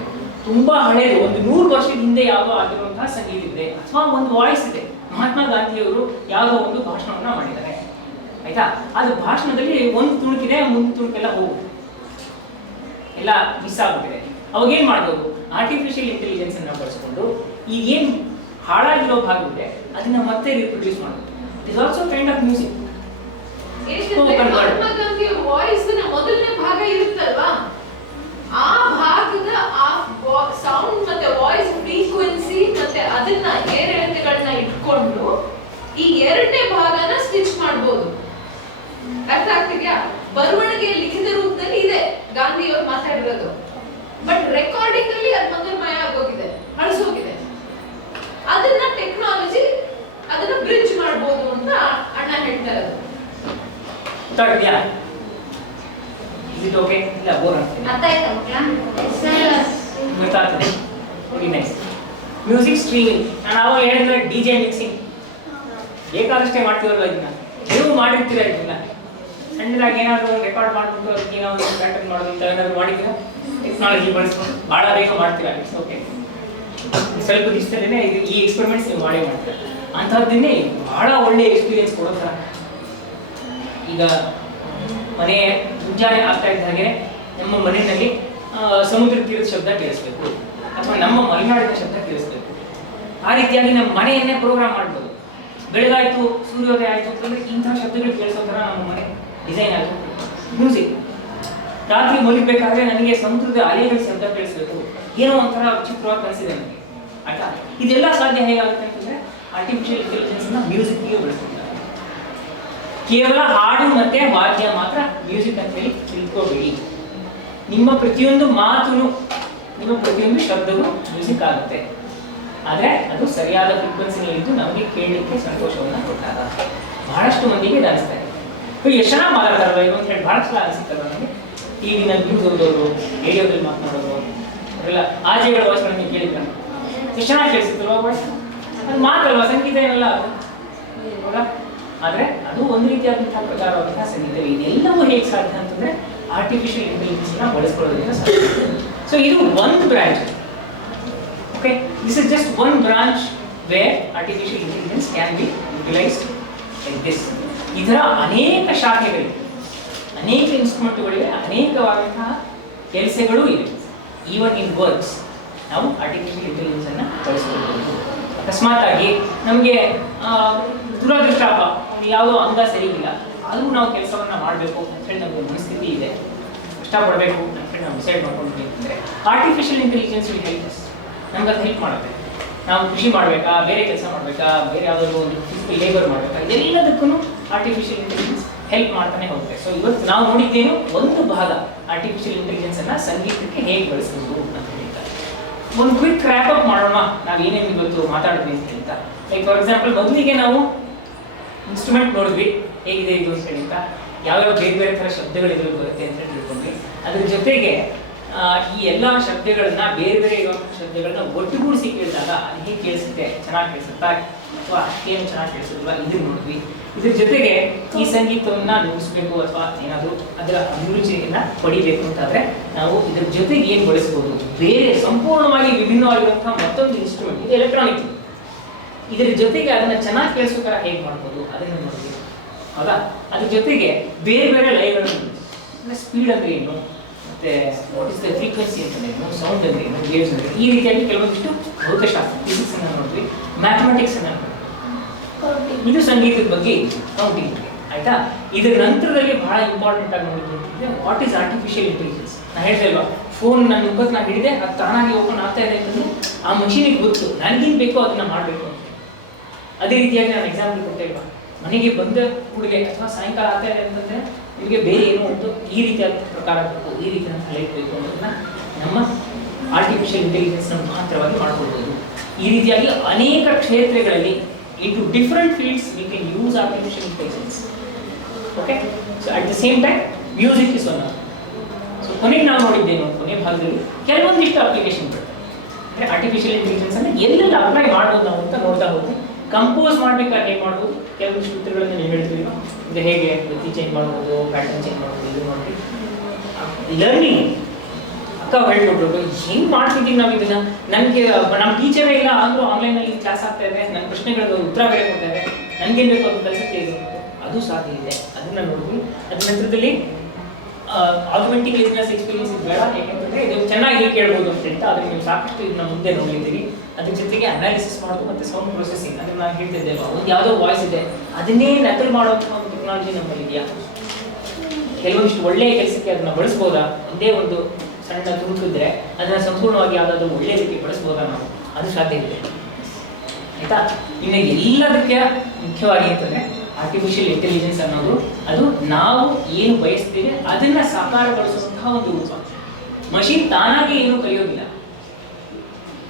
ತುಂಬಾ ಹಳೇದು, ಒಂದು 100 ವರ್ಷದ ಹಿಂದೆ ಯಾವುದೋ ಆಗಿರುವಂತಹ ಸಂಗೀತ ಇದೆ, ಅಥವಾ ಒಂದು ವಾಯ್ಸ್ ಇದೆ. ಮಹಾತ್ಮ ಗಾಂಧಿಯವರು ಯಾವುದೋ ಒಂದು ಭಾಷಣವನ್ನ ಮಾಡಿದ್ದಾರೆ, ಆಯ್ತಾ? ಅದು ಭಾಷಣದಲ್ಲಿ ಒಂದು ತುಣುಕಿದೆ, ಮುಂದೆ ತುಣುಕೆಲ್ಲ ಹೋಗುತ್ತೆ, ಎಲ್ಲ ಮಿಸ್ ಆಗ್ಬಿಟ್ಟಿದೆ. ಅವಾಗ ಏನ್ ಮಾಡ್ಬೋದು? ಆರ್ಟಿಫಿಷಿಯಲ್ ಇಂಟೆಲಿಜೆನ್ಸ್ ಅನ್ನ ಬಳಸ್ಕೊಂಡು ಈಗ ಏನ್ ಹಾಳಾಗಿರೋ ಭಾಗ ಇದೆ ಅದನ್ನ ಮತ್ತೆ ರೀಪ್ರೊಡ್ಯೂಸ್ ಮಾಡೋದು. It is also kind of music. Mahatma Gandhi voice ನ ಮೊದಲನೇ ಭಾಗ ಇರುತ್ತಲ್ವಾ, ಆ ಭಾಗದ ಆ ಸೌಂಡ್ ಮತ್ತೆ ವಾಯ್ಸ್ ಫ್ರೀಕ್ವೆನ್ಸಿ ಮತ್ತೆ ಅದನ್ನ ಏರಿಳಿತಗಳನ್ನ ಇಟ್ಕೊಂಡು ಈ ಎರಡನೇ ಭಾಗನ ಸ್ಟಿಚ್ ಮಾಡಬಹುದು. ಅರ್ಥ ಆಗ್ತಿದ್ಯಾ? ಬರವಣಿಗೆ ಲಿಖಿತ ರೂಪದಲ್ಲಿ ಇದೆ ಗಾಂಧಿಯವರು ಮಾತಾಡಿರೋದು, ಬಟ್ ರೆಕಾರ್ಡಿಂಗ್ ಅಲ್ಲಿ ಅದು ಮಂಗಲ್ಮಯ ಆಗೋಗಿದೆ, ಹಳಸೋಗಿದೆ. ಅದನ್ನ ಟೆಕ್ನಾಲಜಿ ಅದನ್ನ ಬ್ರಿಡ್ಜ್ ಮಾಡಬಹುದು ಅಂತ ಅಣ್ಣ ಹೇಳ್ತಾರೆ. ಗೊತ್ತಾಗ್ತಿದ್ಯಾ? Is it okay? ಇಲ್ಲ ಬೋರ್ ಆಗ್ತಿದೆ? ಅರ್ಥ ಆಯ್ತಾ ಮಕ್ಕಳ? ಗೊತ್ತಾಗ್ತದೆ. Very nice. ಮ್ಯೂಸಿಕ್ ಸ್ಟ್ರೀಮಿಂಗ್, ನಾನು ಅವಾಗ ಹೇಳಿದ್ರೆ ಡಿಜೆ ಮಿಕ್ಸಿಂಗ್ ಬೇಕಾದಷ್ಟೇ ಮಾಡ್ತೀವಲ್ವ, ಇದನ್ನ ನೀವು ಮಾಡಿರ್ತೀರ. ಇದನ್ನ ಸಣ್ಣದಾಗಿ ಏನಾದರೂ ರೆಕಾರ್ಡ್ ಮಾಡ್ಬಿಟ್ಟು ಅದಕ್ಕೆ ಏನಾದ್ರು ಪ್ಯಾಟರ್ನ್ ಮಾಡೋದು ಅಂತ ಏನಾದ್ರು ಮಾಡಿದ್ದೀರಾ? ಟೆಕ್ನಾಲಜಿ ಬಳಸ್ಕೊಂಡು ಭಾಳ ಬೇಗ ಮಾಡ್ತೀರಾ? It's okay. ಸ್ವಲ್ಪ ದಿವಸದಲ್ಲೇ ಈ ಎಕ್ಸ್ಪೆರಿಮೆಂಟ್ಸ್ ನೀವು ಮಾಡೇ ಮಾಡ್ತೀರಾ. ಅಂಥದ್ದನ್ನೇ ಬಹಳ ಒಳ್ಳೆ ಎಕ್ಸ್ಪೀರಿಯನ್ಸ್ ಕೊಡೋ ಥರ. ಈಗ ಮನೆ ಮುಂಜಾನೆ ಆಗ್ತಾ ಇದ್ದ ಹಾಗೆ ನಮ್ಮ ಮನೆಯಲ್ಲಿ ಸಮುದ್ರ ತೀರದ ಶಬ್ದ ಕೇಳಿಸ್ಬೇಕು, ಅಥವಾ ನಮ್ಮ ಮಲೆನಾಡಿನ ಶಬ್ದ ಕೇಳಿಸ್ಬೇಕು. ಆ ರೀತಿಯಾಗಿ ನಮ್ಮ ಮನೆಯನ್ನೇ ಪ್ರೋಗ್ರಾಮ್ ಮಾಡ್ಬೋದು. ಬೆಳಗಾಯಿತು, ಸೂರ್ಯೋದಯ ಆಯಿತು ಅಂತಂದರೆ ಇಂತಹ ಶಬ್ದಗಳು ಕೇಳಿಸೋ ಥರ ನಮ್ಮ ಮನೆ ಡಿಸೈನ್ ಆಯಿತು. ಮ್ಯೂಸಿಕ್, ರಾತ್ರಿ ಮಲಗಬೇಕಾದ್ರೆ ನನಗೆ ಸಮುದ್ರದ ಅಲೆಗಳ ಶಬ್ದ ಕೇಳಿಸ್ಬೇಕು, ಏನೋ ಒಂಥರ ವಿಚಿತ್ರವಾಗಿ ಕಲಿಸಿದೆ ನನಗೆ ಆಯ್ತಾ. ಇದೆಲ್ಲ ಸಾಧ್ಯ ಹೇಗಾಗುತ್ತೆ ಅಂತಂದರೆ ಆರ್ಟಿಫಿಷಿಯಲ್ ಇಂಟೆಲಿಜೆನ್ಸ್ನ ಮ್ಯೂಸಿಕ್ಗೆ ಬಳಸ್ತಾರೆ. ಕೇವಲ ಹಾಡು ಮತ್ತೆ ವಾದ್ಯ ಮಾತ್ರ ಮ್ಯೂಸಿಕ್ ಅಂತ ಹೇಳಿ ತಿಳ್ಕೋಬೇಡಿ. ನಿಮ್ಮ ಪ್ರತಿಯೊಂದು ಮಾತು, ನಿಮ್ಮ ಪ್ರತಿಯೊಂದು ಶಬ್ದವೂ ಮ್ಯೂಸಿಕ್ ಆಗುತ್ತೆ. ಆದರೆ ಅದು ಸರಿಯಾದ ಫ್ರೀಕ್ವೆನ್ಸಿನಲ್ಲಿದ್ದು ನಮಗೆ ಕೇಳಲಿಕ್ಕೆ ಸಂತೋಷವನ್ನು ಕೊಟ್ಟಾಗ ಬಹಳಷ್ಟು ಮಂದಿಗೆ ಇದು ಅನಿಸ್ತಾ ಇದೆ. ಎಷ್ಟು ಚೆನ್ನಾಗಿ ಮಾತಾಡ್ತಾರಲ್ಲ ಇವಾಗ ಹೇಳಿ ಬಹಳಷ್ಟು ಅನಿಸುತ್ತಲ್ಲ ನನಗೆ. ಟಿವಿನಲ್ಲಿ ನ್ಯೂಸ್ ಓದೋರು, ರೇಡಿಯೋದಲ್ಲಿ ಮಾತನಾಡೋರು, ಅವರೆಲ್ಲ ಆಚೆಗಳ ವಾಯ್ಸ್ಗಳನ್ನ ನೀವು ಕೇಳಿದ್ರೆ ಎಷ್ಟು ಚೆನ್ನಾಗಿ ಕೇಳಿಸುತ್ತಲ್ವ ವಾಯ್ಸ್. ಅದು ಮಾತಲ್ವ, ಸಂಗೀತ ಏನಲ್ಲ ಅದು. ಆದರೆ ಅದು ಒಂದು ರೀತಿಯಾದಂತಹ ಪ್ರಕಾರವಾದಂತಹ ಸಂಗೀತ. ಇದೆಲ್ಲವೂ ಹೇಗೆ ಸಾಧ್ಯ ಅಂತಂದರೆ ಆರ್ಟಿಫಿಷಿಯಲ್ ಇಂಟೆಲಿಜೆನ್ಸ್ನ ಬಳಸ್ಕೊಳ್ಳೋದ್ರಿಂದ ಸಾಧ್ಯ. ಸೊ ಇದು ಒಂದು branch. Okay, this is just one branch where artificial intelligence can be utilised like this. ಈ ಥರ ಅನೇಕ ಶಾಖೆಗಳಿವೆ, ಅನೇಕ ಇನ್ಸ್ಟ್ರೂಮೆಂಟ್ಗಳಿವೆ, ಅನೇಕವಾದಂತಹ ಕೆಲಸಗಳೂ ಇವೆ. ಈವನ್ ಇನ್ ವರ್ಕ್ಸ್ ನಾವು ಆರ್ಟಿಫಿಷಿಯಲ್ ಇಂಟೆಲಿಜೆನ್ಸನ್ನು ಬಳಸ್ಕೊಳ್ಬೋದು. ಅಕಸ್ಮಾತ್ತಾಗಿ ನಮಗೆ ದುರದೃಷ್ಟ ಯಾವುದೋ ಅಂಗ ಸರಿ ಇಲ್ಲ, ಆದರೂ ನಾವು ಕೆಲಸವನ್ನು ಮಾಡಬೇಕು ಅಂತೇಳಿ ನಮಗೆ ಮನಸ್ಥಿತಿ ಇದೆ, ಕಷ್ಟಪಡಬೇಕು ಅಂತೇಳಿ ನಾವು ಡಿಸೈಡ್ ಮಾಡ್ಕೊಂಡಿದ್ದೀವಿ ಅಂತಂದರೆ artificial intelligence will help us. ನಮ್ಗೆ ಅದು ಹೆಲ್ಪ್ ಮಾಡುತ್ತೆ. ನಾವು ಕೃಷಿ ಮಾಡಬೇಕಾ, ಬೇರೆ ಕೆಲಸ ಮಾಡಬೇಕಾ, ಬೇರೆ ಯಾವುದಾದ್ರು ಒಂದು ಫಿಸಿಕಲ್ ಲೇಬರ್ ಮಾಡಬೇಕಾ, ಇದೆಲ್ಲದಕ್ಕೂ ಆರ್ಟಿಫಿಷಿಯಲ್ ಇಂಟೆಲಿಜೆನ್ಸ್ ಹೆಲ್ಪ್ ಮಾಡ್ತಾನೆ ಹೋಗುತ್ತೆ. ಸೊ ಇವತ್ತು ನಾವು ನೋಡಿದ್ದೇನು ಒಂದು ಭಾಗ ಆರ್ಟಿಫಿಷಿಯಲ್ ಇಂಟೆಲಿಜೆನ್ಸನ್ನು ಸಂಗೀತಕ್ಕೆ ಹೇಗೆ ಬಳಸಬಹುದು ಅಂತ ಹೇಳ್ತಾರೆ. ಒಂದು ಕ್ವಿಕ್ ರ್ಯಾಪ್ ಅಪ್ ಮಾಡೋಣ, ನಾವು ಏನೇನು ಇವತ್ತು ಮಾತಾಡಿದ್ವಿ ಅಂತ ಹೇಳ್ತಾ. ಲೈಕ್ ಫಾರ್ ಎಕ್ಸಾಂಪಲ್, ಮೊದಲಿಗೆ ನಾವು ಇನ್ಸ್ಟ್ರೂಮೆಂಟ್ ನೋಡಿದ್ವಿ ಹೇಗಿದೆ ಇದು ಅಂತ ಹೇಳಿತ, ಯಾವ್ಯಾವ ಬೇರೆ ಬೇರೆ ಥರ ಶಬ್ದಗಳು ಇದ್ರಲ್ಲಿ ಬರುತ್ತೆ ಅಂತ ಹೇಳಿ ತಿಳ್ಕೊಂಡ್ವಿ. ಅದ್ರ ಜೊತೆಗೆ ಈ ಎಲ್ಲ ಶಬ್ದಗಳನ್ನ, ಬೇರೆ ಬೇರೆ ಇರುವಂಥ ಶಬ್ದಗಳನ್ನ ಒಟ್ಟುಗೂಡಿಸಿ ಕೇಳಿದಾಗ ಅದು ಹೇಗೆ ಕೇಳಿಸುತ್ತೆ, ಚೆನ್ನಾಗಿ ಕೇಳಿಸುತ್ತಾ ಅಥವಾ ಅಷ್ಟೇನು ಚೆನ್ನಾಗಿ ಕೇಳಿಸೋದಿಲ್ಲ, ಇದನ್ನು ನೋಡಿದ್ವಿ. ಇದ್ರ ಜೊತೆಗೆ ಈ ಸಂಗೀತವನ್ನು ನುಡಿಸ್ಬೇಕು ಅಥವಾ ಏನಾದರೂ ಅದರ ಅಭಿರುಚಿಯನ್ನು ಪಡಿಬೇಕು ಅಂತಾದರೆ ನಾವು ಇದ್ರ ಜೊತೆಗೆ ಏನು ಬಳಸ್ಬೋದು, ಬೇರೆ ಸಂಪೂರ್ಣವಾಗಿ ವಿಭಿನ್ನವಾಗಿರುವಂಥ ಮತ್ತೊಂದು ಇನ್ಸ್ಟ್ರೂಮೆಂಟ್ ಇದು ಎಲೆಕ್ಟ್ರಾನಿಕ್. ಇದರ ಜೊತೆಗೆ ಅದನ್ನು ಚೆನ್ನಾಗಿ ಕೇಳಿಸೋ ಥರ ಹೇಗೆ ಮಾಡ್ಬೋದು ಅದನ್ನು ನೋಡಿದ್ವಿ, ಹೌದಾ. ಅದ್ರ ಜೊತೆಗೆ ಬೇರೆ ಬೇರೆ ಲಯಗಳನ್ನು ಅಂದರೆ ಸ್ಪೀಡ್ ಅಂದರೆ ಏನು, ಮತ್ತು ವಾಟ್ ಇಸ್ ದ ಫ್ರೀಕ್ವೆನ್ಸಿ ಅಂತಂದೇನು, ಸೌಂಡ್ ಅಂದರೆ ಏನು, ವೇವ್ಸ್ ಅಂದರೆ, ಈ ರೀತಿಯಾಗಿ ಕೆಲವೊಂದಿಷ್ಟು ಭೌತಶಾಸ್ತ್ರ ಫಿಸಿಕ್ಸನ್ನು ನೋಡಿದ್ವಿ, ಮ್ಯಾಥಮೆಟಿಕ್ಸನ್ನು ನೋಡಿದ್ವಿ. ಇದು ಸಂಗೀತದ ಬಗ್ಗೆ ಕೌಂಟಿಂಗ್ ಬಗ್ಗೆ ಆಯಿತಾ. ಇದರ ನಂತರದಲ್ಲಿ ಬಹಳ ಇಂಪಾರ್ಟೆಂಟ್ ಆಗಿ ನೋಡಿದ್ದು ಅಂತಂದರೆ ವಾಟ್ ಈಸ್ ಆರ್ಟಿಫಿಷಿಯಲ್ ಇಂಟೆಲಿಜೆನ್ಸ್. ನಾನು ಹೇಳ್ತಾ ಇಲ್ವಾ, ಫೋನ್ ನನ್ನ ಮುಖಕ್ಕೆ ನಾನು ಹಿಡಿದೆ, ಅದು ತಾನಾಗಿ ಓಪನ್ ಆಗ್ತಾ ಇದೆ ಅಂತಂದರೆ ಆ ಮಷೀನಿಗೆ ಗೊತ್ತು ನನಗೇನು ಬೇಕೋ ಅದನ್ನು ಮಾಡಬೇಕು ಅಂತ. ಅದೇ ರೀತಿಯಾಗಿ ನಾನು ಎಕ್ಸಾಂಪಲ್ ಕೊಡ್ತಾ ಇಲ್ವಾ, ಮನೆಗೆ ಬಂದ ಕೂಡಲೇ ಅಥವಾ ಸಾಯಂಕಾಲ ಆಗ್ತಾ ಇದೆ ಅಂತಂದರೆ ನಿಮಗೆ ಬೇರೆ ಏನೋ ಒಂದು ಈ ರೀತಿಯಾದ ಪ್ರಕಾರ ಬೇಕು, ಈ ರೀತಿಯಾದ ಲೈಟ್ ಬೇಕು ಅನ್ನೋದನ್ನ ನಮ್ಮ ಆರ್ಟಿಫಿಷಿಯಲ್ ಇಂಟೆಲಿಜೆನ್ಸ್ನ ಮುಖಾಂತರವಾಗಿ ಮಾಡ್ಕೊಳ್ಬೋದು. ಈ ರೀತಿಯಾಗಿ ಅನೇಕ ಕ್ಷೇತ್ರಗಳಲ್ಲಿ into different fields we can use artificial intelligence. Okay, so at the same time music is one. So ಕೊನೆಗೆ ನಾವು ನೋಡಿದ್ದೇನು, ಕೊನೆ ಭಾಗದಲ್ಲಿ ಕೆಲವೊಂದಿಷ್ಟು ಅಪ್ಲಿಕೇಶನ್ ಬರುತ್ತೆ. ಅಂದರೆ ಆರ್ಟಿಫಿಷಿಯಲ್ ಇಂಟೆಲಿಜೆನ್ಸ್ ಅಂದರೆ ಎಲ್ಲೆಲ್ಲ ಅಪ್ಲೈ ಮಾಡ್ಬೋದು ನಾವು ಅಂತ ನೋಡ್ತಾ ಹೋಗಿ, ಕಂಪೋಸ್ ಮಾಡ್ಬೇಕಾದ್ರೆ ಹೇಗೆ ಮಾಡ್ಬೋದು, ಕೆಲವು ಸೂತ್ರಗಳನ್ನು ನೀವು ಹೇಳ್ತೀವಿ, ಇದು ಹೇಗೆ ಗತಿ ಚೇಂಜ್ ಮಾಡ್ಬೋದು, ಪ್ಯಾಟರ್ನ್ ಚೇಂಜ್ ಮಾಡ್ಬೋದು, ಇದು ನೋಡಿ ಲರ್ನಿಂಗ್ ಅಕ್ಕ ಹೇಳ್ಕೊಟ್ರು ಹೆಂಗೆ ಮಾಡ್ತಿದ್ದೀವಿ ನಾವು ಇದನ್ನ. ನನಗೆ ನಮ್ಮ ಟೀಚರೇ ಇಲ್ಲ ಆದರೂ ಆನ್ಲೈನಲ್ಲಿ ಕ್ಲಾಸ್ ಆಗ್ತಾ ಇದೆ, ನನ್ನ ಪ್ರಶ್ನೆಗಳಿಗೆ ಉತ್ತರ ಬೇರೆ ಕೊಡ್ತಾ ಇದೆ, ನನಗೇನು ಬೇಕು ಅದು ಕಲಿಸುತ್ತೆ ಇದು, ಅದು ಸಾಧ್ಯ ಇದೆ. ಅದನ್ನು ನೋಡಿದ್ವಿ. ಅದ್ರ ನಂತರದಲ್ಲಿ ಆಗ್ಮೆಂಟಿಂಗ್ ಲಿಸ್ನೆಸ್ ಎಕ್ಸ್ಪೀರಿಯನ್ಸ್ ಇದು ಬೇಡ, ಯಾಕೆಂತಂದರೆ ಇದು ಚೆನ್ನಾಗಿ ಕೇಳ್ಬೋದು ಅಂತ ಹೇಳ್ತಾ ಅದನ್ನು ನೀವು ಸಾಕಷ್ಟು ಇದನ್ನ ಮುಂದೆ ನೋಡಿದ್ದೀವಿ. ಅದ್ರ ಜೊತೆಗೆ ಅನಾಲಿಸಿಸ್ ಮಾಡೋದು ಮತ್ತು ಸೌಂಡ್ ಪ್ರೊಸೆಸಿಂಗ್, ಅದನ್ನು ನಾನು ಹೇಳ್ತಿದ್ದೆ ಅಲ್ವಾ, ಒಂದು ಯಾವುದೋ ವಾಯ್ಸ್ ಇದೆ ಅದನ್ನೇ ನಕಲ್ ಮಾಡುವಂಥ ಒಂದು ಟೆಕ್ನಾಲಜಿ ನಮ್ಮಲ್ಲಿ ಇದೆಯಾ, ಕೆಲವೊಂದಿಷ್ಟು ಒಳ್ಳೆಯ ಕೆಲಸಕ್ಕೆ ಅದನ್ನು ಬಳಸ್ಬೋದಾ, ಒಂದೇ ಒಂದು ಸಣ್ಣ ತುಣುಕಿದ್ರೆ ಅದನ್ನು ಸಂಪೂರ್ಣವಾಗಿ ಯಾವುದಾದ್ರೂ ಒಳ್ಳೆಯ ರೀತಿ ಬಳಸ್ಬೋದಾ ನಾವು, ಅದು ಸಾಧ್ಯ ಇದೆ ಆಯಿತಾ. ಇನ್ನು ಎಲ್ಲದಕ್ಕೆ ಮುಖ್ಯವಾಗಿ ಅಂತಂದರೆ ಆರ್ಟಿಫಿಷಿಯಲ್ ಇಂಟೆಲಿಜೆನ್ಸ್ ಅನ್ನೋದು ಅದು ನಾವು ಏನು ಬಯಸ್ತೀವಿ ಅದನ್ನು ಸಾಕಾರಗೊಳಿಸುವಂತಹ ಒಂದು ರೂಪ. ಮಷೀನ್ ತಾನಾಗಿ ಏನೂ ಕಲಿಯೋದಿಲ್ಲ,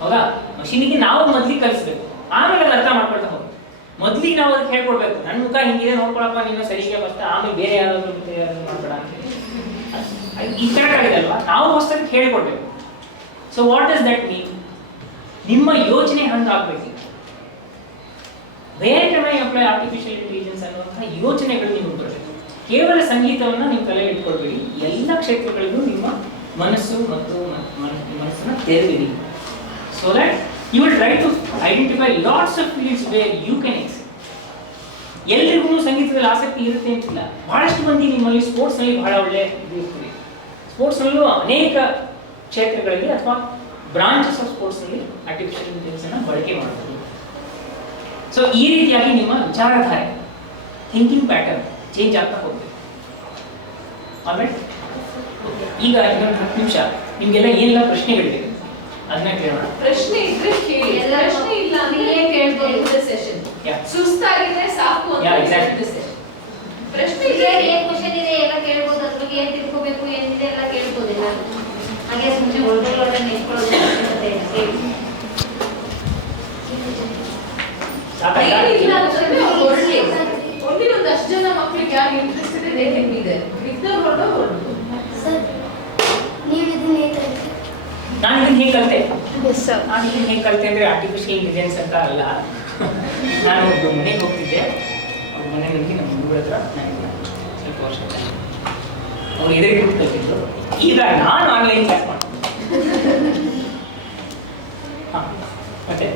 ಹೌದಾ. ಮಷೀನಿಗೆ ನಾವು ಮೊದಲಿಗೆ ಕಲಿಸ್ಬೇಕು, ಆಮೇಲೆ ಅದು ಅರ್ಥ ಮಾಡ್ಕೊಳ್ತಾ ಹೋಗ್ಬೇಕು. ಮೊದಲಿಗೆ ನಾವು ಅದಕ್ಕೆ ಹೇಳ್ಕೊಡ್ಬೇಕು, ನನ್ನ ಮುಖ ಹಿಂಗಿದೆ ನೋಡ್ಕೊಳಪ್ಪ ನೀನು ಸರಿಗೆ ಫಸ್ಟ್, ಆಮೇಲೆ ಬೇರೆ ಯಾವ್ದಾದ್ರು ಮಾಡ್ಬೇಡ ಅಂತ ಈ ಕರೆಕ್ಟ್ ಆಗಿದೆ ಅಲ್ವಾ, ನಾವು ಫಸ್ಟ್ ಅದಕ್ಕೆ ಹೇಳ್ಕೊಡ್ಬೇಕು. So what does that mean, ನಿಮ್ಮ ಯೋಚನೆ ಹಂಗಾಗಬೇಕು. Where can I apply artificial intelligence ಅನ್ನುವಂತಹ ಯೋಚನೆಗಳು ನಿಮಗೆ ಬರಬೇಕು. ಕೇವಲ ಸಂಗೀತವನ್ನು ನೀವು ತಲೆಯಲ್ಲಿ ಇಟ್ಕೊಳ್ಬೇಡಿ, ಎಲ್ಲ ಕ್ಷೇತ್ರಗಳಿಗೂ ನಿಮ್ಮ ಮನಸ್ಸು ಮತ್ತು ಮನಸ್ಸನ್ನು ತೆರೆದಿರಿ. So that you will try to identify lots of fields where you can excel. ಎಲ್ರಿಗೂ ಸಂಗೀತದಲ್ಲಿ ಆಸಕ್ತಿ ಇರುತ್ತೆ ಅಂತಿಲ್ಲ. ಬಹಳಷ್ಟು ಮಂದಿ ನಿಮ್ಮಲ್ಲಿ ಸ್ಪೋರ್ಟ್ಸ್ನಲ್ಲಿ ಬಹಳ ಒಳ್ಳೆ ಇದು ಇರ್ತದೆ. ಸ್ಪೋರ್ಟ್ಸ್ನಲ್ಲೂ ಅನೇಕ ಕ್ಷೇತ್ರಗಳಲ್ಲಿ ಅಥವಾ ಬ್ರಾಂಚಸ್ ಆಫ್ ಸ್ಪೋರ್ಟ್ಸ್ನಲ್ಲಿ ಆರ್ಟಿಫಿಷಿಯಲ್ ಇಂಟೆಲಿಜೆನ್ಸನ್ನು ಬಳಕೆ ಮಾಡ್ಬೋದು. ಸೊ ಈ ರೀತಿಯಾಗಿ ನಿಮ್ಮ ವಿಚಾರಧಾರೆ, ಥಿಂಕಿಂಗ್ ಪ್ಯಾಟರ್ನ್ ಚೇಂಜ್ ಆಗ್ತಾ ಹೋಗುತ್ತೆ. ಆಲ್ರೈಟ್, ಈಗ ಇನ್ನೊಂದು 10 ನಿಮಿಷ ನಿಮಗೆಲ್ಲ ಏನೆಲ್ಲ ಪ್ರಶ್ನೆಗಳಿವೆ ಅದನ್ನ ಕೇಳೋಣ. ಪ್ರಶ್ನೆ ಇದ್ರೆ ಕೇಳಿ, ಪ್ರಶ್ನೆ ಇಲ್ಲ ಅಂದ್ರೆ ಕೇಳ್ಬೋದು. ಸೆಷನ್ ಸುಸ್ತಾಗಿದೆ ಸಾಕು ಅಂತ ಪ್ರಶ್ನೆ ಈಗ ಏನ್ ಕ್ವಶನ್ ಇದೆ ಎಲ್ಲ ಕೇಳ್ಬೋದು, ಅದ್ರ ಬಗ್ಗೆ ಏನ್ ತಿಳ್ಕೋಬೇಕು ಏನಿದೆ ಎಲ್ಲ ಕೇಳ್ಬೋದಿಲ್ಲ. ಹಾಗೆ ಸುಮ್ಮನೆ ಒಳಗಡೆ ನಿಂತ್ಕೊಳ್ಳೋದು ಏನಿಲ್ಲ ಅಂತಂದ್ರೆ ಒಳ್ಳೆ ಒಂದಷ್ಟು ಜನ ಮಕ್ಕಳಿಗೆ ಯಾರು ಇಂಟ್ರೆಸ್ಟ್ ಇದೆ ಹೆಂಗಿದೆ ಇದ್ದವ್ರು ಹೊರಡು. ಸರ್ ನೀವು ಇದನ್ನ ಹೇಗೆ ಕಲಿತ್ರಿ? ನಾನು ಇದನ್ನ ಹೇಗೆ ಕಲಿತೆ? Yes sir. ನಾನು ಇದನ್ನ ಹೇಗೆ ಕಲಿತೆ ಅಂದರೆ ಆರ್ಟಿಫಿಷಿಯಲ್ ಇಂಟೆಲಿಜೆನ್ಸ್ ಅಂತ ಅಲ್ಲ. ನಾನು ಒಬ್ಬ ಮನೆಗೆ ಹೋಗ್ತಿದ್ದೆ, ಅವ್ರ ಮನೆ ನನಗೆ ನಮ್ಮ ಹುಡುಗರ ಹತ್ರ ನಾನು ಸ್ವಲ್ಪ ವರ್ಷ ಅವ್ರು ಎದುರಿಗೆ ಕಲ್ತಿದ್ರು. ಈಗ ನಾನು ಆನ್ಲೈನ್ ಕ್ಲಾಸ್ ಮಾಡ್ತೀನಿ. ಹಾಂ, ಮತ್ತೆ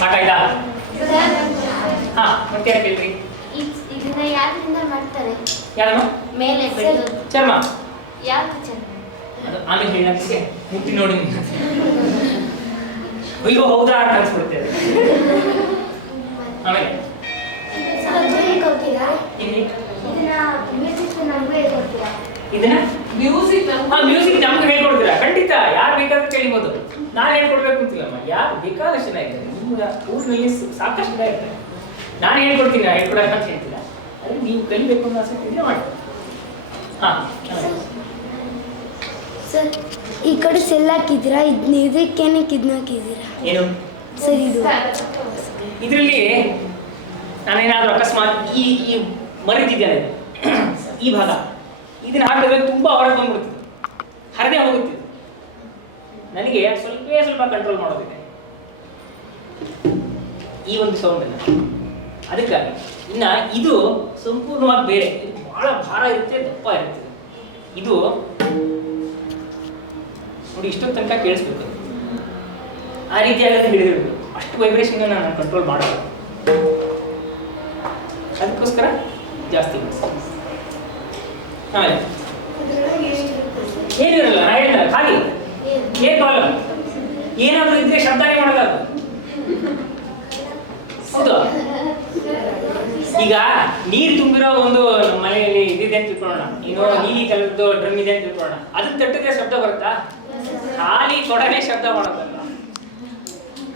ಸಾಕಾಯ್ತಾ? ಹಾಂ, ಮತ್ತೆ ಯಾರು ಕೇಳ್ರಿ? ಇದನ್ನ ಯಾರಿಂದ ಮಾಡ್ತಾರೆ? ಯಾರಮ್ಮ? ಮೇಲೆ ಬೆಳೆಯೋದು ಚರ್ಮ. ಯಾವ್ದು ಚರ್ಮ? ಅದು ಆಮೇಲೆ ಹೇಳಕ್ಕೆ ಮುಟ್ಟಿ ನೋಡಿ ಅಯ್ಯೋ ಹೌದಾ ಅಂತ ಅನ್ಸ್ಬಿಡ್ತೇವೆ. ಆಮೇಲೆ ಸರ್ ಅದು ಹೇಗೆ ಕೊಡ್ತೀರಾ? ಇಲ್ಲಿ ಇದನ್ನ ಮ್ಯೂಸಿಕ್ ನಮಗೂ ಹೇಗೆ ಕೊಡ್ತೀರಾ? ಇದನ್ನ ಮ್ಯೂಸಿಕ್ ಮ್ಯೂಸಿಕ್ ನಮ್ಗೆ ಹೇಳ್ಕೊಡ್ತೀರಾ? ಖಂಡಿತ, ಯಾರು ಬೇಕಾದ್ರೂ ಕೇಳಿಬೋದು. ನಾನು ಹೇಳ್ಕೊಡ್ಬೇಕು ಅಂತಿಲ್ಲಮ್ಮ, ಯಾರು ಬೇಕಾದಷ್ಟು ಜನ ಇದ್ದಾರೆ ನಿಮ್ಮ ಊರಿನಲ್ಲಿ, ಸಾಕಷ್ಟು ಜನ ಇದ್ದಾರೆ. ನಾನು ಹೇಳ್ಕೊಡ್ತೀನಿ, ಹೇಳ್ಕೊಡಕ್ಕೆ ಅಂತ ಹೇಳ್ತಿಲ್ಲ. ಅದು ನೀವು ಕಲಿಬೇಕು ಅನ್ನೋ ಆಸಕ್ತಿ ಇದ್ರೆ ಮಾಡಿ. ಹಾಂ, ಸರ್ ಈ ಕಡೆ ಸೆಲ್ ಹಾಕಿದ್ದೀರಾ, ಇದನ್ನ ಇದಕ್ಕೇನಕ್ಕೆ ಇದನ್ನ ಹಾಕಿದ್ದೀರಾ? ಏನು ಸರ್ ಇದು ಇದರಲ್ಲಿ ನಾನೇನಾದ್ರೂ ಅಕಸ್ಮಾತ್ ಈ ಈ ಮರಿತಿದ್ದೇನೆ ಈ ಭಾಗ, ಇದನ್ನ ಹಾಕಿದ್ರೆ ತುಂಬಾ ಹೊರಗೆ ಬಂದ್ಬಿಡ್ತಿದೆ, ಹರದೇ ಹೋಗುತ್ತಿದೆ. ನನಗೆ ಸ್ವಲ್ಪ ಕಂಟ್ರೋಲ್ ಮಾಡೋದಿದೆ ಈ ಒಂದು ಸೌಂಡನ್ನು. ಅದಕ್ಕಾಗಿ ಇನ್ನ ಇದು ಸಂಪೂರ್ಣವಾಗಿ ಬೇರೆ, ಇದು ಬಹಳ ಭಾರ ಇರುತ್ತೆ, ದಪ್ಪ ಇರುತ್ತೆ. ಇದು ನೋಡಿ ಇಷ್ಟೊತ್ತು ತನಕ ಕೇಳಿಸ್ಬೇಕು, ಆ ರೀತಿಯಾಗಿ ಹಿಡಿದಿರ್ಬೇಕು. ಅಷ್ಟು ವೈಬ್ರೇಷನ್ ನಾನು ಕಂಟ್ರೋಲ್ ಮಾಡೋದು, ಅದಕ್ಕೋಸ್ಕರ ಜಾಸ್ತಿ. ಆಮೇಲೆ ಏನಿರಲ್ಲ, ನಾ ಹೇಳಿಲ್ಲ ಖಾಲಿ ಏನ್ ಪ್ರಾಬ್ಲಮ್, ಏನಾದರೂ ಇದ್ರೆ ಶಬ್ದನೇ ಮಾಡೋದು. ಹೌದು, ಈಗ ನೀರು ತುಂಬಿರೋ ಒಂದು ಮನೆಯಲ್ಲಿ ಇದಿದೆ ಅಂತ ತಿಳ್ಕೊಳ್ಳೋಣ, ಏನೋ ನೀಲಿ ಕಲರ್ದು ಡ್ರಮ್ ಇದೆ ಅಂತ ತಿಳ್ಕೊಳ್ಳೋಣ, ಅದನ್ನ ತಟ್ಟಿದ್ರೆ ಶಬ್ದ ಬರುತ್ತಾ? ಖಾಲಿ ಕೊಡನೆ ಶಬ್ದ ಮಾಡೋದಲ್ಲ,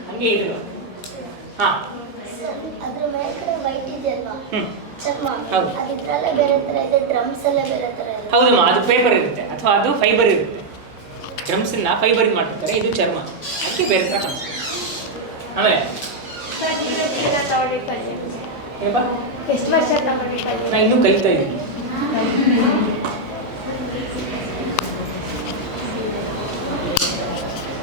ಹಂಗೆ ಇದು. ಹಾ, ಅದ್ರ ಮೇಲೆ ವೈಟ್ ಇದೆ ಅಲ್ವಾ ಚರ್ಮ, ಹೌದು. ಅದಿದ್ರಲ್ಲೇ ಬೇರೆ ತರ ಇದೆ, ಡ್ರಮ್ಸ್ ಎಲ್ಲ ಬೇರೆ ತರ ಇದೆ. ಹೌದಮ್ಮ, ಅದು ಪೇಪರ್ ಇರುತ್ತೆ ಅಥವಾ ಅದು ಫೈಬರ್ ಇರುತ್ತೆ. ಡ್ರಮ್ಸನ್ನ ಫೈಬರ್ ಮಾಡಿರ್ತಾರೆ, ಇದು ಚರ್ಮ, ಅದಕ್ಕೆ ಬೇರೆ ತರ ಕಾಣಿಸುತ್ತೆ. ಆಮೇಲೆ ಏನಪ್ಪ, ಎಷ್ಟು ವರ್ಷ ತಗೊಂಡಿದ್ದೀವಿ? ನಾ ಇನ್ನೂ ಕಲಿತಾ ಇದ್ದೀನಿ.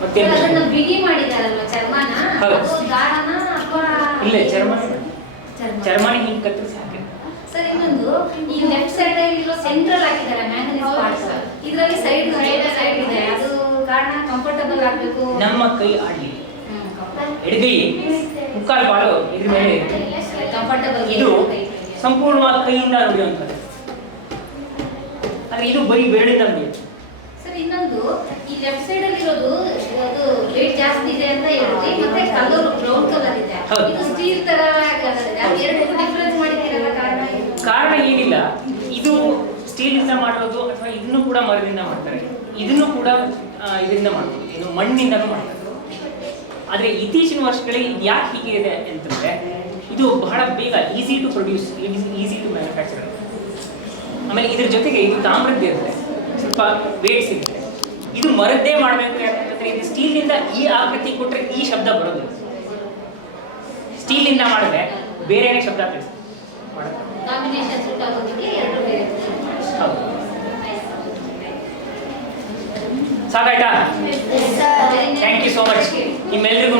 ಮತ್ತೆ ಅದನ್ನ ಬಿಗಿ ಮಾಡಿದಾರಲ್ವಾ ಚರ್ಮನ, ಹೌದು. ಅದು ದಾರನ ಅಥವಾ ಇಲ್ಲ, ಚರ್ಮನೇ ಹಿಂಗೆ ಕತ್ತರಿಸಿ ಹಾಕಿದ್ರು. ಸರ್ ಇನ್ನೊಂದು ಈ ಲೆಫ್ಟ್ ಸೈಡ್ ಇರೋ ಸೆಂಟ್ರಲ್ ಹಾಕಿದ್ದಾರೆ ಮ್ಯಾಗ್ನೆಟಿಕ್ ಪಾರ್ಟ್ಸ್, ಇದರಲ್ಲಿ ಸೈಡ್ ಇದೆ, ಅದು ಕಾರಣ ಕಂಫರ್ಟಬಲ್ ಆಗಬೇಕು. ನಮ್ಮ ಕೈ ಆಡಲಿ, ಎಡಗೈ ಮುಕ್ಕಾಲು ಪಾಲು ಇದ್ರ ಮೇಲೆ ಇರುತ್ತೆ. ಕಂಫರ್ಟಬಲ್ ಇದು ಸಂಪೂರ್ಣವಾದ ಕೈಯಿಂದ ನುಡಿಯುವಂಥದ್ದು, ಆದರೆ ಇದು ಬರೀ ಬೆರಳಿಂದ ನುಡಿಯುತ್ತೆ. ಸರ್ ಇನ್ನೊಂದು ಈ ಲೆಫ್ಟ್ ಸೈಡ್ ಅಲ್ಲಿ ಇರೋದು ಅದು ವೇಟ್ ಜಾಸ್ತಿ ಇದೆ ಅಂತ ಹೇಳಿದ್ರಿ, ಮತ್ತೆ ಕಲರ್ ಬ್ರೌನ್ ಕಲರ್ ಇದೆ, ಹೌದು. ಇದು ಸ್ಟೀಲ್ ತರ ಕಲರ್ ಇದೆ, ಅದು ಎರಡಕ್ಕೂ ಡಿಫರೆನ್ಸ್ ಮಾಡಿದ್ದೀರಲ್ಲ ಕಾರಣ ಏನಿಲ್ಲ, ಇದು ಸ್ಟೀಲಿಂದ ಮಾಡೋದು ಅಥವಾ ಇದನ್ನು ಕೂಡ ಮರದಿಂದ ಮಾಡ್ತಾರೆ, ಇದನ್ನು ಕೂಡ ಇದರಿಂದ ಮಾಡ್ತಾರೆ, ಇದು ಮಣ್ಣಿಂದನೂ ಮಾಡ್ತಾರೆ. ಆದರೆ ಇತ್ತೀಚಿನ ವರ್ಷಗಳಲ್ಲಿ ಇದು ಯಾಕೆ ಹೀಗೆ ಇದೆ ಅಂತಂದರೆ, ಇದು ಬಹಳ ಬೇಗ easy to produce, easy to manufacture. ಆಮೇಲೆ ಇದ್ರ ಜೊತೆಗೆ ಇದು ತಾಮ್ರದ್ದೇ ಇರುತ್ತೆ, ಸ್ವಲ್ಪ ವೇಟ್ ಸಿಗುತ್ತೆ. ಇದು ಮರದ್ದೇ ಮಾಡಬೇಕು ಯಾಕಂತಂದರೆ ಇದು ಸ್ಟೀಲಿಂದ ಈ ಆಕೃತಿ ಕೊಟ್ಟರೆ ಈ ಶಬ್ದ ಬರೋದು, ಸ್ಟೀಲಿಂದ ಮಾಡಿದ್ರೆ ಬೇರೆನೇ ಶಬ್ದ ಕಳಿಸ್ತಾರೆ. ಕಾಂಬಿನೇಷನ್ ಸೂಟ್ ಆಗೋದಕ್ಕೆ ಎರಡು ಬೇರೆ. ಹೌದು, ಸಾಕಾಯ್ತಾ? ಥ್ಯಾಂಕ್ ಯು ಸೋ ಮಚ್ ನಿಮ್ಮೆಲ್ರಿಗೂ.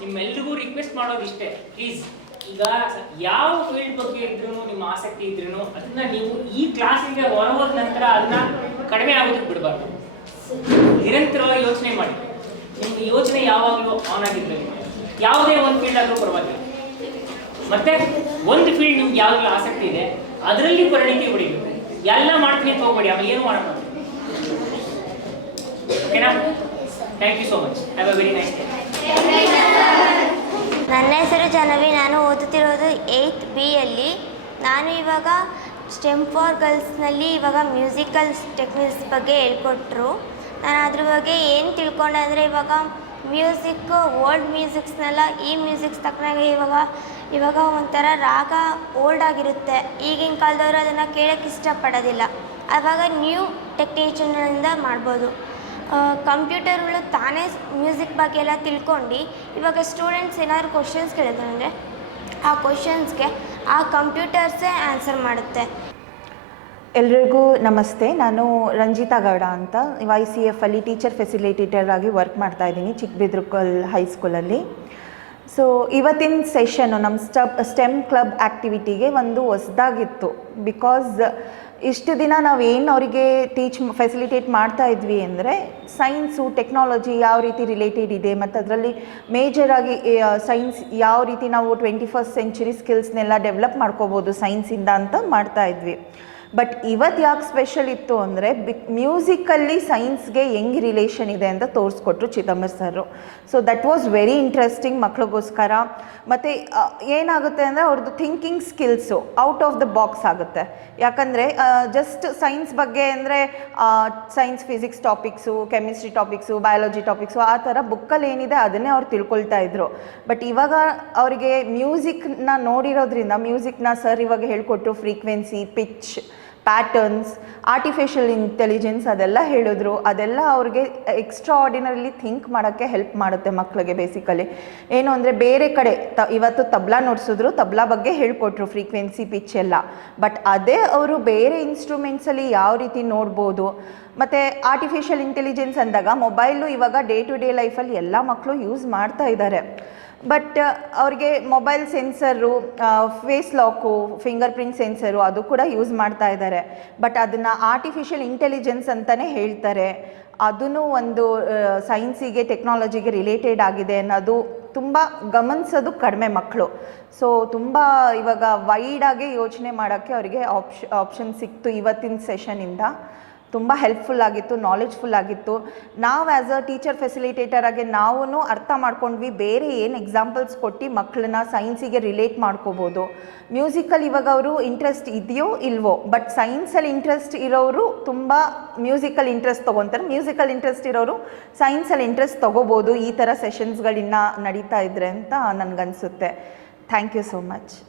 ನಿಮ್ಮೆಲ್ರಿಗೂ ರಿಕ್ವೆಸ್ಟ್ ಮಾಡೋದು ಇಷ್ಟೇ, ಪ್ಲೀಸ್. ಈಗ ಯಾವ ಫೀಲ್ಡ್ ಬಗ್ಗೆ ಇದ್ರೂ ನಿಮ್ಮ ಆಸಕ್ತಿ ಇದ್ರೂ ಅದನ್ನ ನೀವು ಈ ಕ್ಲಾಸಿಗೆ ಹೊರಹೋದ ನಂತರ ಅದನ್ನ ಕಡಿಮೆ ಆಗೋದಕ್ಕೆ ಬಿಡಬಾರ್ದು. ನಿರಂತರವಾಗಿ ಯೋಚನೆ ಮಾಡಿ. ನಿಮ್ಮ ಯೋಚನೆ ಯಾವಾಗಲೂ ಆನ್ ಆಗಿದ್ರೆ ಯಾವುದೇ ಒಂದು ಫೀಲ್ಡ್ ಆದರೂ ಪರವಾಗಿಲ್ಲ. ಮತ್ತೆ ಒಂದು ಫೀಲ್ಡ್ ನಿಮ್ಗೆ ಯಾವಾಗಲೂ ಆಸಕ್ತಿ ಇದೆ ಅದರಲ್ಲಿ ಪರಿಣಿತಿ ಹೊಡಿಬೇಕು. ಎಲ್ಲ ಮಾಡ್ತೀನಿ ಅಂತ ಹೋಗ್ಬೇಡಿ, ಆಮೇಲೆ ಏನು ಮಾಡೋಣ. ಓಕೆನಾ? Thank you so much. Have a very nice day. ನನ್ನ ಹೆಸರು ಜಾಹ್ನವಿ. ನಾನು ಓದುತ್ತಿರೋದು 8th B ನಾನು ಇವಾಗ ಸ್ಟೆಮ್ ಫಾರ್ ಗರ್ಲ್ಸ್ನಲ್ಲಿ ಇವಾಗ ಮ್ಯೂಸಿಕಲ್ ಟೆಕ್ನಿಕ್ಸ್ ಬಗ್ಗೆ ಹೇಳ್ಕೊಟ್ರು. ನಾನು ಅದ್ರ ಬಗ್ಗೆ ಏನು ತಿಳ್ಕೊಂಡೆ ಅಂದರೆ, ಇವಾಗ ಮ್ಯೂಸಿಕ್ಕು ಓಲ್ಡ್ ಮ್ಯೂಸಿಕ್ಸ್ನೆಲ್ಲ ಈ ಮ್ಯೂಸಿಕ್ಸ್ ತಕ್ಕನಾಗೆ ಇವಾಗ ಒಂಥರ ರಾಗ ಓಲ್ಡ್ ಆಗಿರುತ್ತೆ. ಈಗಿನ ಕಾಲದವರು ಅದನ್ನು ಕೇಳೋಕ್ಕೆ ಇಷ್ಟಪಡೋದಿಲ್ಲ. ಆವಾಗ ನ್ಯೂ ಟೆಕ್ನಿಷಿಯನಿಂದ ಮಾಡ್ಬೋದು. ಕಂಪ್ಯೂಟರ್ಗಳು ತಾನೇ ಮ್ಯೂಸಿಕ್ ಬಗ್ಗೆ ಎಲ್ಲ ತಿಳ್ಕೊಂಡು ಇವಾಗ ಸ್ಟೂಡೆಂಟ್ಸ್ ಏನಾದರೂ ಕ್ವಶನ್ಸ್ ಕೇಳಿದ್ರು ಅಂದರೆ ಆ ಕ್ವಶನ್ಸ್ಗೆ ಆ ಕಂಪ್ಯೂಟರ್ಸೇ ಆನ್ಸರ್ ಮಾಡುತ್ತೆ. ಎಲ್ರಿಗೂ ನಮಸ್ತೆ. ನಾನು ರಂಜಿತಾ ಗೌಡ ಅಂತ YCF ಅಲ್ಲಿ ಟೀಚರ್ ಫೆಸಿಲಿಟೇಟರ್ ಆಗಿ ವರ್ಕ್ ಮಾಡ್ತಾ ಇದ್ದೀನಿ ಚಿಕ್ಕಬಿದ್ರುಕಲ್ ಹೈಸ್ಕೂಲಲ್ಲಿ. ಸೊ ಇವತ್ತಿನ ಸೆಷನ್ನು ನಮ್ಮ ಸ್ಟೆಮ್ ಕ್ಲಬ್ ಆ್ಯಕ್ಟಿವಿಟಿಗೆ ಒಂದು ಹೊಸದಾಗಿತ್ತು. ಬಿಕಾಸ್ ಇಷ್ಟು ದಿನ ನಾವು ಏನು ಅವರಿಗೆ ಫೆಸಿಲಿಟೇಟ್ ಮಾಡ್ತಾ ಇದ್ವಿ ಅಂದರೆ, ಸೈನ್ಸು ಟೆಕ್ನಾಲಜಿ ಯಾವ ರೀತಿ ರಿಲೇಟೆಡ್ ಇದೆ ಮತ್ತು ಅದರಲ್ಲಿ ಮೇಜರಾಗಿ ಸೈನ್ಸ್ ಯಾವ ರೀತಿ ನಾವು 21st century ಸ್ಕಿಲ್ಸ್ನೆಲ್ಲ ಡೆವಲಪ್ ಮಾಡ್ಕೋಬೋದು ಸೈನ್ಸಿಂದ ಅಂತ ಮಾಡ್ತಾ ಇದ್ವಿ. ಬಟ್ ಇವತ್ತು ಯಾಕೆ ಸ್ಪೆಷಲ್ ಇತ್ತು ಅಂದರೆ, ಮ್ಯೂಸಿಕಲ್ಲಿ ಸೈನ್ಸ್ಗೆ ಹೆಂಗೆ ರಿಲೇಷನ್ ಇದೆ ಅಂತ ತೋರಿಸ್ಕೊಟ್ರು Chidambar sir. So that was very interesting ಮಕ್ಳಿಗೋಸ್ಕರ. ಮತ್ತು ಏನಾಗುತ್ತೆ ಅಂದರೆ ಅವ್ರದ್ದು thinking skills out of the box ಆಗುತ್ತೆ. ಯಾಕಂದರೆ ಜಸ್ಟ್ ಸೈನ್ಸ್ ಬಗ್ಗೆ ಅಂದರೆ science physics topics, chemistry topics, biology topics ಆ ಥರ ಬುಕ್ಕಲ್ಲಿ ಏನಿದೆ ಅದನ್ನೇ ಅವ್ರು ತಿಳ್ಕೊಳ್ತಾ ಇದ್ರು. ಬಟ್ ಇವಾಗ ಅವರಿಗೆ ಮ್ಯೂಸಿಕ್ನ ನೋಡಿರೋದ್ರಿಂದ, ಮ್ಯೂಸಿಕ್ನ ಸರ್ ಇವಾಗ ಹೇಳ್ಕೊಟ್ರು, frequency, pitch, patterns, artificial intelligence ಅದೆಲ್ಲ ಹೇಳಿದ್ರು. ಅದೆಲ್ಲ ಅವ್ರಿಗೆ ಎಕ್ಸ್ಟ್ರಾ ಆರ್ಡಿನರಿಲಿ ಥಿಂಕ್ ಮಾಡೋಕ್ಕೆ ಹೆಲ್ಪ್ ಮಾಡುತ್ತೆ ಮಕ್ಕಳಿಗೆ. ಬೇಸಿಕಲಿ ಏನು ಅಂದರೆ, ಬೇರೆ ಕಡೆ ಇವತ್ತು ತಬ್ಲಾ ನುಡಿಸಿದ್ರು, ತಬ್ಲಾ ಬಗ್ಗೆ ಹೇಳ್ಕೊಟ್ರು, ಫ್ರೀಕ್ವೆನ್ಸಿ, ಪಿಚ್ ಎಲ್ಲ. ಬಟ್ ಅದೇ ಅವರು ಬೇರೆ ಇನ್ಸ್ಟ್ರೂಮೆಂಟ್ಸಲ್ಲಿ ಯಾವ ರೀತಿ ನೋಡ್ಬೋದು. ಮತ್ತು ಆರ್ಟಿಫಿಷಿಯಲ್ ಇಂಟೆಲಿಜೆನ್ಸ್ ಅಂದಾಗ ಮೊಬೈಲು ಇವಾಗ ಡೇ ಟು ಡೇ ಲೈಫಲ್ಲಿ ಎಲ್ಲ ಮಕ್ಕಳು ಯೂಸ್ ಮಾಡ್ತಾ ಇದ್ದಾರೆ. ಬಟ್ ಅವ್ರಿಗೆ mobile sensor, face lock, fingerprint sensor ಅದು ಕೂಡ ಯೂಸ್ ಮಾಡ್ತಾ ಇದ್ದಾರೆ. ಬಟ್ ಅದನ್ನು ಆರ್ಟಿಫಿಷಿಯಲ್ ಇಂಟೆಲಿಜೆನ್ಸ್ ಅಂತಲೇ ಹೇಳ್ತಾರೆ. ಅದೂ ಒಂದು ಸೈನ್ಸಿಗೆ, ಟೆಕ್ನಾಲಜಿಗೆ ರಿಲೇಟೆಡ್ ಆಗಿದೆ ಅನ್ನೋದು ತುಂಬ ಗಮನಿಸೋದು ಕಡಿಮೆ ಮಕ್ಕಳು. ಸೊ ತುಂಬ ಇವಾಗ ವೈಡಾಗಿ ಯೋಚನೆ ಮಾಡೋಕ್ಕೆ ಅವರಿಗೆ ಆಪ್ಷನ್ ಸಿಕ್ತು ಇವತ್ತಿನ ಸೆಷನಿಂದ. ತುಂಬ ಹೆಲ್ಪ್ಫುಲ್ ಆಗಿತ್ತು, ನಾಲೆಡ್ಜ್ಫುಲ್ ಆಗಿತ್ತು. ನಾವು ಆ್ಯಸ್ ಅ ಟೀಚರ್ ಫೆಸಿಲಿಟೇಟರ್ ಆಗಿ ನಾವು ಅರ್ಥ ಮಾಡ್ಕೊಂಡ್ವಿ ಬೇರೆ ಏನು ಎಕ್ಸಾಂಪಲ್ಸ್ ಕೊಟ್ಟು ಮಕ್ಕಳನ್ನ ಸೈನ್ಸಿಗೆ ರಿಲೇಟ್ ಮಾಡ್ಕೋಬೋದು. ಮ್ಯೂಸಿಕಲ್ಲಿ ಇವಾಗ ಅವರು ಇಂಟ್ರೆಸ್ಟ್ ಇದೆಯೋ ಇಲ್ವೋ, ಬಟ್ ಸೈನ್ಸಲ್ಲಿ ಇಂಟ್ರೆಸ್ಟ್ ಇರೋರು ತುಂಬ ಮ್ಯೂಸಿಕಲ್ ಇಂಟ್ರೆಸ್ಟ್ ತೊಗೊತಾರೆ. ಮ್ಯೂಸಿಕಲ್ ಇಂಟ್ರೆಸ್ಟ್ ಇರೋರು ಸೈನ್ಸಲ್ಲಿ ಇಂಟ್ರೆಸ್ಟ್ ತೊಗೋಬೋದು ಈ ಥರ ಸೆಷನ್ಸ್ಗಳಿನ್ನ ನಡೀತಾ ಇದ್ರೆ ಅಂತ ನನಗನ್ಸುತ್ತೆ. Thank you so much.